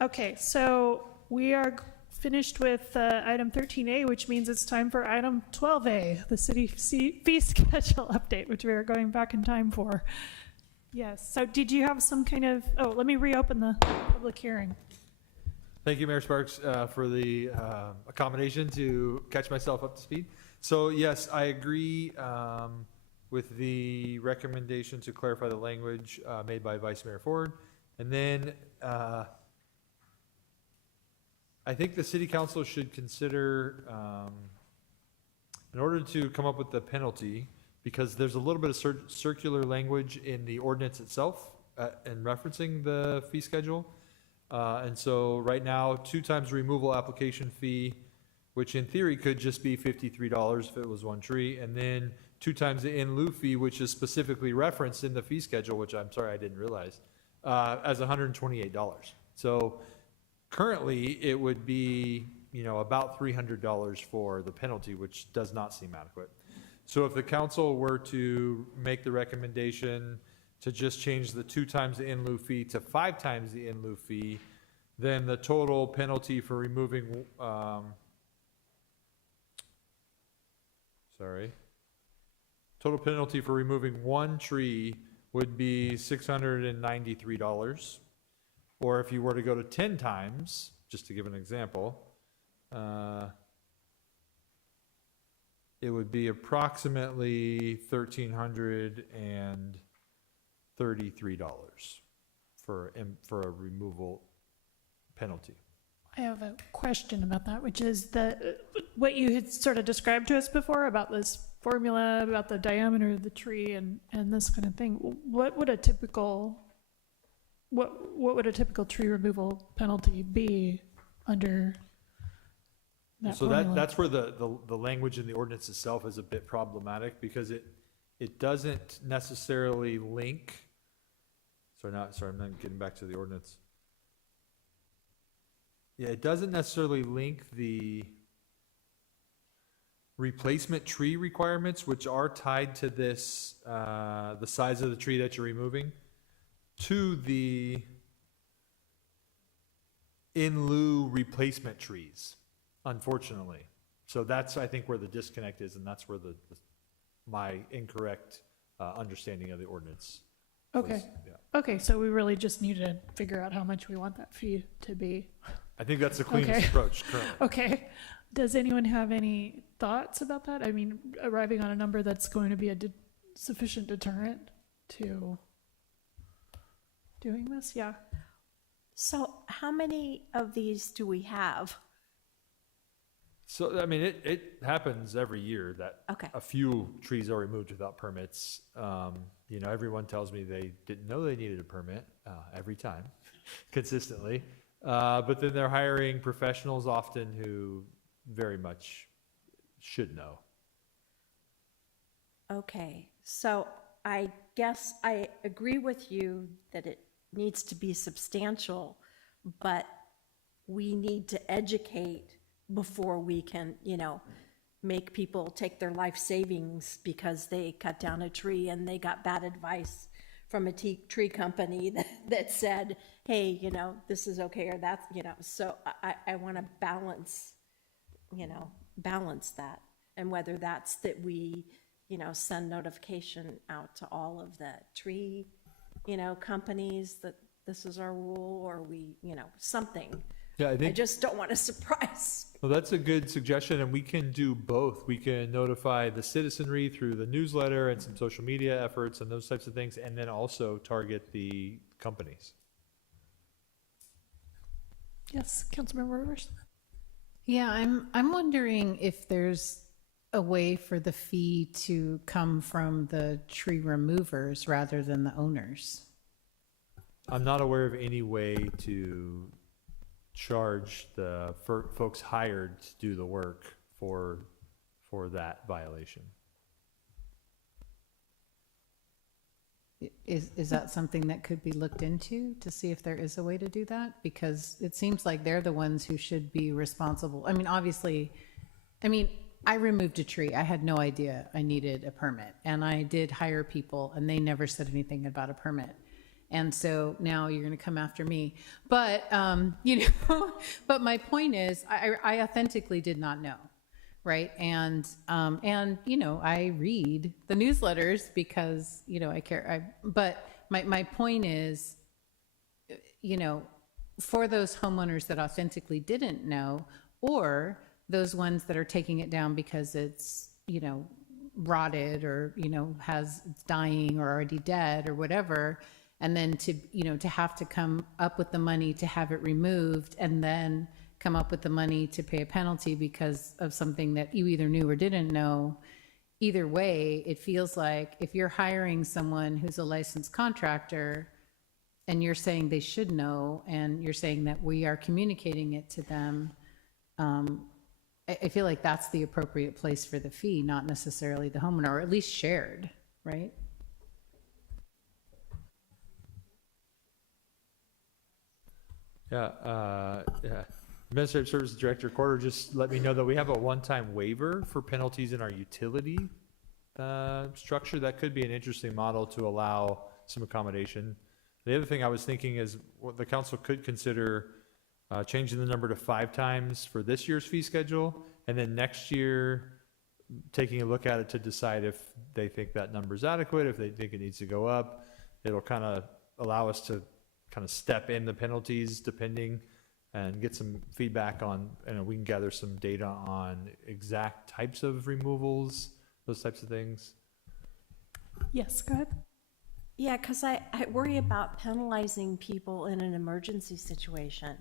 Okay, so we are finished with item 13A, which means it's time for item 12A, the city fee schedule update, which we are going back in time for. Yes, so did you have some kind of, let me reopen the public hearing. Thank you, Mayor Sparks, for the accommodation to catch myself up to speed. So yes, I agree with the recommendation to clarify the language made by Vice Mayor Ford. And then I think the city council should consider, in order to come up with the penalty, because there's a little bit of circular language in the ordinance itself in referencing the fee schedule. And so right now, 2 times removal application fee, which in theory could just be $53 if it was 1 tree, and then 2 times the in lieu fee, which is specifically referenced in the fee schedule, which I'm sorry I didn't realize, as $128. So currently, it would be, about $300 for the penalty, which does not seem adequate. So if the council were to make the recommendation to just change the 2 times the in lieu fee to 5 times the in lieu fee, then the total penalty for removing, total penalty for removing 1 tree would be $693. Or if you were to go to 10 times, just to give an example, it would be approximately $1,333 for a removal penalty. I have a question about that, which is what you had sort of described to us before about this formula, about the diameter of the tree and this kind of thing. What would a typical tree removal penalty be under that So formula? that's where the language in the ordinance itself is a bit problematic, because it doesn't necessarily link. I'm not getting back to the ordinance. Yeah, it doesn't necessarily link the replacement tree requirements, which are tied to this, the size of the tree that you're removing, to the in lieu replacement trees, unfortunately. So that's, I think, where the disconnect is, and that's where my incorrect understanding of the ordinance was. Okay. Yeah. Okay, so we really just need to figure out how much we want that fee to be. I think that's the cleanest Okay. approach currently. Okay. Does anyone have any thoughts about that? I mean, arriving on a number that's going to be a sufficient deterrent to doing this? Yeah. So how many of these do we have? So, I mean, it happens every year that Okay. a few trees are removed without permits. Everyone tells me they didn't know they needed a permit every time, consistently. But then they're hiring professionals often who very much should know. Okay, so I guess I agree with you that it needs to be substantial, but we need to educate before we can, make people take their life savings because they cut down a tree and they got bad advice from a tree company that said, hey, this is okay, or that's, so I want to balance that. And whether that's that we, send notification out to all of the tree, companies that this is our rule, or we, something. Yeah, I I think, just don't want a surprise. well, that's a good suggestion, and we can do both. We can notify the citizenry through the newsletter and some social media efforts and those types of things, and then also target the companies. Yes, Councilmember Rivers. Yeah, I'm wondering if there's a way for the fee to come from the tree removers rather than the owners. I'm not aware of any way to charge the folks hired to do the work for that violation. Is that something that could be looked into to see if there is a way to do that? Because it seems like they're the ones who should be responsible. I mean, obviously, I removed a tree. I had no idea I needed a permit. And I did hire people and they never said anything about a permit. And so now you're going to come after me. But, but my point is, I authentically did not know. Right. And I read the newsletters because, I care. But my point is, for those homeowners that authentically didn't know, or those ones that are taking it down because it's, rotted or, it's dying or already dead or whatever. And then to have to come up with the money to have it removed and then come up with the money to pay a penalty because of something that you either knew or didn't know. Either way, it feels like if you're hiring someone who's a licensed contractor and you're saying they should know and you're saying that we are communicating it to them, I feel like that's the appropriate place for the fee, not necessarily the homeowner, or at least shared, right? Yeah. Administrative Services Director Corder just let me know that we have a one-time waiver for penalties in our utility structure. That could be an interesting model to allow some accommodation. The other thing I was thinking is what the council could consider changing the number to 5 times for this year's fee schedule, and then next year taking a look at it to decide if they think that number is adequate, if they think it needs to go up. It'll kind of allow us to kind of step in the penalties depending and get some feedback on, we can gather some data on exact types of removals, those types of things. Yes, go ahead. Yeah, because I worry about penalizing people in an emergency situation.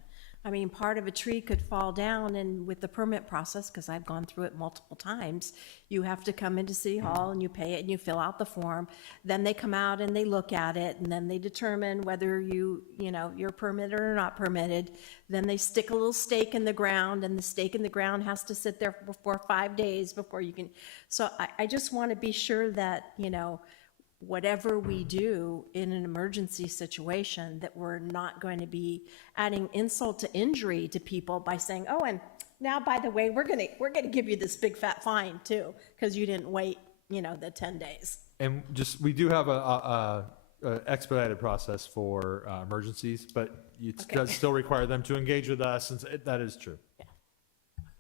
Part of a tree could fall down, and with the permit process, because I've gone through it multiple times, you have to come into City Hall and you pay it and you fill out the form. Then they come out and they look at it, and then they determine whether you're permitted or not permitted. Then they stick a little stake in the ground, and the stake in the ground has to sit there for 5 days before you can. So I just want to be sure that, whatever we do in an emergency situation, that we're not going to be adding insult to injury to people by saying, oh, and now, by the way, we're gonna give you this big fat fine too, because you didn't wait, the 10 days. And we do have a expedited process for emergencies, but it does still require them to engage with us, and that is true.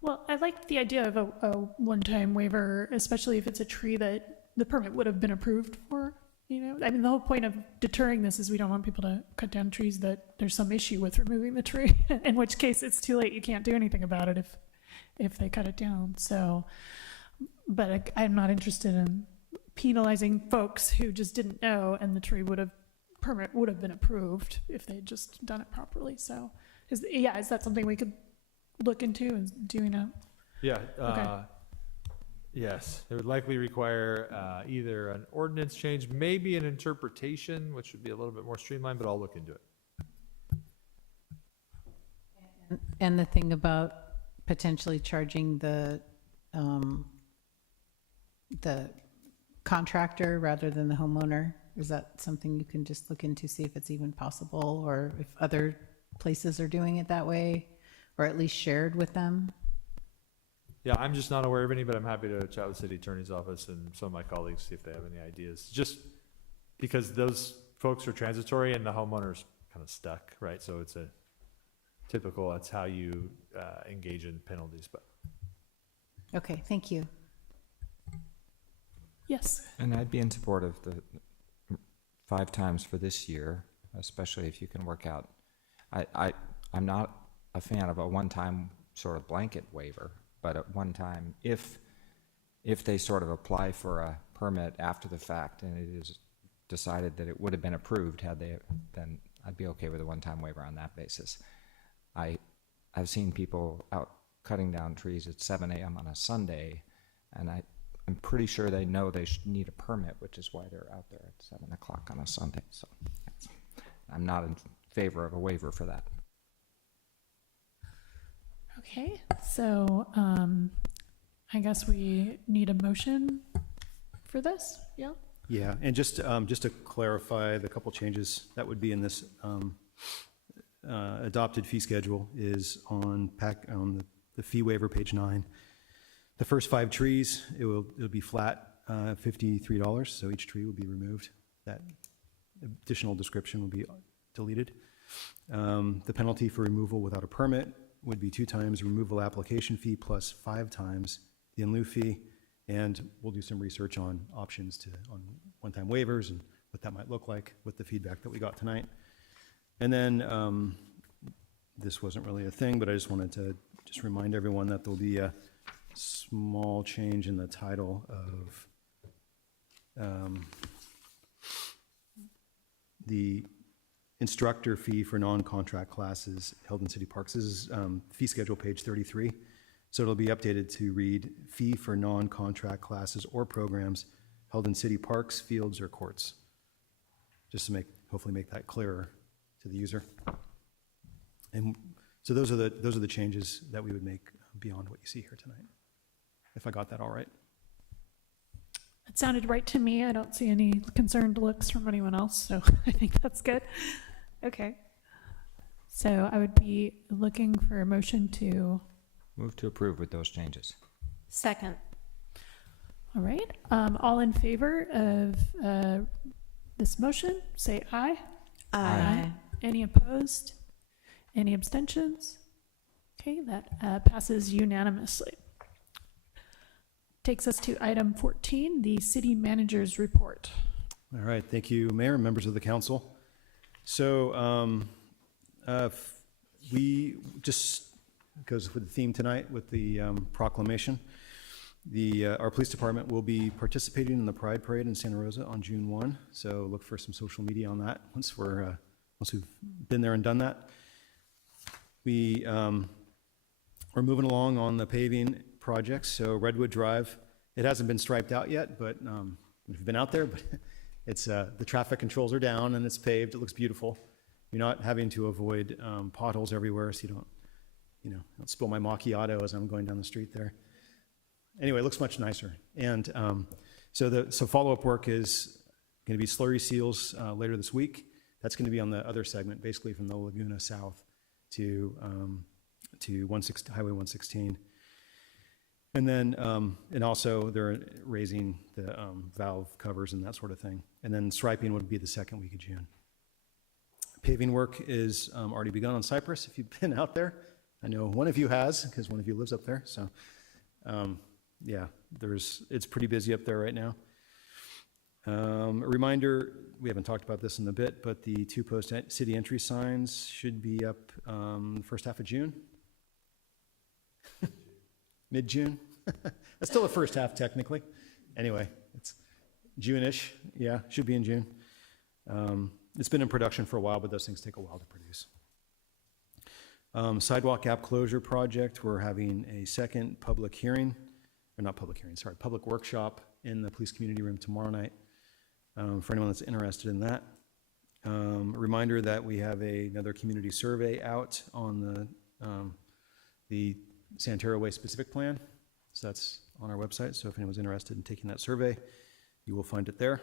Well, I like the idea of a one-time waiver, especially if it's a tree that the permit would have been approved for. The whole point of deterring this is we don't want people to cut down trees that there's some issue with removing the tree, in which case it's too late. You can't do anything about it if they cut it down. So, but I'm not interested in penalizing folks who just didn't know, and the permit would have been approved if they'd just done it properly. So, is that something we could look into and doing a? Yeah. Okay. Yes, it would likely require either an ordinance change, maybe an interpretation, which would be a little bit more streamlined, but I'll look into it. And the thing about potentially charging the contractor rather than the homeowner, is that something you can just look into, see if it's even possible, or if other places are doing it that way, or at least shared with them? Yeah, I'm just not aware of any, but I'm happy to chat with the city attorney's office and some of my colleagues, see if they have any ideas. Just because those folks are transitory and the homeowner's kind of stuck, right? So it's that's how you engage in penalties. But okay, thank you. Yes. And I'd be in support of the 5 times for this year, especially if you can work out. I'm not a fan of a one-time sort of blanket waiver, but at one time, if they sort of apply for a permit after the fact and it is decided that it would have been approved then I'd be okay with a one-time waiver on that basis. I've seen people out cutting down trees at 7 a.m. on a Sunday, and I'm pretty sure they know they need a permit, which is why they're out there at 7 o'clock on a Sunday. So I'm not in favor of a waiver for that. Okay, so I guess we need a motion for this, yeah? Yeah, and just to clarify the couple changes that would be in this adopted fee schedule is on the fee waiver, page 9. The first 5 trees, it'll be flat, $53, so each tree will be removed. That additional description will be deleted. The penalty for removal without a permit would be 2 times removal application fee plus 5 times the in lieu fee. And we'll do some research on options on one-time waivers and what that might look like with the feedback that we got tonight. And then this wasn't really a thing, but I just wanted to remind everyone that there'll be a small change in the title of the instructor fee for non-contract classes held in city parks. This is fee schedule page 33. So it'll be updated to read fee for non-contract classes or programs held in city parks, fields, or courts. Just to hopefully make that clearer to the user. And so those are the changes that we would make beyond what you see here tonight. If I got that all right. It sounded right to me. I don't see any concerned looks from anyone else, so I think that's good. Okay. So I would be looking for a motion to... Move to approve with those changes. Second. All right. All in favor of this motion, say aye. Aye. Any opposed? Any abstentions? Okay, that passes unanimously. Takes us to item 14, the city manager's report. All right, thank you, Mayor, and members of the council. So we just goes with the theme tonight with the proclamation. Our police department will be participating in the Pride Parade in Santa Rosa on June 1. So look for some social media on that once we've been there and done that. We're moving along on the paving projects. So Redwood Drive, it hasn't been striped out yet, but we've been out there. But it's the traffic controls are down and it's paved. It looks beautiful. You're not having to avoid potholes everywhere, so you don't spill my macchiato as I'm going down the street there. Anyway, it looks much nicer. And so follow-up work is going to be slurry seals later this week. That's going to be on the other segment, basically from the Laguna South to Highway 116. And then, and also they're raising the valve covers and that sort of thing. And then striping would be the second week of June. Paving work is already begun on Cypress. If you've been out there, I know one of you has, because one of you lives up there. So, yeah, it's pretty busy up there right now. A reminder, we haven't talked about this in a bit, but the 2 post city entry signs should be up the first half of June. Mid-June. That's still the first half, technically. Anyway, it's June-ish. Yeah, should be in June. It's been in production for a while, but those things take a while to produce. Sidewalk gap closure project, we're having a second public workshop in the police community room tomorrow night for anyone that's interested in that. A reminder that we have another community survey out on the Santero Way specific plan. So that's on our website. So if anyone's interested in taking that survey, you will find it there.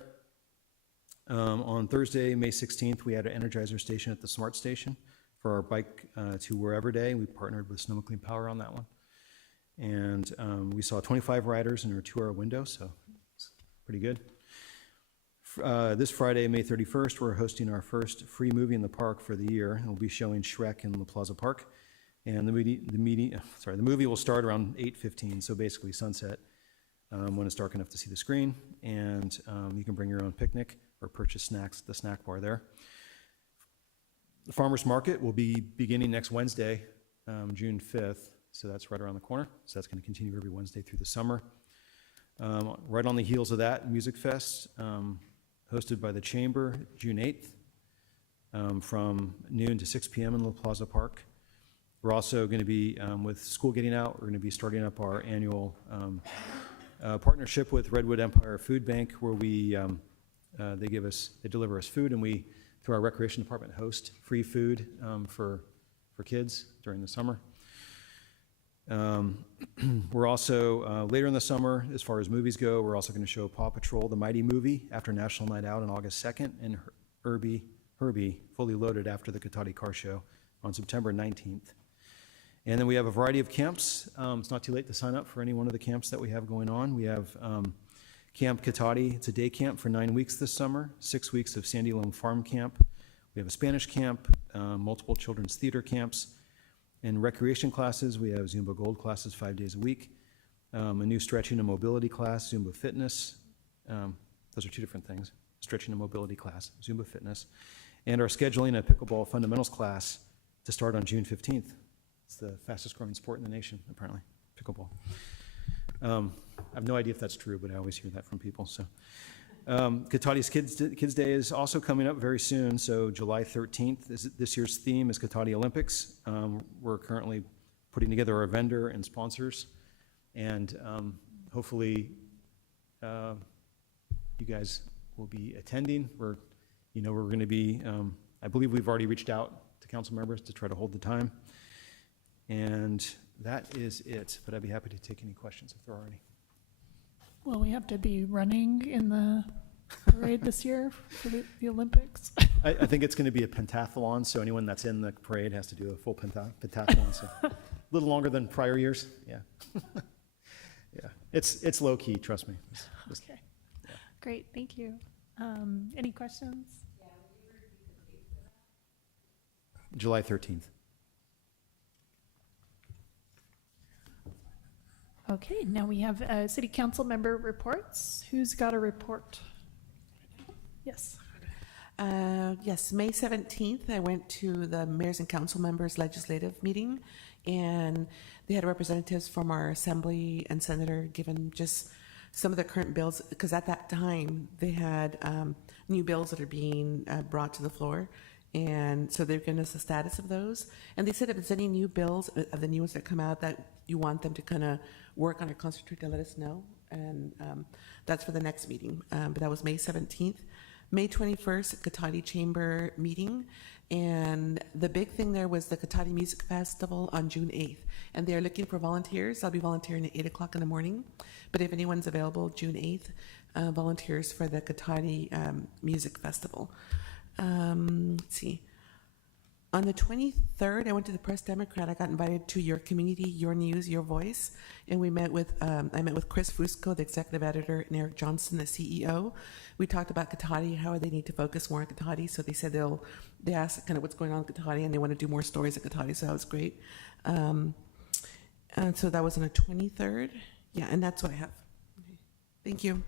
On Thursday, May 16th, we had an Energizer station at the Smart Station for our Bike to Wherever Day. We partnered with Sonoma Clean Power on that one. And we saw 25 riders in our 2-hour window, so it's pretty good. This Friday, May 31st, we're hosting our first free movie in the park for the year. We'll be showing Shrek in La Plaza Park. And the movie will start around 8:15, so basically sunset when it's dark enough to see the screen. And you can bring your own picnic or purchase snacks at the snack bar there. The farmers market will be beginning next Wednesday, June 5th, so that's right around the corner. So that's going to continue every Wednesday through the summer. Right on the heels of that, Music Fest, hosted by the Chamber, June 8th, from noon to 6 p.m. in La Plaza Park. We're also going to be, with school getting out, we're going to be starting up our annual partnership with Redwood Empire Food Bank, where we they deliver us food, and we, through our recreation department, host free food for kids during the summer. We're also, later in the summer, as far as movies go, we're also going to show Paw Patrol, the Mighty Movie, after National Night Out on August 2nd, and Herbie, Fully Loaded, after the Cotati Car Show on September 19th. And then we have a variety of camps. It's not too late to sign up for any one of the camps that we have going on. We have Camp Cotati. It's a day camp for 9 weeks this summer, 6 weeks of Sandy Loam Farm Camp. We have a Spanish camp, multiple children's theater camps. In recreation classes, we have Zumba Gold classes 5 days a week, a new stretching and mobility class, Zumba Fitness. Those are two different things, stretching and mobility class, Zumba Fitness. And our scheduling a pickleball fundamentals class to start on June 15th. It's the fastest growing sport in the nation, apparently, pickleball. I have no idea if that's true, but I always hear that from people. So, Cotati's Kids Day is also coming up very soon. So July 13th, this year's theme is Cotati Olympics. We're currently putting together our vendor and sponsors, and hopefully you guys will be attending. We're going to be, I believe we've already reached out to council members to try to hold the time. And that is it, but I'd be happy to take any questions if there are any. Will we have to be running in the parade this year for the Olympics? I think it's going to be a pentathlon, so anyone that's in the parade has to do a full pentathlon. So a little longer than prior years. Yeah. Yeah. It's low key, trust me. Okay. Yeah. Great. Thank you. Any questions? July 13th. Okay, now we have city council member reports. Who's got a report? Yes. Yes, May 17th, I went to the mayors and council members legislative meeting, and they had representatives from our assembly and senator given just some of the current bills, because at that time they had new bills that are being brought to the floor. And so they've given us the status of those. And they said if there's any new bills, of the new ones that come out, that you want them to kind of work on or concentrate, to let us know. And that's for the next meeting. But that was May 17th. May 21st, Cotati Chamber meeting. And the big thing there was the Cotati Music Festival on June 8th. And they're looking for volunteers. I'll be volunteering at 8 o'clock in the morning. But if anyone's available, June 8th, volunteers for the Cotati Music Festival. Let's see. On the 23rd, I went to the Press Democrat. I got invited to Your Community, Your News, Your Voice, and we met with I met with Chris Fusco, the executive editor, and Eric Johnson, the CEO. We talked about Cotati, how they need to focus more on Cotati. So they said they asked kind of what's going on with Cotati, and they want to do more stories at Cotati. So that was great. And so that was on the 23rd. Yeah, and that's what I have. Okay. Thank you.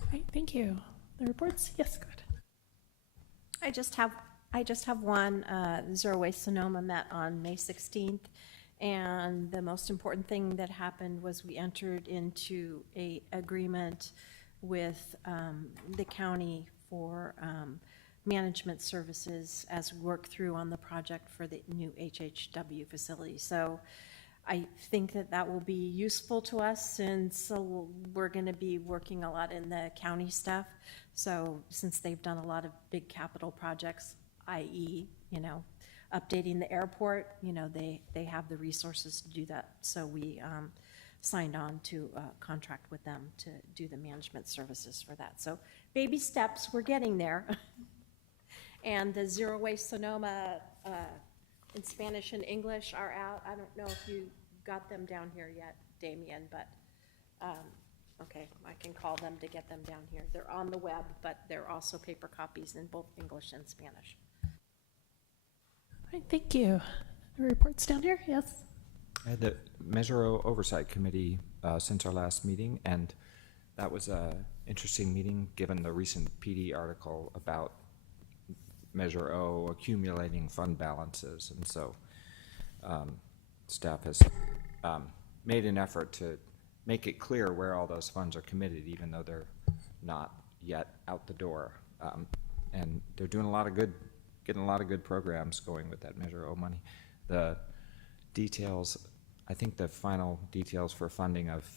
All right, thank you. The reports? Yes, go ahead. I just have one. Zero Waste Sonoma met on May 16th, and the most important thing that happened was we entered into a agreement with the county for management services as we work through on the project for the new HHW facility. So I think that will be useful to us, since we're going to be working a lot in the county stuff. So since they've done a lot of big capital projects, i.e., updating the airport, they have the resources to do that. So we signed on to a contract with them to do the management services for that. So baby steps, we're getting there. And the Zero Waste Sonoma in Spanish and English are out. I don't know if you got them down here yet, Damien, but okay, I can call them to get them down here. They're on the web, but they're also paper copies in both English and Spanish. All right, thank you. The reports down here? Yes. I had the Measure O Oversight Committee since our last meeting, and that was an interesting meeting given the recent PD article about Measure O accumulating fund balances. And so staff has made an effort to make it clear where all those funds are committed, even though they're not yet out the door. And they're doing a lot of good, getting a lot of good programs going with that Measure O money. The details, I think the final details for funding of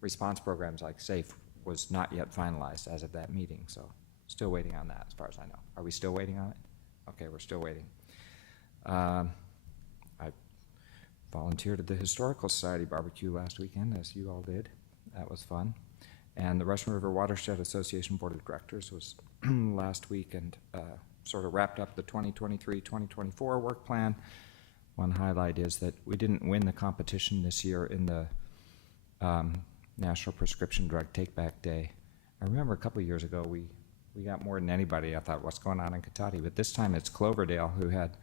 response programs like SAFE was not yet finalized as of that meeting, so still waiting on that as far as I know. Are we still waiting on it? Okay, we're still waiting. I volunteered at the Historical Society barbecue last weekend, as you all did. That was fun. And the Russian River Watershed Association Board of Directors was last week and sort of wrapped up the 2023-2024 work plan. One highlight is that we didn't win the competition this year in the National Prescription Drug Take-Back Day. I remember a couple of years ago we got more than anybody. I thought, what's going on in Cotati? But this time it's Cloverdale who had,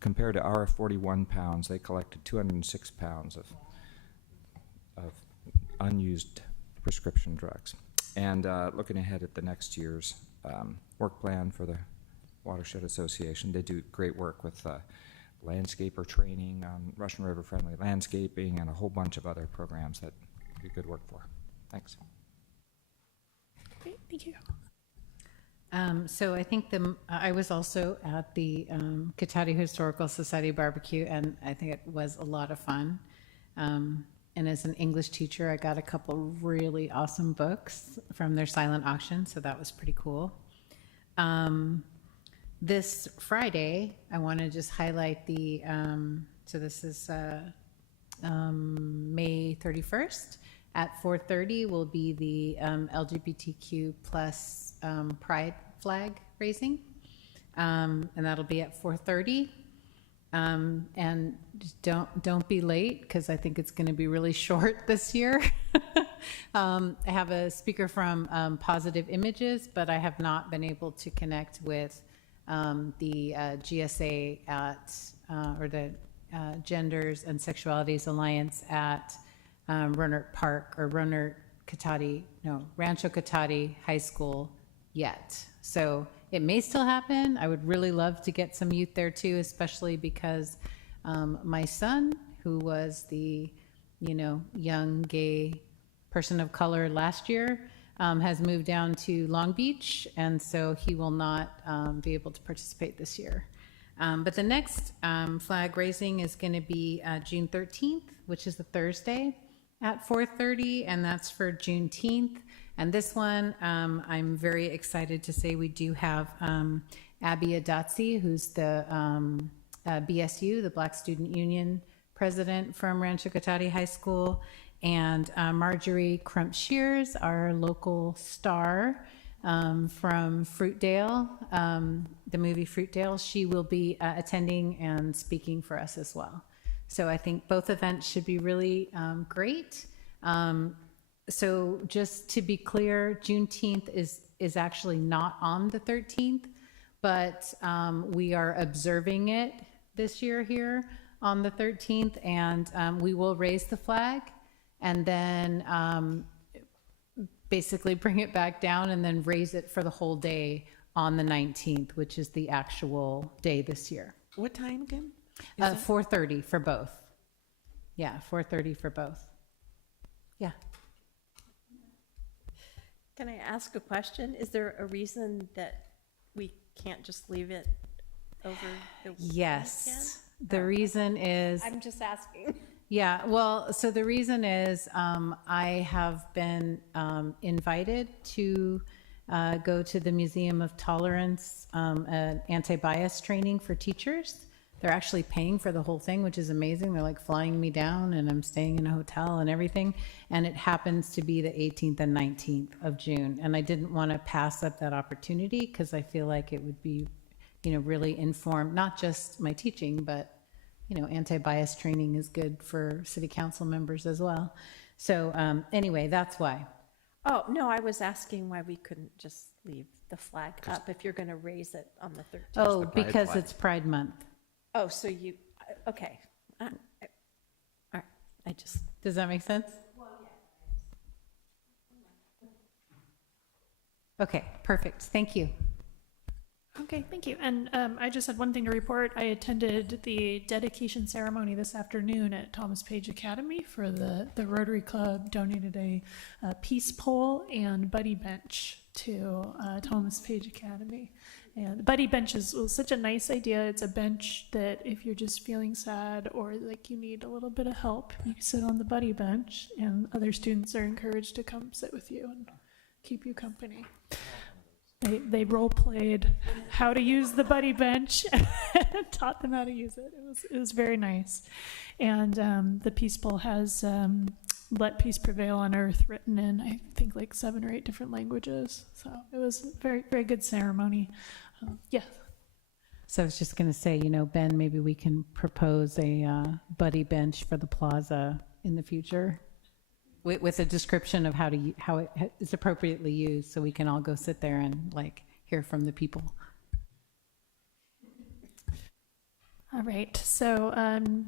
compared to our 41 pounds, they collected 206 pounds of unused prescription drugs. And looking ahead at the next year's work plan for the Watershed Association, they do great work with landscaper training on Russian River friendly landscaping and a whole bunch of other programs that do good work for. Thanks. Great, thank you. So I think I was also at the Cotati Historical Society barbecue, and I think it was a lot of fun. And as an English teacher, I got a couple really awesome books from their silent auction, so that was pretty cool. This Friday, I want to just highlight the, so this is May 31st. At 4:30 will be the LGBTQ plus pride flag raising, and that'll be at 4:30. And just don't be late, because I think it's going to be really short this year. I have a speaker from Positive Images, but I have not been able to connect with the GSA at or the Genders and Sexualities Alliance at Rancho Cotati High School yet. So it may still happen. I would really love to get some youth there too, especially because my son, who was the, young gay person of color last year, has moved down to Long Beach, and so he will not be able to participate this year. But the next flag raising is going to be June 13th, which is a Thursday at 4:30, and that's for Juneteenth. And this one, I'm very excited to say we do have Abby Adatsi, who's the BSU, the Black Student Union president from Rancho Cotati High School, and Marjorie Crump Shears, our local star from Fruitdale, the movie Fruitdale. She will be attending and speaking for us as well. So I think both events should be really great. So just to be clear, Juneteenth is actually not on the 13th, but we are observing it this year here on the 13th, and we will raise the flag and then basically bring it back down and then raise it for the whole day on the 19th, which is the actual day this year. What time again? 4:30 for both. Yeah, 4:30 for both. Yeah. Can I ask a question? Is there a reason that we can't just leave it over the Yes. weekend? The reason is, I'm just asking. yeah, well, so the reason is I have been invited to go to the Museum of Tolerance, an anti-bias training for teachers. They're actually paying for the whole thing, which is amazing. They're like flying me down, and I'm staying in a hotel and everything. And it happens to be the 18th and 19th of June. And I didn't want to pass up that opportunity, because I feel like it would be, really informed, not just my teaching, but, anti-bias training is good for city council members as well. So anyway, that's why. Oh, no, I was asking why we couldn't just leave the flag up if you're going to raise it on the 13th. Oh, because it's Pride Month. Oh, so you, okay. All right, Does that make sense? Okay, perfect. Thank you. Okay, thank you. And I just had one thing to report. I attended the dedication ceremony this afternoon at Thomas Page Academy for the Rotary Club donated a peace pole and buddy bench to Thomas Page Academy. And the buddy bench was such a nice idea. It's a bench that if you're just feeling sad or like you need a little bit of help, you can sit on the buddy bench, and other students are encouraged to come sit with you and keep you company. They role played how to use the buddy bench and taught them how to use it. It was very nice. And the Peace Bowl has "Let Peace Prevail on Earth" written in, I think, like 7 or 8 different languages. So it was a very, very good ceremony. Yeah. So I was just going to say, Ben, maybe we can propose a buddy bench for the plaza in the future with a description of how it is appropriately used, so we can all go sit there and hear from the people. All right. So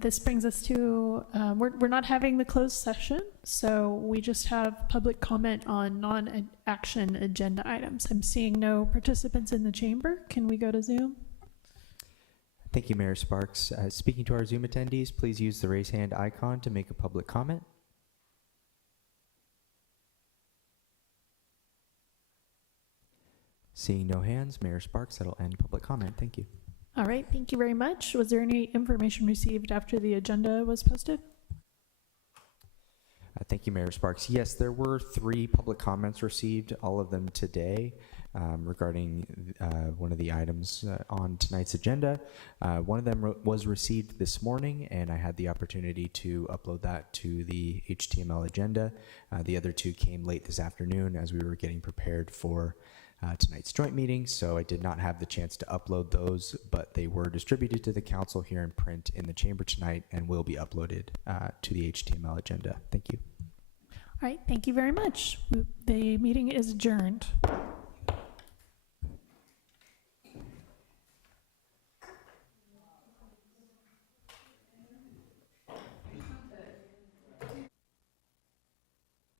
this brings us to we're not having the closed session, so we just have public comment on non-action agenda items. I'm seeing no participants in the chamber. Can we go to Zoom? Thank you, Mayor Sparks. Speaking to our Zoom attendees, please use the raise hand icon to make a public comment. Seeing no hands, Mayor Sparks, that'll end public comment. Thank you. All right. Thank you very much. Was there any information received after the agenda was posted? Thank you, Mayor Sparks. Yes, there were 3 public comments received, all of them today, regarding one of the items on tonight's agenda. One of them was received this morning, and I had the opportunity to upload that to the HTML agenda. The other 2 came late this afternoon as we were getting prepared for tonight's joint meeting, so I did not have the chance to upload those, but they were distributed to the council here in print in the chamber tonight and will be uploaded to the HTML agenda. Thank you. All right. Thank you very much. The meeting is adjourned.